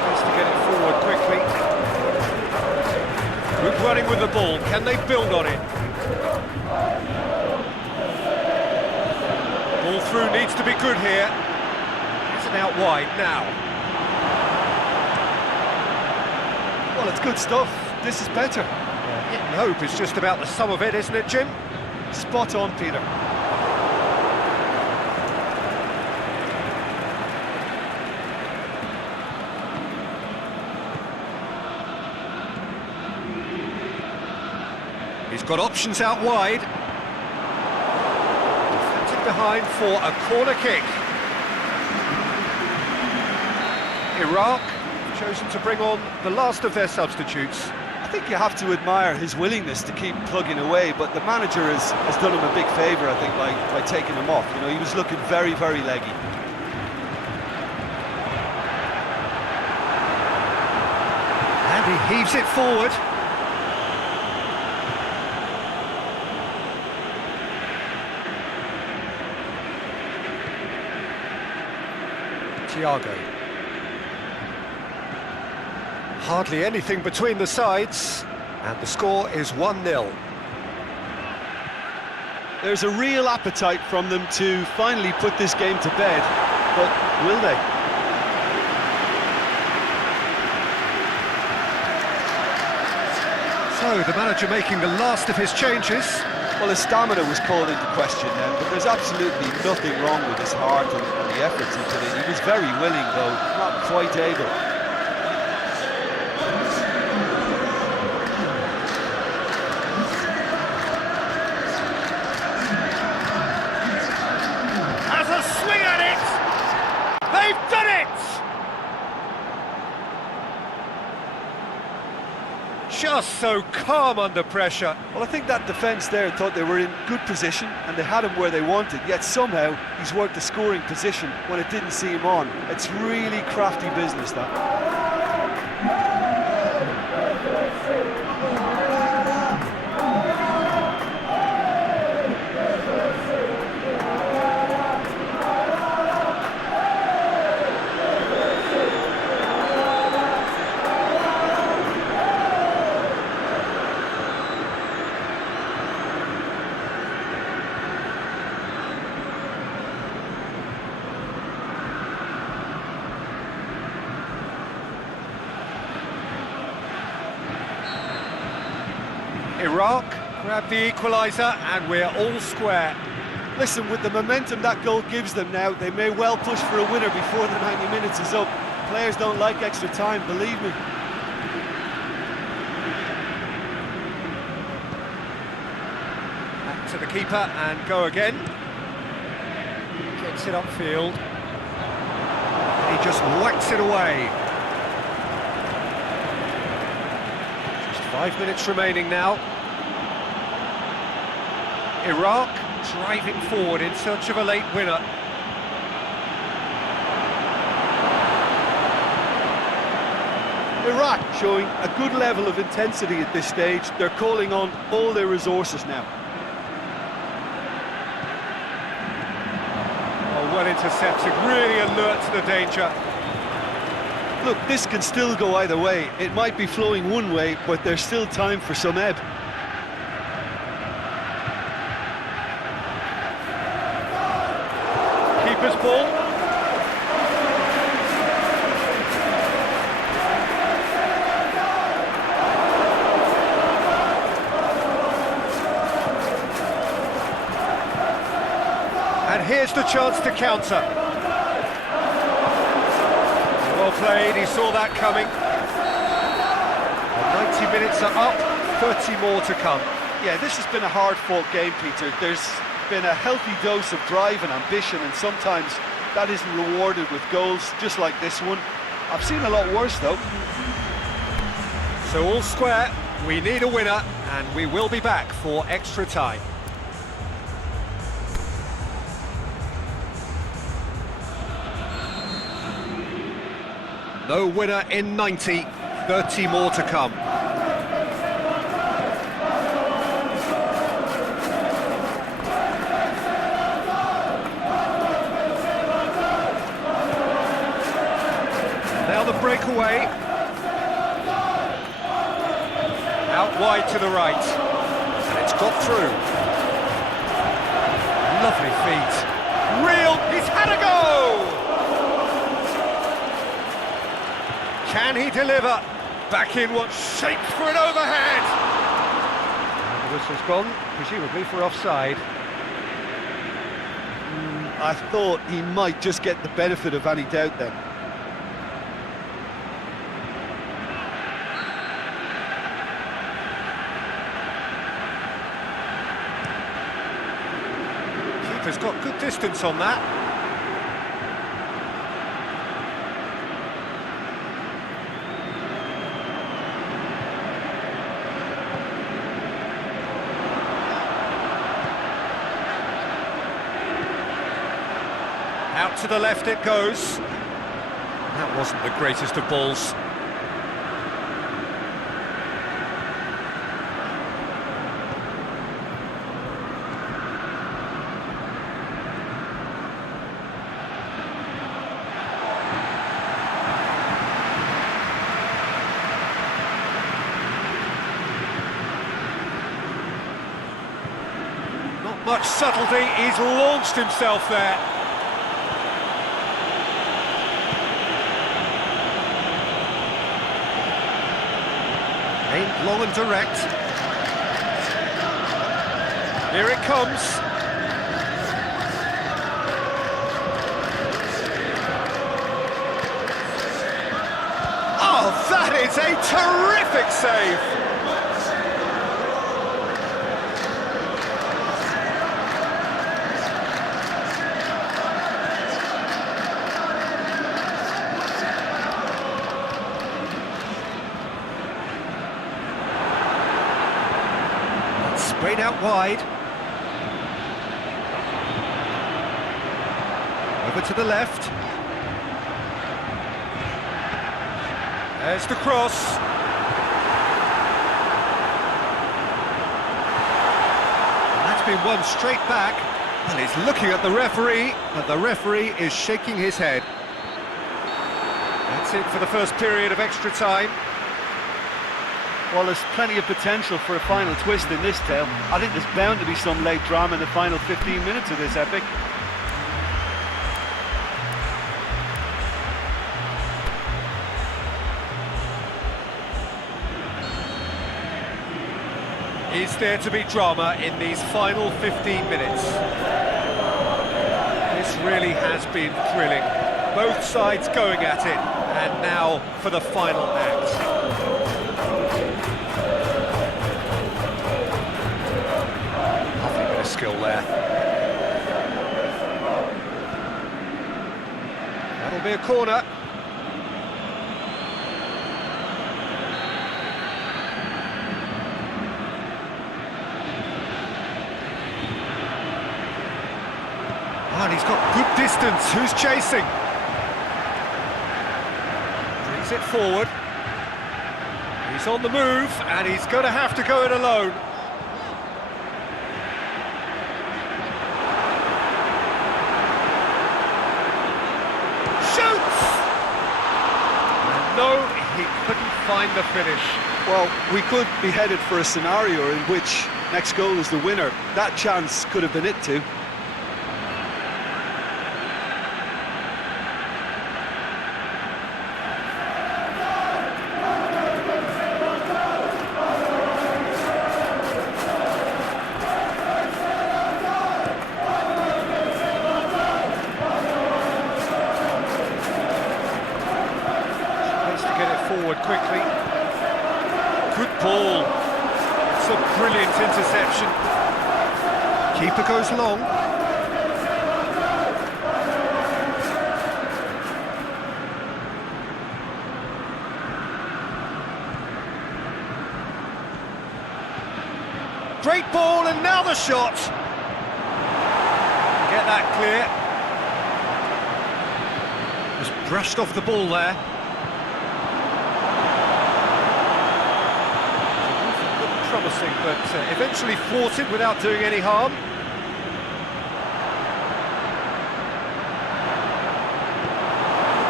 Tries to get it forward quickly. Good running with the ball. Can they build on it? Ball through needs to be good here. Isn't out wide now. Well, it's good stuff. This is better. Hit and hope is just about the sum of it, isn't it, Jim? Spot on, Peter. He's got options out wide. Deflected behind for a corner kick. Iraq chosen to bring on the last of their substitutes. I think you have to admire his willingness to keep plugging away, but the manager has done him a big favour, I think, by taking him off. You know, he was looking very, very leggy. And he heaves it forward. Thiago. Hardly anything between the sides, and the score is 1-0. There's a real appetite from them to finally put this game to bed, but will they? So, the manager making the last of his changes. Well, his stamina was called into question then, but there's absolutely nothing wrong with his heart and the efforts he put in. He was very willing, though, not quite able. Has a swing at it! They've done it! Just so calm under pressure. Well, I think that defence there thought they were in good position and they had him where they wanted, yet somehow he's worked the scoring position when it didn't see him on. It's really crafty business, that. Iraq grab the equaliser and we're all square. Listen, with the momentum that goal gives them now, they may well push for a winner before the 90 minutes is up. Players don't like extra time, believe me. Back to the keeper and go again. Gets it upfield. And he just whacks it away. Just 5 minutes remaining now. Iraq driving forward in search of a late winner. Iraq showing a good level of intensity at this stage. They're calling on all their resources now. Oh, well intercepted, really alert to the danger. Look, this can still go either way. It might be flowing one way, but there's still time for some ebb. Keeper's ball. And here's the chance to counter. Well played, he saw that coming. And 90 minutes are up, 30 more to come. Yeah, this has been a hard-fought game, Peter. There's been a healthy dose of drive and ambition, and sometimes that isn't rewarded with goals, just like this one. I've seen a lot worse, though. So all square, we need a winner, and we will be back for extra time. No winner in 90, 30 more to come. Now the breakaway. Out wide to the right. And it's got through. Lovely feet. Real, he's had a go! Can he deliver? Back in what shaped for an overhead! And the whistle's gone, presumably for offside. I thought he might just get the benefit of any doubt then. Keeper's got good distance on that. Out to the left it goes. That wasn't the greatest of balls. Not much subtlety, he's launched himself there. Aimed long and direct. Here it comes. Oh, that is a terrific save! Sprayed out wide. Over to the left. There's the cross. And that's been won straight back. Well, he's looking at the referee, but the referee is shaking his head. That's it for the first period of extra time. Well, there's plenty of potential for a final twist in this tale. I think there's bound to be some late drama in the final 15 minutes of this epic. Is there to be drama in these final 15 minutes? This really has been thrilling. Both sides going at it, and now for the final act. Lovely bit of skill there. That'll be a corner. And he's got good distance. Who's chasing? Brings it forward. He's on the move, and he's going to have to go it alone. Shoots! And no, he couldn't find the finish. Well, we could be headed for a scenario in which next goal is the winner. That chance could have been it too. Forward quickly. Good ball. It's a brilliant interception. Keeper goes long. Great ball, and now the shot. Get that clear. Just brushed off the ball there. Promising, but eventually thwarted without doing any harm.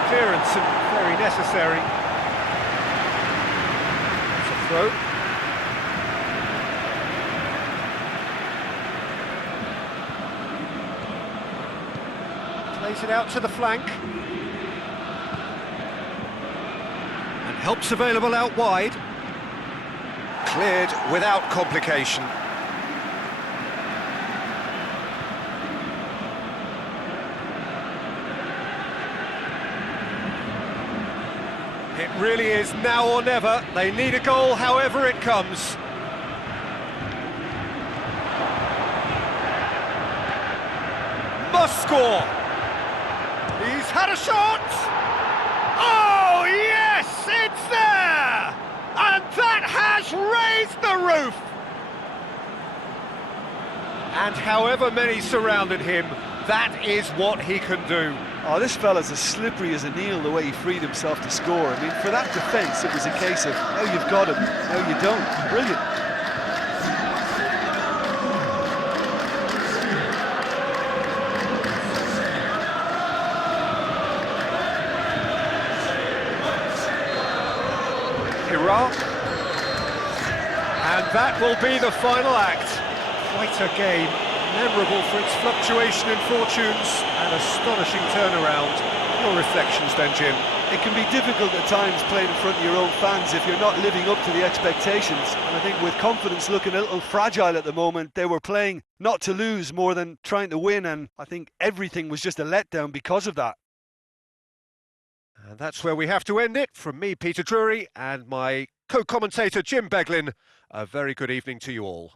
Clearance and very necessary. It's a throw. Plays it out to the flank. And help's available out wide. Cleared without complication. It really is now or never. They need a goal however it comes. Must score. He's had a shot. Oh yes, it's there! And that has raised the roof! And however many surrounded him, that is what he can do. Oh, this fella's as slippery as an eel, the way he freed himself to score. I mean, for that defence, it was a case of, now you've got him, now you don't. Brilliant. And that will be the final act. Quite a game, memorable for its fluctuation in fortunes and astonishing turnaround. Your reflections then, Jim? It can be difficult at times playing in front of your own fans if you're not living up to the expectations. And I think with confidence looking a little fragile at the moment, they were playing not to lose more than trying to win, and I think everything was just a letdown because of that. And that's where we have to end it. From me, Peter Drury, and my co-commentator, Jim Beglin, a very good evening to you all.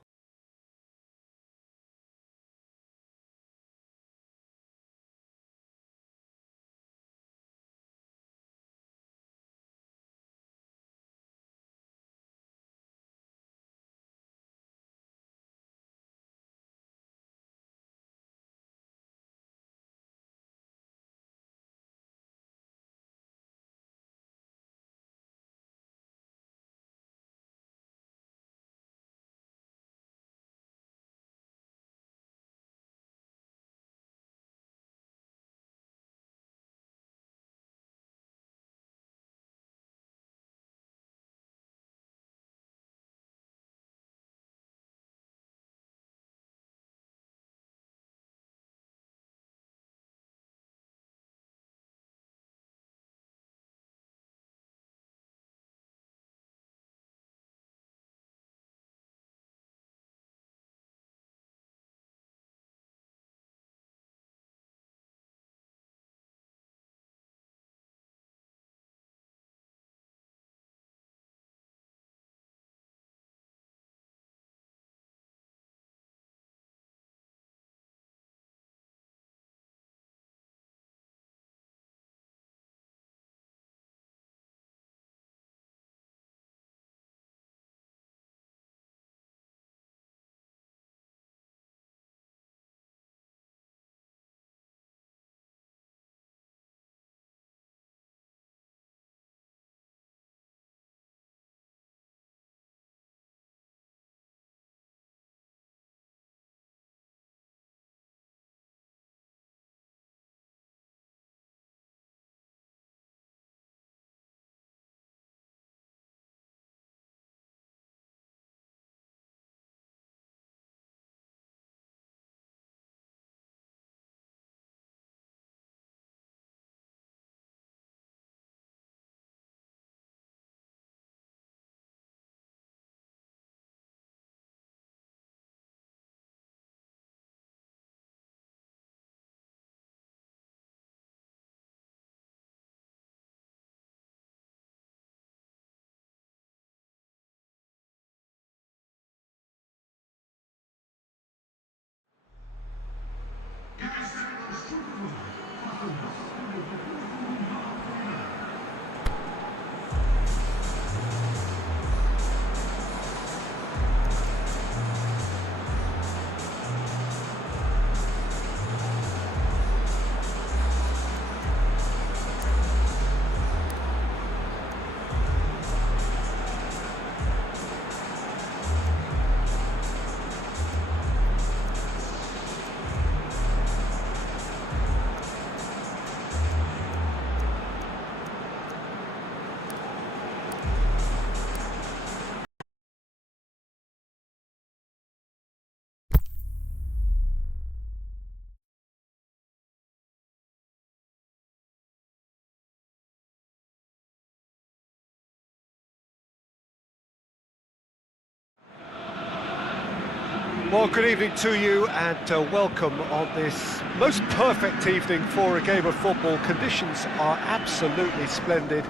Well, good evening to you and welcome on this most perfect evening for a game of football. Conditions are absolutely splendid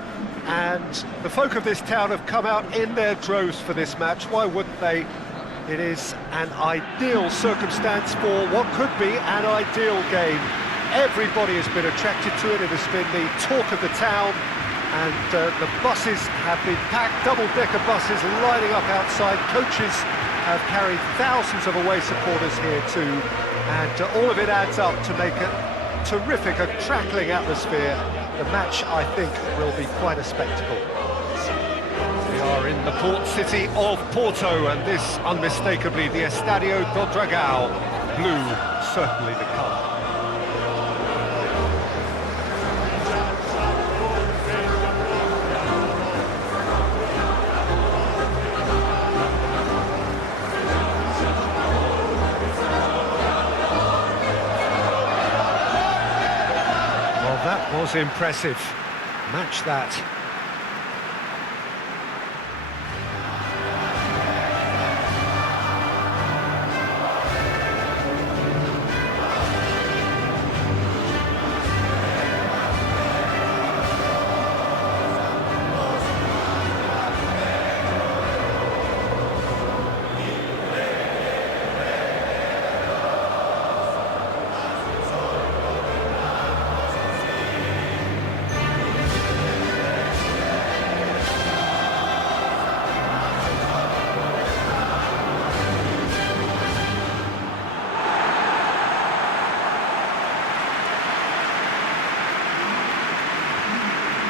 and the folk of this town have come out in their droves for this match. Why wouldn't they? It is an ideal circumstance for what could be an ideal game. Everybody has been attracted to it. It has been the talk of the town, and the buses have been packed, double-decker buses lining up outside. Coaches have carried thousands of away supporters here too, and all of it adds up to make a terrific, a crackling atmosphere. The match, I think, will be quite a spectacle. We are in the port city of Porto, and this, unmistakably, the Estadio do Dragão. Blue, certainly the colour. That was impressive. Match that.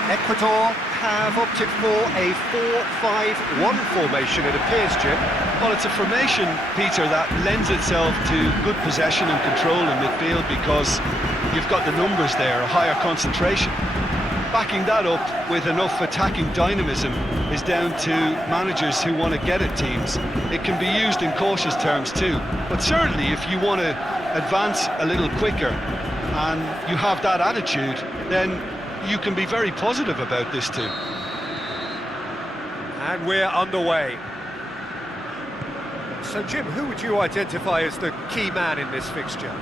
Ecuador have opted for a 4-5-1 formation, it appears, Jim. Well, it's a formation, Peter, that lends itself to good possession and control in midfield because you've got the numbers there, a higher concentration. Backing that up with enough attacking dynamism is down to managers who want to get at teams. It can be used in cautious terms too, but certainly if you want to advance a little quicker and you have that attitude, then you can be very positive about this too. And we're underway. So, Jim, who would you identify as the key man in this fixture?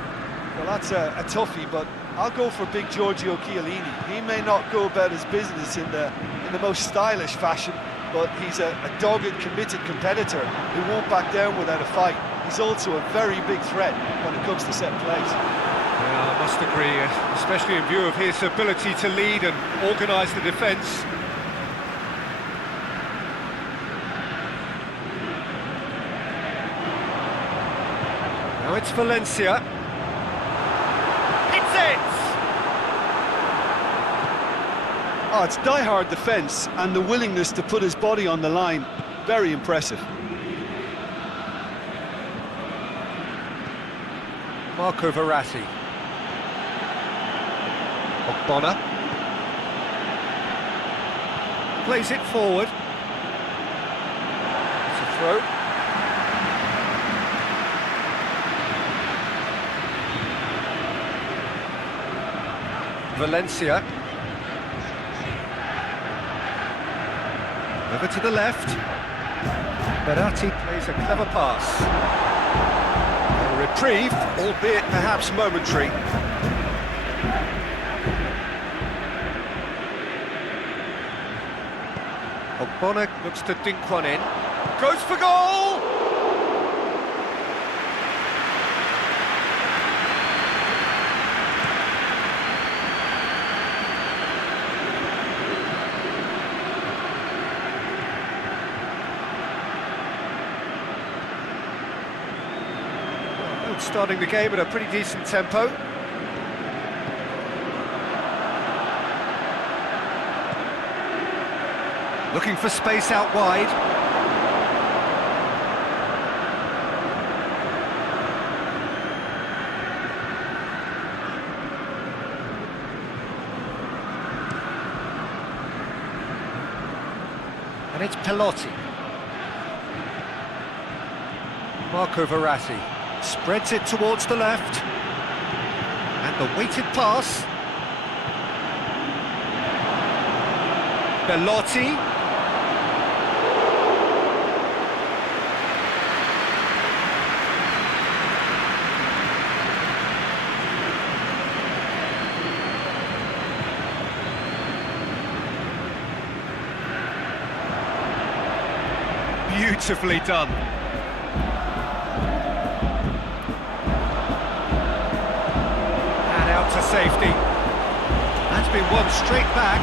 Well, that's a toughie, but I'll go for big Giorgio Chiellini. He may not go about his business in the most stylish fashion, but he's a dogged, committed competitor who won't back down without a fight. He's also a very big threat when it comes to set plays. Yeah, I must agree, especially in view of his ability to lead and organise the defence. Now it's Valencia. It's it! Oh, it's die-hard defence and the willingness to put his body on the line. Very impressive. Marco Verratti. Ogbonna plays it forward. It's a throw. Valencia. Over to the left. Verratti plays a clever pass. A reprieve, albeit perhaps momentary. Ogbonna looks to dink one in. Goes for goal! Starting the game at a pretty decent tempo. Looking for space out wide. And it's Pelotti. Marco Verratti spreads it towards the left. And the weighted pass. Belotti. Beautifully done. And out to safety. That's been won straight back.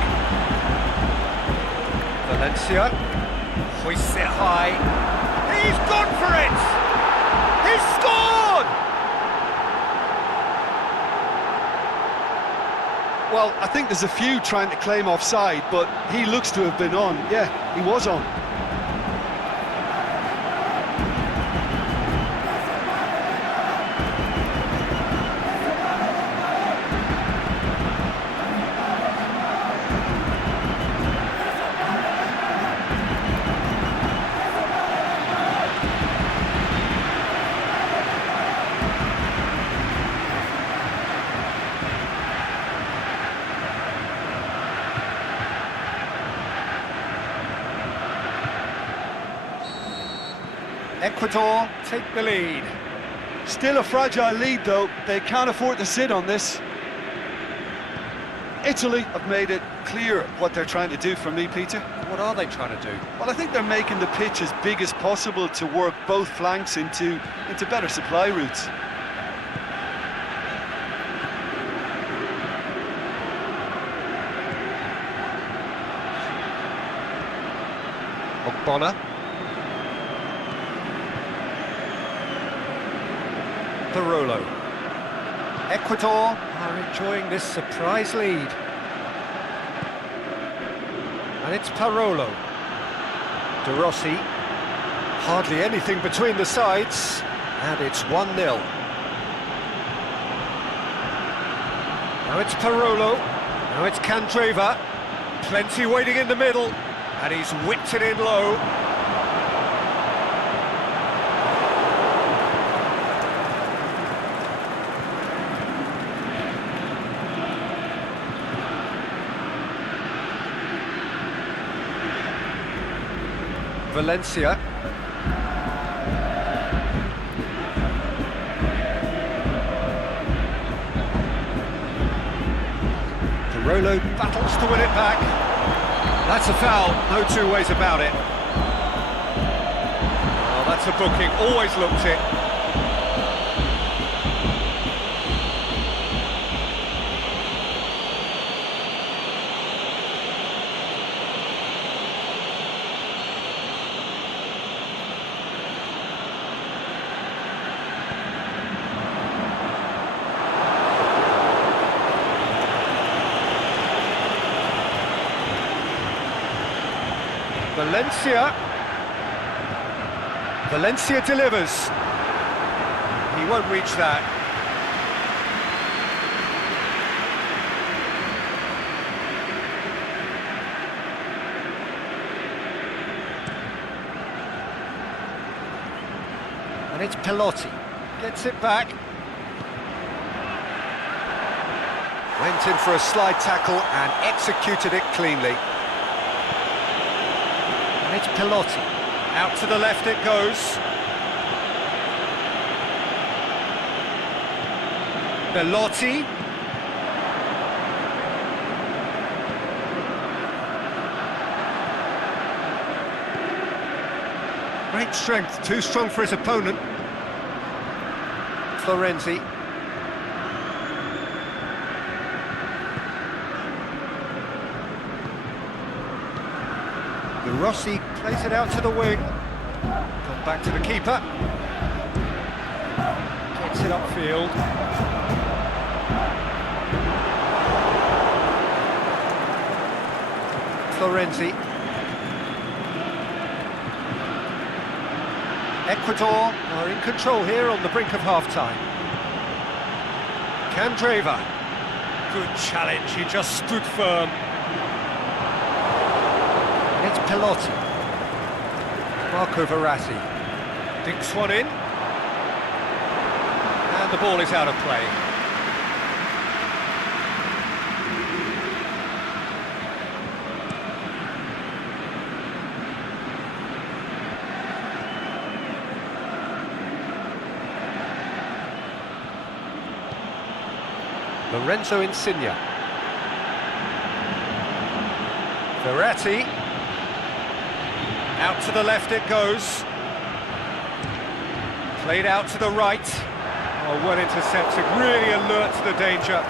Valencia hoists it high. He's gone for it! He's scored! Well, I think there's a few trying to claim offside, but he looks to have been on. Yeah, he was on. Ecuador take the lead. Still a fragile lead though, they can't afford to sit on this. Italy have made it clear what they're trying to do for me, Peter. What are they trying to do? Well, I think they're making the pitch as big as possible to work both flanks into better supply routes. Ogbonna. Parolo. Ecuador are enjoying this surprise lead. And it's Parolo. De Rossi. Hardly anything between the sides. And it's 1-0. Now it's Parolo. Now it's Candreva. Plenty waiting in the middle. And he's whipped it in low. Valencia. Parolo battles to win it back. That's a foul, no two ways about it. Oh, that's a booking, always looked it. Valencia delivers. He won't reach that. And it's Pelotti. Gets it back. Went in for a slide tackle and executed it cleanly. It's Pelotti. Out to the left it goes. Pelotti. Great strength, too strong for his opponent. Florenzi. Rossi plays it out to the wing. Come back to the keeper. Gets it upfield. Florenzi. Ecuador are in control here on the brink of half-time. Candreva. Good challenge, he just stood firm. It's Pelotti. Marco Verratti. Dinks one in. And the ball is out of play. Lorenzo Insigne. Out to the left it goes. Played out to the right. Oh, well intercepted, really alert to the danger.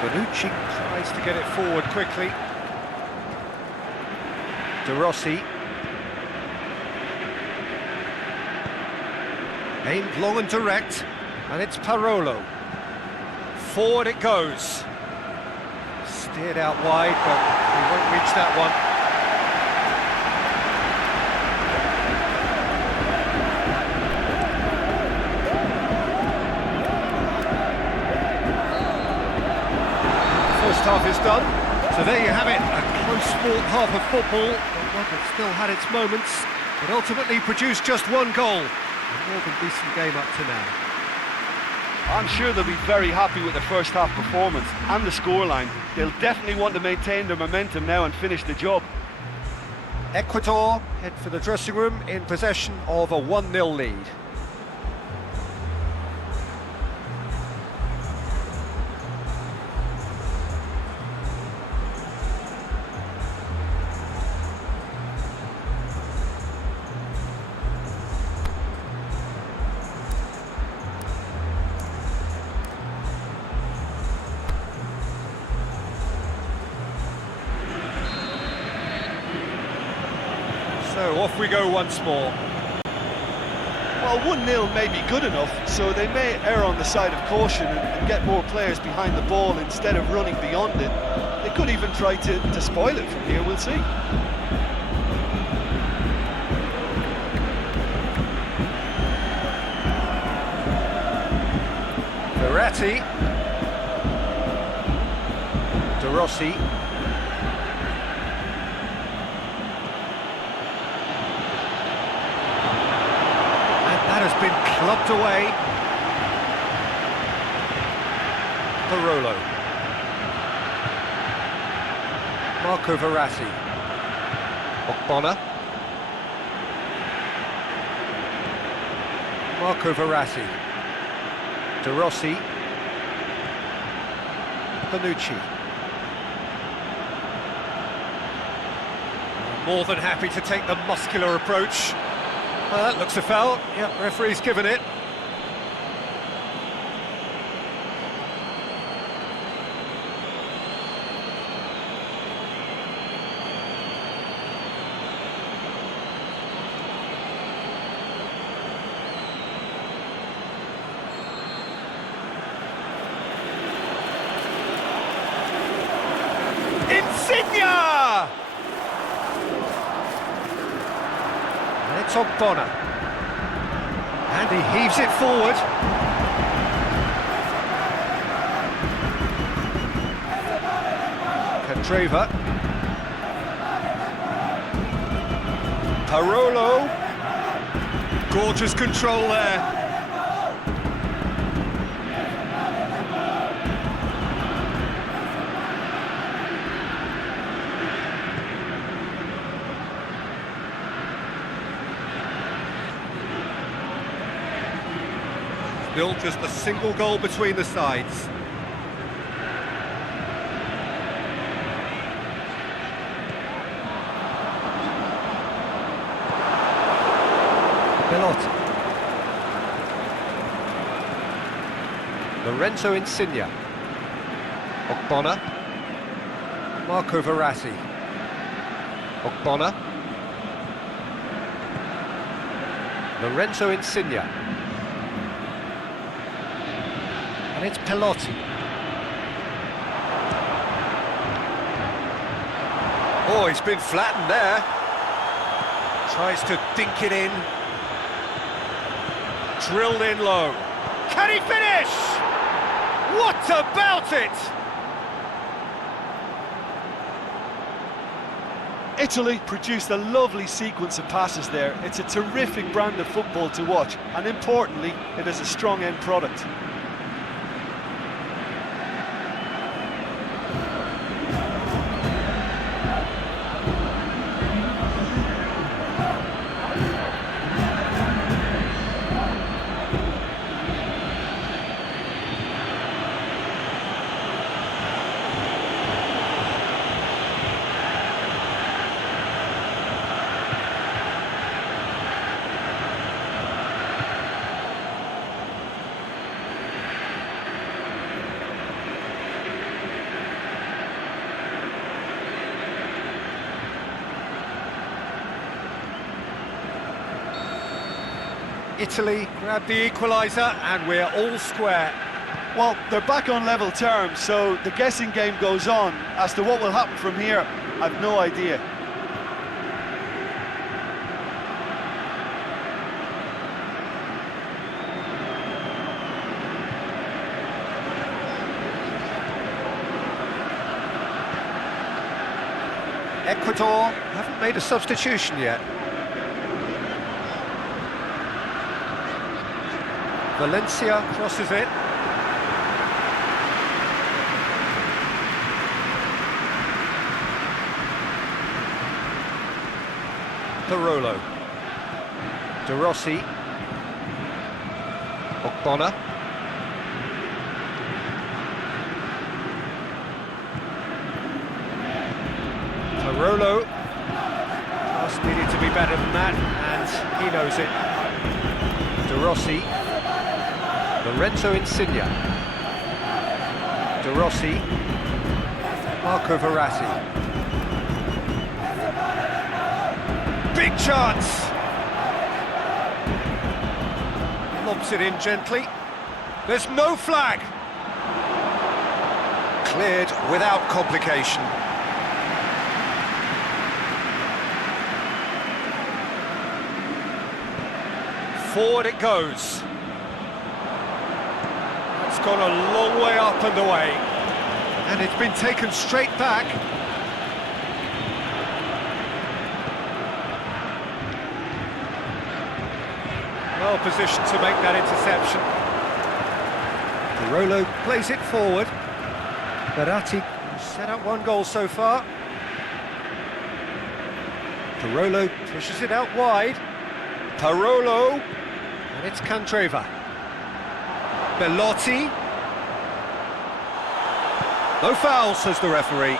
Bonucci tries to get it forward quickly. De Rossi. Aimed long and direct, and it's Parolo. Forward it goes. Steered out wide, but he won't reach that one. First half is done, so there you have it, a close-fought half of football, but one that still had its moments, but ultimately produced just one goal. A more than decent game up to now. I'm sure they'll be very happy with the first half performance and the scoreline. They'll definitely want to maintain their momentum now and finish the job. Ecuador head for the dressing room in possession of a 1-0 lead. So off we go once more. Well, 1-0 may be good enough, so they may err on the side of caution and get more players behind the ball instead of running beyond it. They could even try to spoil it from here, we'll see. Verratti. De Rossi. That has been clubbed away. Parolo. Marco Verratti. Ogbonna. Marco Verratti. De Rossi. Bonucci. More than happy to take the muscular approach. That looks a foul. Yep, referee's given it. Insigne! It's Ogbonna. And he heaves it forward. Candreva. Parolo. Gorgeous control there. Still just a single goal between the sides. Belotti. Lorenzo Insigne. Ogbonna. Marco Verratti. Ogbonna. Lorenzo Insigne. And it's Belotti. Oh, he's been flattened there. Tries to dink it in. Drilled in low. Can he finish? What about it? Italy produced a lovely sequence of passes there. It's a terrific brand of football to watch, and importantly, it is a strong end product. Italy grab the equaliser and we're all square. Well, they're back on level terms, so the guessing game goes on. As to what will happen from here, I've no idea. Ecuador haven't made a substitution yet. Valencia crosses it. Parolo. De Rossi. Ogbonna. Parolo. Just needed to be better than that, and he knows it. De Rossi. Lorenzo Insigne. De Rossi. Marco Verratti. Big chance! Lobs it in gently. There's no flag! Cleared without complication. Forward it goes. It's gone a long way up and away. And it's been taken straight back. Well positioned to make that interception. Parolo plays it forward. Verratti set up one goal so far. Parolo pushes it out wide. Parolo. And it's Candreva. Bellotti. No foul, says the referee.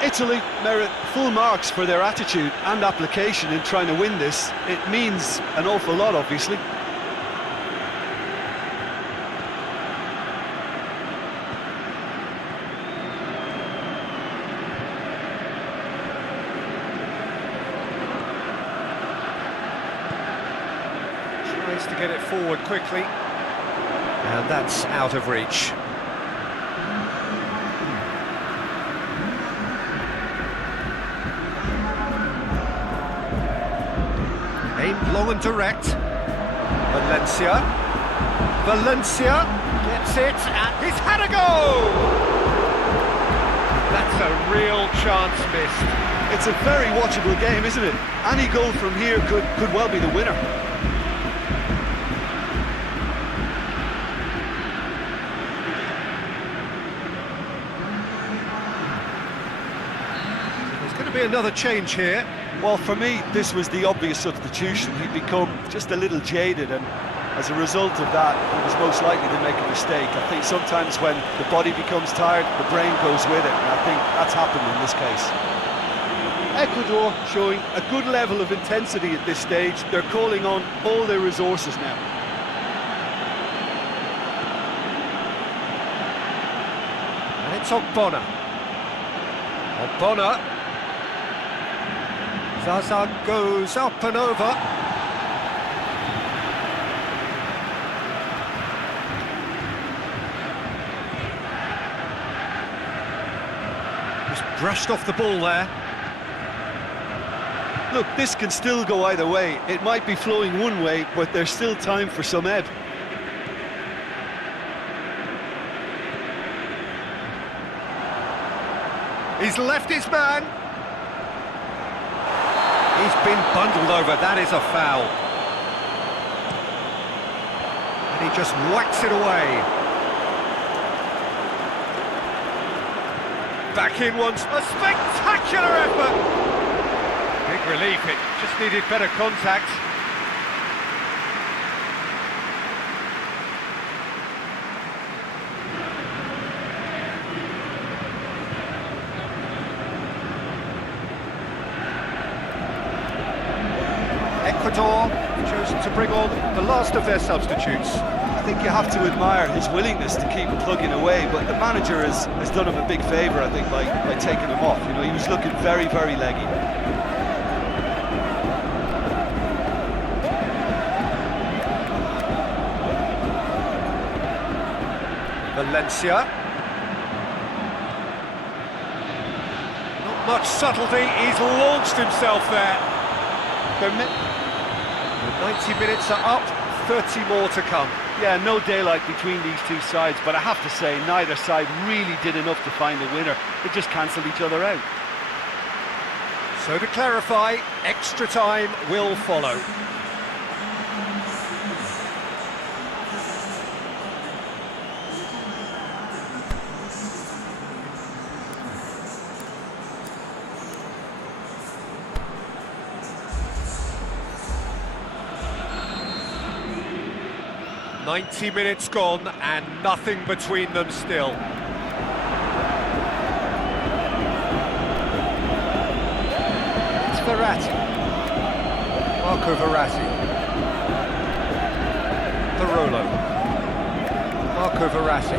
Italy merit full marks for their attitude and application in trying to win this. It means an awful lot, obviously. Tries to get it forward quickly. And that's out of reach. Aimed long and direct. Valencia. Valencia gets it, and he's had a go! That's a real chance missed. It's a very watchable game, isn't it? Any goal from here could well be the winner. There's going to be another change here. Well, for me, this was the obvious substitution. He'd become just a little jaded, and as a result of that, he was most likely to make a mistake. I think sometimes when the body becomes tired, the brain goes with it, and I think that's happened in this case. Ecuador showing a good level of intensity at this stage. They're calling on all their resources now. And it's Ogbonna. Ogbonna. Zaza goes up and over. Just brushed off the ball there. Look, this can still go either way. It might be flowing one way, but there's still time for some ebb. He's left his man. He's been bundled over, that is a foul. And he just whacks it away. Back in once, a spectacular effort! Big relief, it just needed better contact. Ecuador chosen to bring on the last of their substitutes. I think you have to admire his willingness to keep plugging away, but the manager has done him a big favour, I think, by taking him off. You know, he was looking very, very leggy. Valencia. Not much subtlety, he's launched himself there. The 90 minutes are up, 30 more to come. Yeah, no daylight between these two sides, but I have to say, neither side really did enough to find the winner. They just cancelled each other out. So to clarify, extra time will follow. "90 minutes gone and nothing between them still." It's Verratti. Marco Verratti. Barolo. Marco Verratti.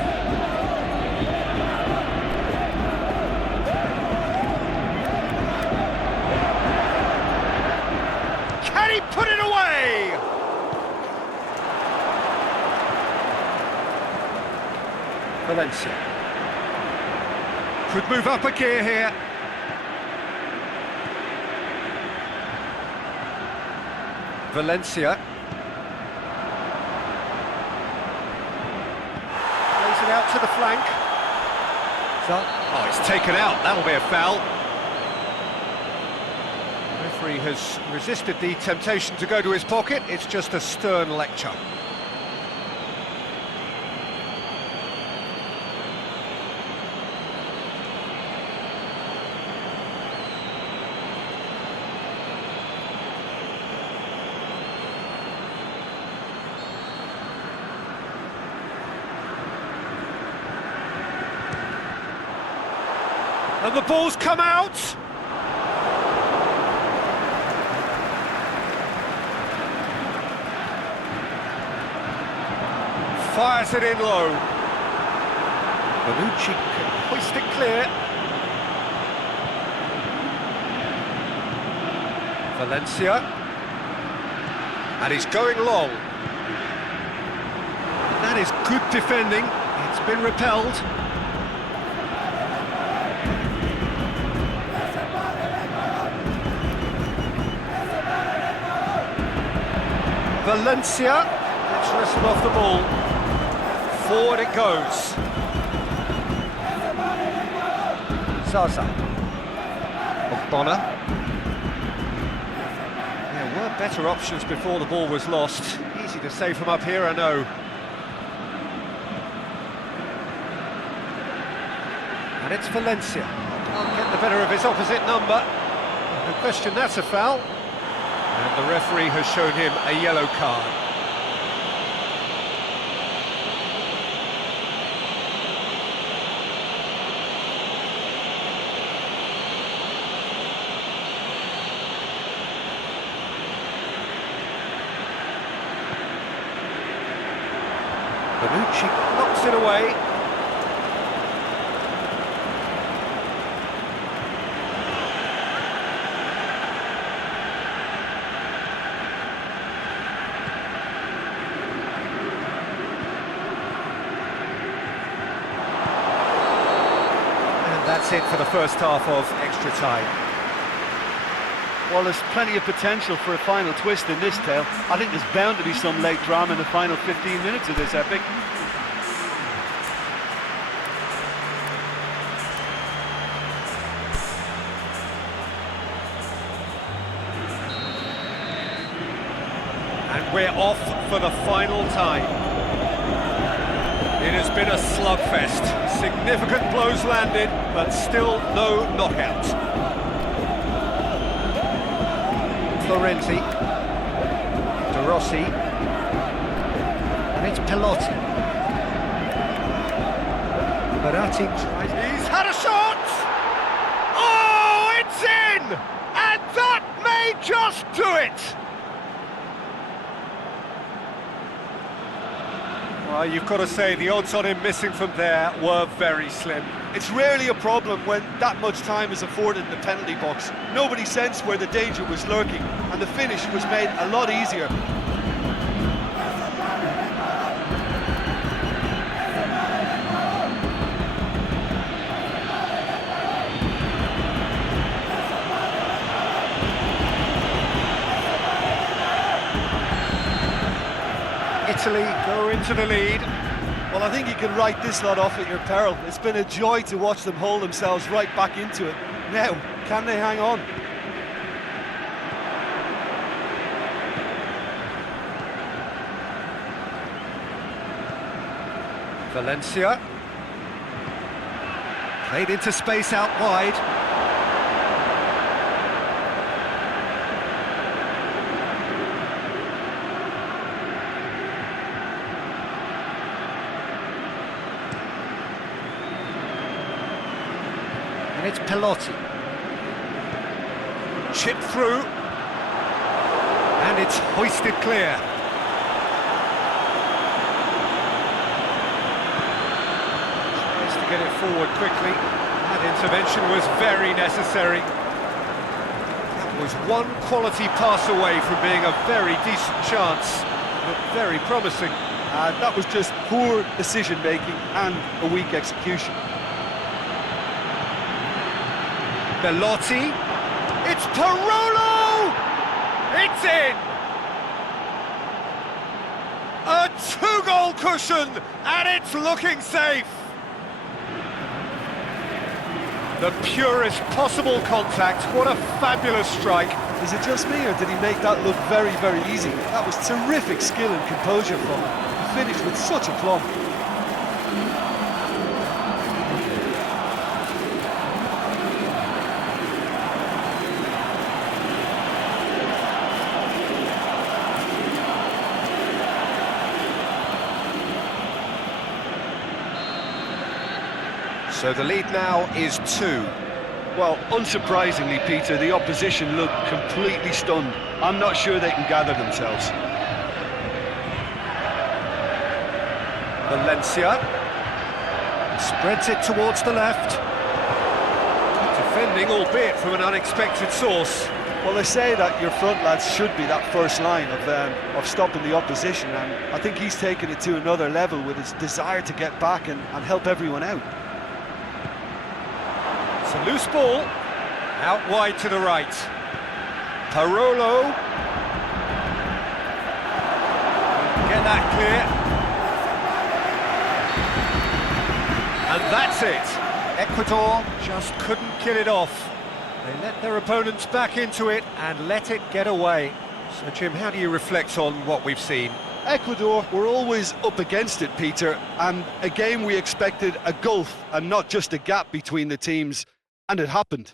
Can he put it away? Valencia. Could move up a gear here. Valencia. Plays it out to the flank. Oh, it's taken out. That'll be a foul. The referee has resisted the temptation to go to his pocket. It's just a stern lecture. And the ball's come out. Fires it in low. Bonucci can hoist it clear. Valencia. And he's going long. That is good defending. It's been repelled. Valencia, it's wrestled off the ball. Forward it goes. Zaza. Ogbonna. There were better options before the ball was lost. Easy to say from up here, I know. And it's Valencia. Can't get the better of his opposite number. No question that's a foul. And the referee has shown him a yellow card. Bonucci knocks it away. That's it for the first half of extra time. Well, there's plenty of potential for a final twist in this tale. I think there's bound to be some late drama in the final 15 minutes of this epic. And we're off for the final time. It has been a slugfest. Significant blows landed, but still no knockout. Florenzi. De Rossi. And it's Pelotti. Verratti tries. He's had a shot! Oh, it's in! And that may just do it! Well, you've got to say the odds on him missing from there were very slim. It's rarely a problem when that much time is afforded in the penalty box. Nobody sensed where the danger was lurking, and the finish was made a lot easier. Italy go into the lead. Well, I think you can write this lot off at your peril. It's been a joy to watch them hold themselves right back into it. Now, can they hang on? Valencia. Played into space out wide. And it's Pelotti. Chip through. And it's hoisted clear. Tries to get it forward quickly. That intervention was very necessary. That was one quality pass away from being a very decent chance. Looked very promising. That was just poor decision-making and a weak execution. Belotti, it's Parolo! It's in! A two-goal cushion, and it's looking safe! The purest possible contact, what a fabulous strike. Is it just me, or did he make that look very, very easy? That was terrific skill and composure from him. He finished with such aplomb. So the lead now is 2. Well, unsurprisingly, Peter, the opposition look completely stunned. I'm not sure they can gather themselves. Valencia spreads it towards the left. Good defending, albeit from an unexpected source. Well, they say that your front lads should be that first line of stopping the opposition, and I think he's taken it to another level with his desire to get back and help everyone out. It's a loose ball, out wide to the right. Parolo. Get that clear. And that's it. Ecuador just couldn't kill it off. They let their opponents back into it and let it get away. So, Jim, how do you reflect on what we've seen? Ecuador were always up against it, Peter, and a game we expected a gulf and not just a gap between the teams. And it happened.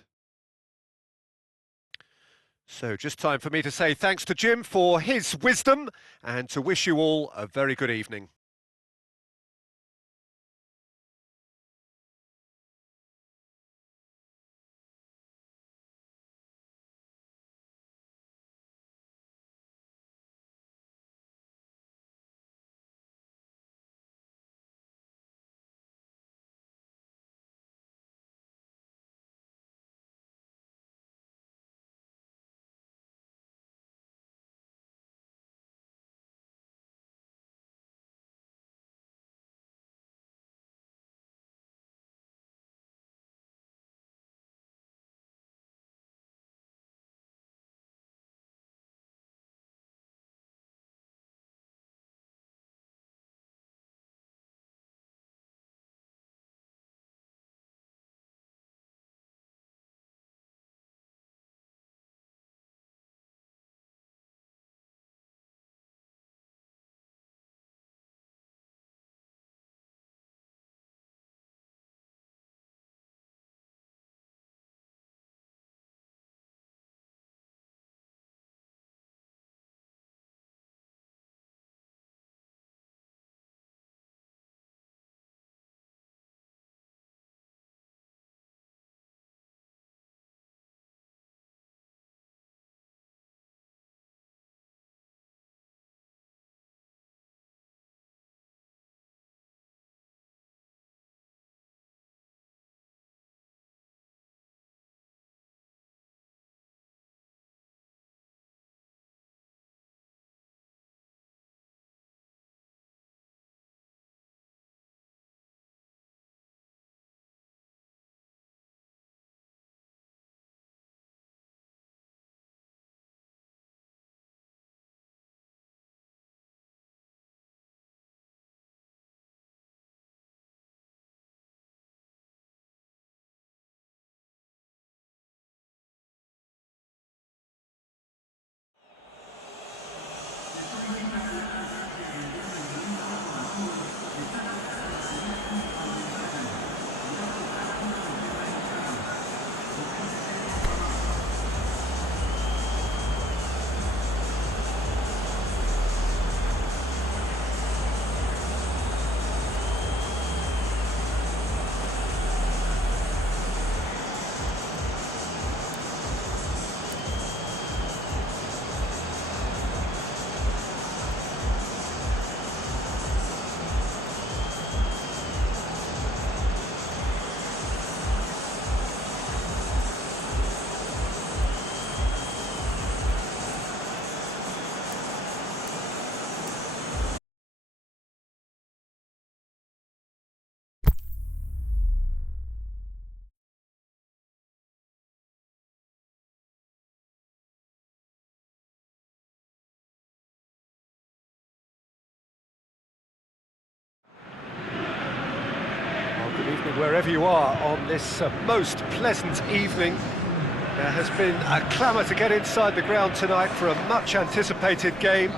So just time for me to say thanks to Jim for his wisdom and to wish you all a very good evening. wherever you are on this most pleasant evening. There has been a clamour to get inside the ground tonight for a much-anticipated game.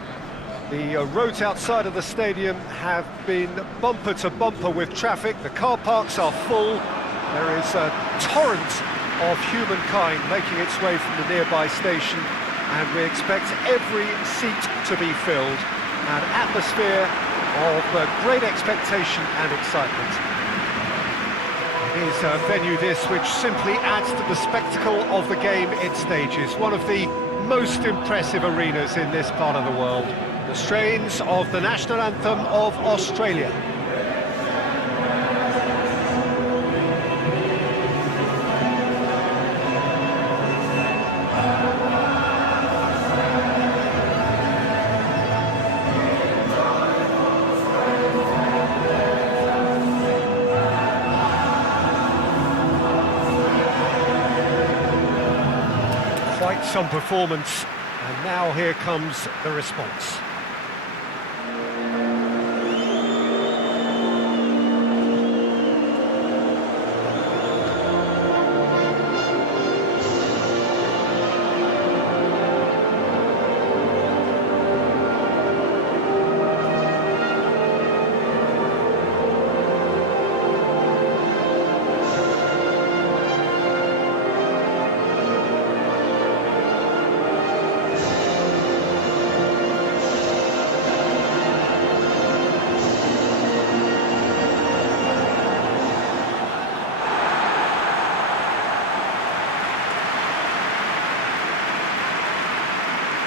The roads outside of the stadium have been bumper to bumper with traffic. The car parks are full. There is a torrent of humankind making its way from the nearby station, and we expect every seat to be filled. An atmosphere of great expectation and excitement. It is a venue this which simply adds to the spectacle of the game it stages. One of the most impressive arenas in this part of the world. The strains of the national anthem of Australia. Quite some performance, and now here comes the response.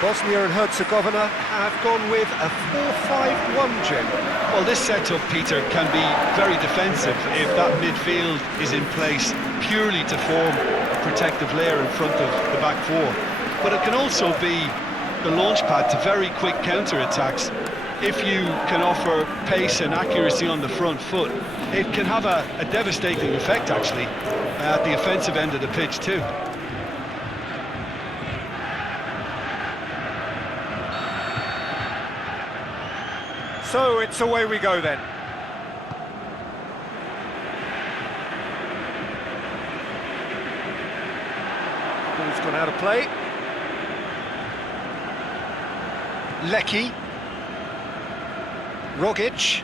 Bosnia and Herzegovina have gone with a 4-5-1, Jim. Well, this setup, Peter, can be very defensive if that midfield is in place purely to form a protective layer in front of the back four. But it can also be the launch pad to very quick counter-attacks. If you can offer pace and accuracy on the front foot, it can have a devastating effect, actually, at the offensive end of the pitch too. So it's away we go then. Ball's gone out of play. Lecky. Rogic.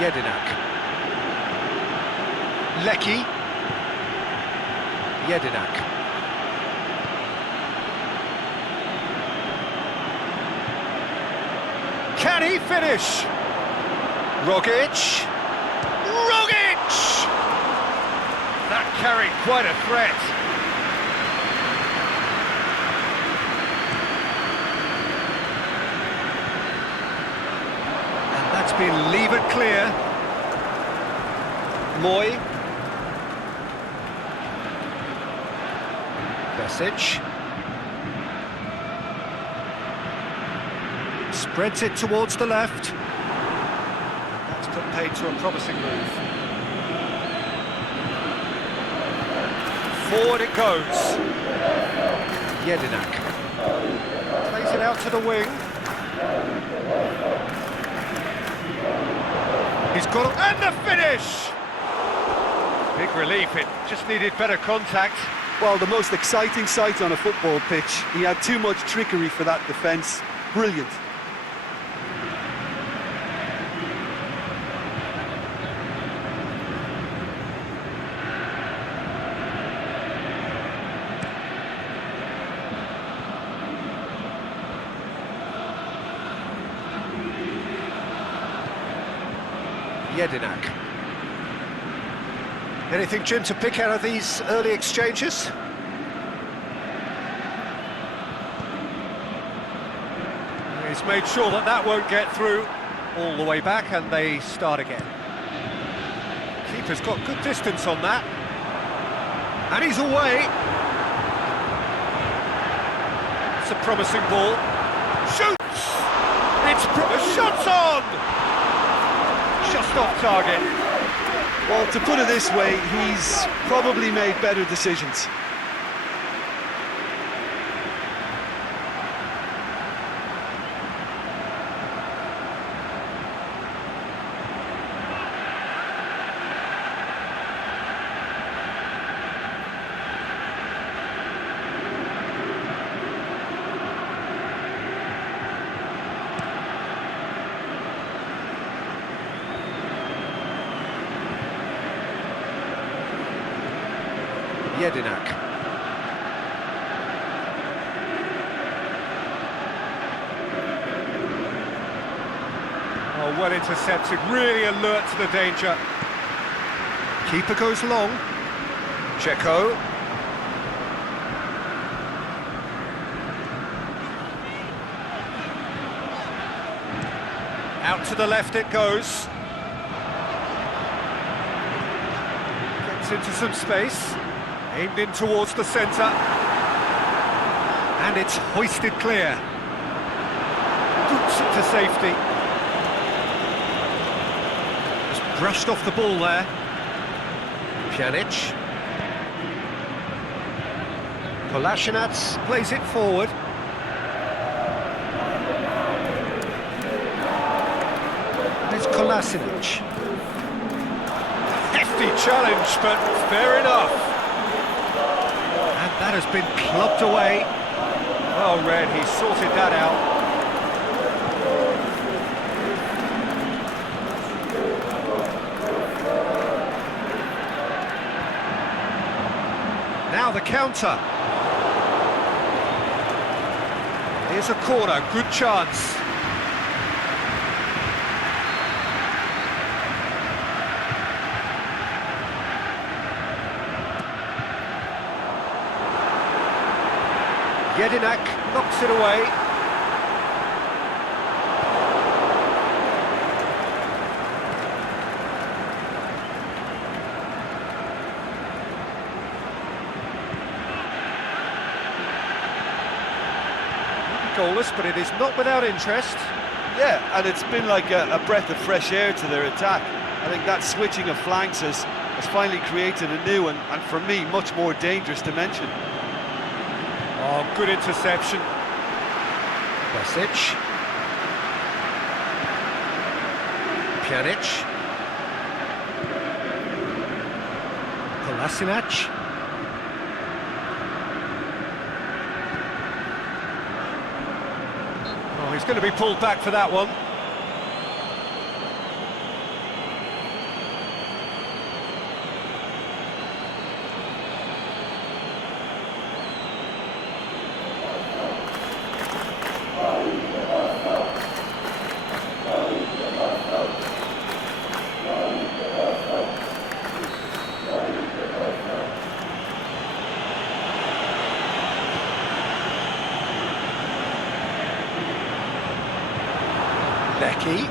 Jedinak. Lecky. Jedinak. Can he finish? Rogic. Rogic! That carried quite a threat. And that's been levered clear. Moy. Besic. Spreads it towards the left. That's put paid to a promising move. Forward it goes. Jedinak. Plays it out to the wing. He's got it, and the finish! Big relief, it just needed better contact. Well, the most exciting sight on a football pitch. He had too much trickery for that defence. Brilliant. Jedinak. Anything, Jim, to pick out of these early exchanges? He's made sure that that won't get through all the way back, and they start again. Keeper's got good distance on that. And he's away. It's a promising ball. Shoots! It's shots on! Just off target. Well, to put it this way, he's probably made better decisions. Jedinak. Oh, well intercepted, really alert to the danger. Keeper goes long. Checo. Out to the left it goes. Gets into some space. Aimed in towards the centre. And it's hoisted clear. Boots it to safety. Just brushed off the ball there. Pjanic. Kolasinac plays it forward. It's Kolasinac. Hefty challenge, but fair enough. And that has been clubbed away. Well read, he sorted that out. Now the counter. Here's a corner, good chance. Jedinak knocks it away. Goalless, but it is not without interest. Yeah, and it's been like a breath of fresh air to their attack. I think that switching of flanks has finally created a new and for me, much more dangerous dimension. Oh, good interception. Besic. Pjanic. Kolasinac. Oh, he's going to be pulled back for that one. Becky.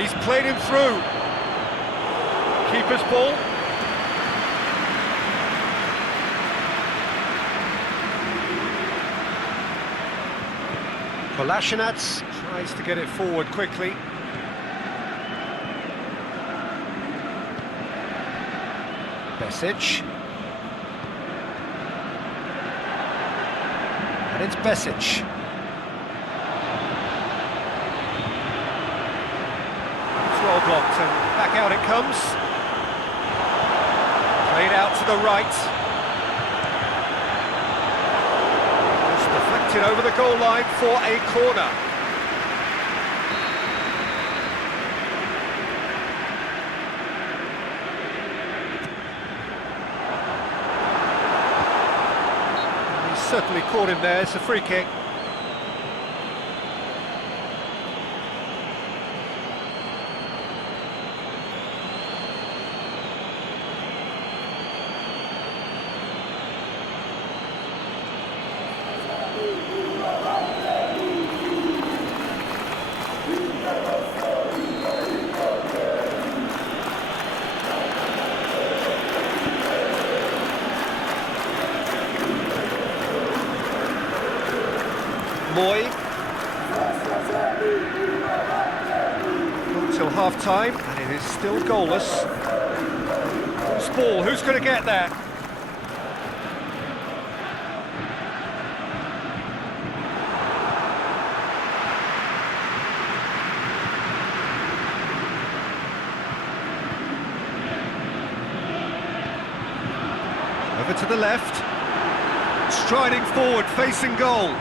He's played him through. Keeper's ball. Kolasinac tries to get it forward quickly. Besic. And it's Besic. Well blocked and back out it comes. Played out to the right. Just deflected over the goal line for a corner. And he's certainly caught him there, it's a free kick. Moy. Until half-time, and it is still goalless. Loose ball, who's going to get there? Over to the left. Striding forward, facing goal.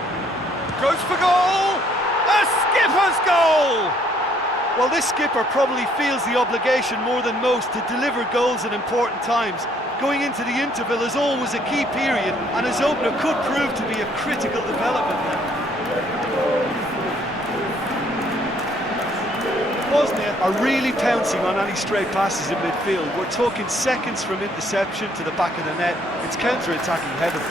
Goes for goal! A skipper's goal! Well, this skipper probably feels the obligation more than most to deliver goals at important times. going into the interval is always a key period, and his opener could prove to be a critical development now. Bosnia are really pouncing on any stray passes in midfield. We're talking seconds from interception to the back of the net. It's counter-attacking heaven.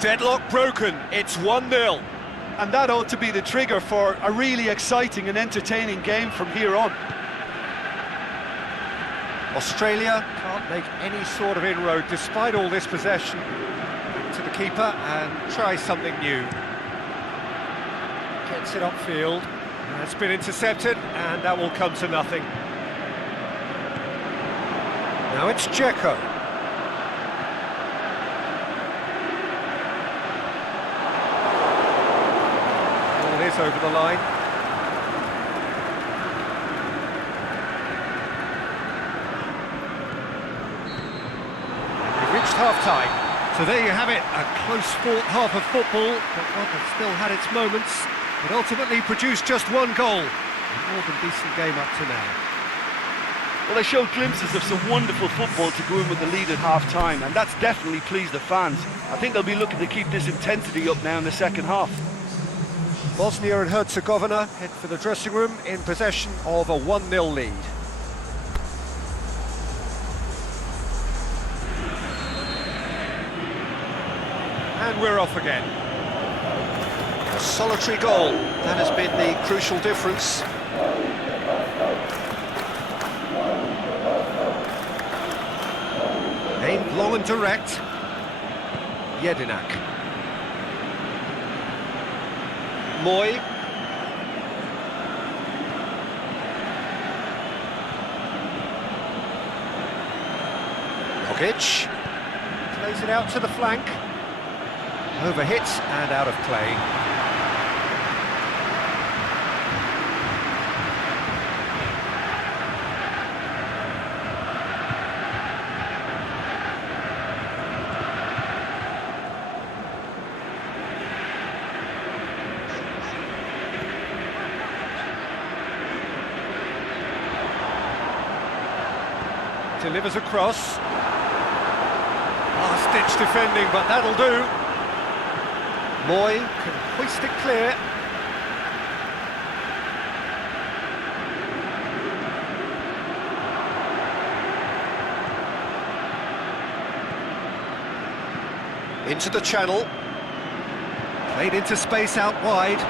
Deadlock broken, it's 1-0. And that ought to be the trigger for a really exciting and entertaining game from here on. Australia can't make any sort of inroad despite all this possession. Back to the keeper and try something new. Gets it upfield. That's been intercepted and that will come to nothing. Now it's Czechia. Over the line. We've reached half-time. So there you have it, a close-fought half of football, but one that still had its moments. It ultimately produced just one goal. A more than decent game up to now. Well, they showed glimpses of some wonderful football to go in with the lead at half-time, and that's definitely pleased the fans. I think they'll be looking to keep this intensity up now in the second half. Bosnia and Herzegovina head for the dressing room in possession of a 1-0 lead. And we're off again. A solitary goal, that has been the crucial difference. Aimed long and direct. Jedinak. Moy. Rogic plays it out to the flank. Overhits and out of play. Delivers across. Last-ditch defending, but that'll do. Moy can hoist it clear. Into the channel. Played into space out wide.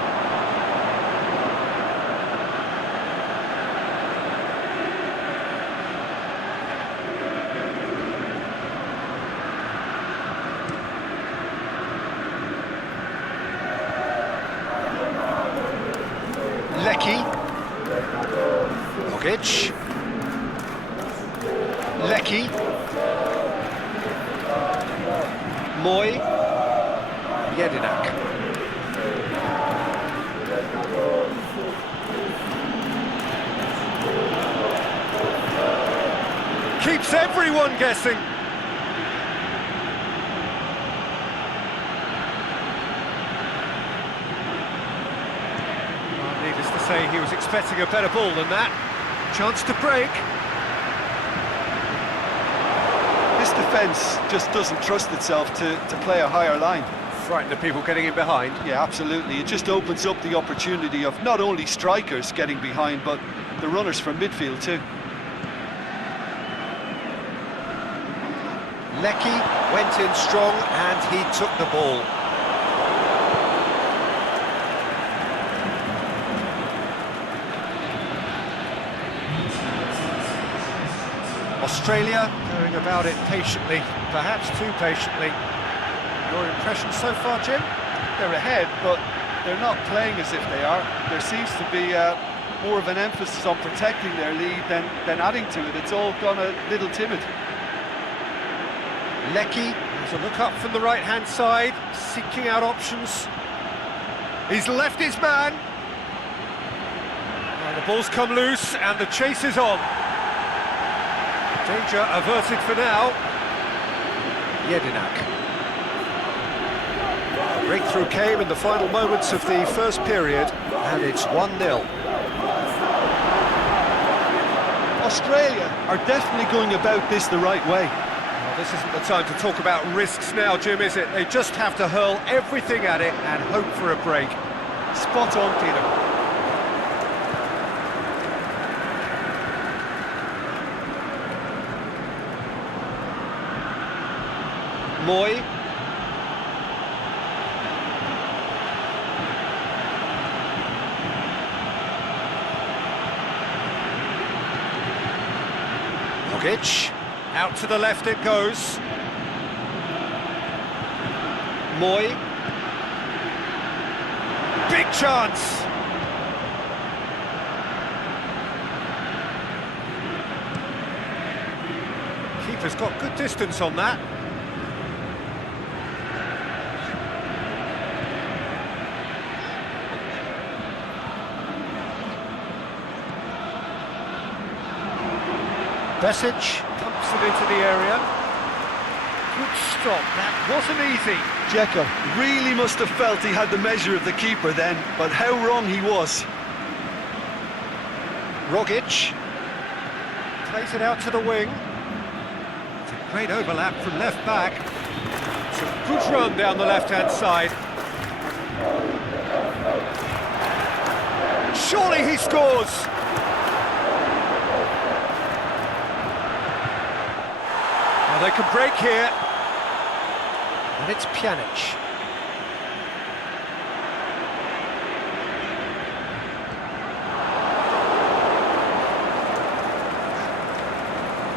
Rogic. Lecky. Moy. Jedinak. Keeps everyone guessing. Needless to say, he was expecting a better ball than that. Chance to break. This defence just doesn't trust itself to play a higher line. Frightened of people getting in behind. Yeah, absolutely. It just opens up the opportunity of not only strikers getting behind, but the runners from midfield too. Lecky went in strong and he took the ball. Australia going about it patiently, perhaps too patiently. Your impression so far, Jim? They're ahead, but they're not playing as if they are. There seems to be more of an emphasis on protecting their lead than adding to it. It's all gone a little timid. Lecky has a look up from the right-hand side, seeking out options. He's left his man. And the ball's come loose and the chase is on. Danger averted for now. Jedinak. Breakthrough came in the final moments of the first period, and it's 1-0. Australia are definitely going about this the right way. Well, this isn't the time to talk about risks now, Jim, is it? They just have to hurl everything at it and hope for a break. Spot on, Peter. Moy. Rogic. Out to the left it goes. Moy. Big chance. Keeper's got good distance on that. Besic pumps it into the area. Good stop, that wasn't easy. Dzeko really must have felt he had the measure of the keeper then, but how wrong he was. Rogic plays it out to the wing. It's a great overlap from left back. It's a good run down the left-hand side. Surely he scores! Well, they can break here. And it's Pjanic.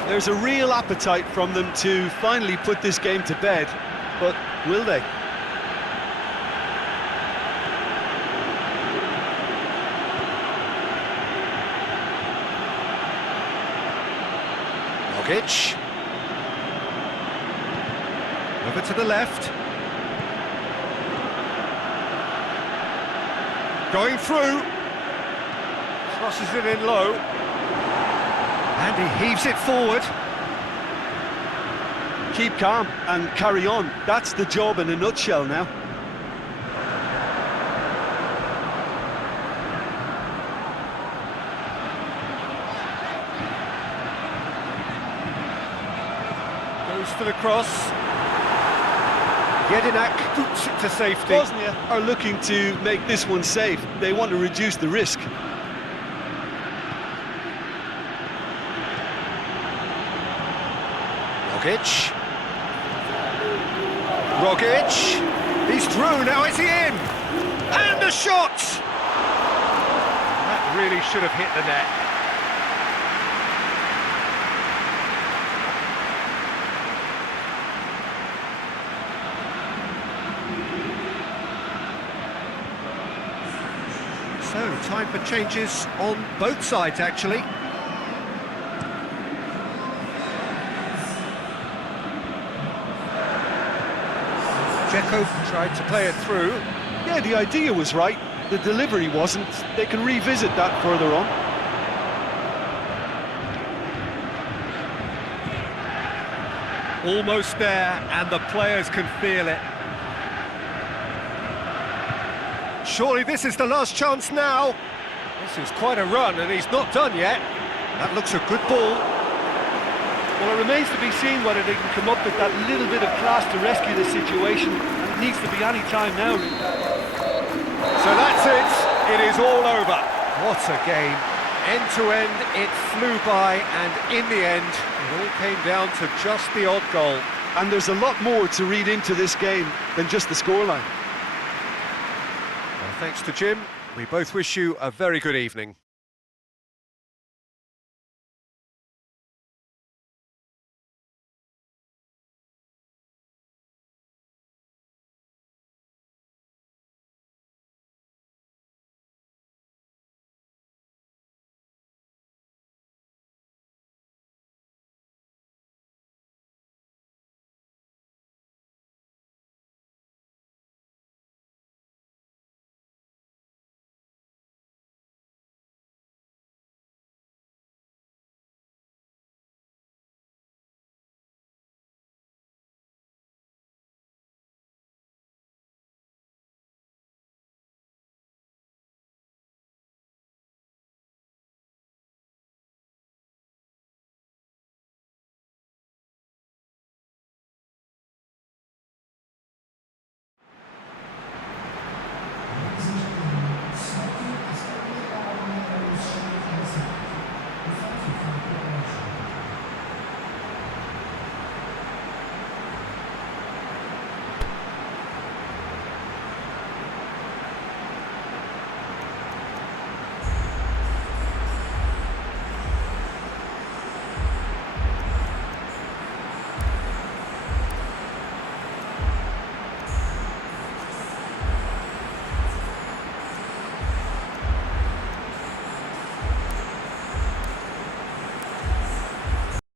There's a real appetite from them to finally put this game to bed, but will they? Rogic. Over to the left. Going through. Crosses it in low. And he heaves it forward. Keep calm and carry on. That's the job in a nutshell now. Goes for the cross. Jedinak boots it to safety. Bosnia are looking to make this one safe. They want to reduce the risk. Rogic. Rogic. He's through, now is he in? And a shot! That really should have hit the net. So, time for changes on both sides, actually. Czech tried to play it through. Yeah, the idea was right. The delivery wasn't. They can revisit that further on. Almost there, and the players can feel it. Surely this is the last chance now. This is quite a run, and he's not done yet. That looks a good ball. Well, it remains to be seen whether they can come up with that little bit of class to rescue the situation. And it needs to be any time now. So that's it. It is all over. What a game. End to end, it flew by, and in the end, it all came down to just the odd goal. And there's a lot more to read into this game than just the scoreline. Well, thanks to Jim. We both wish you a very good evening.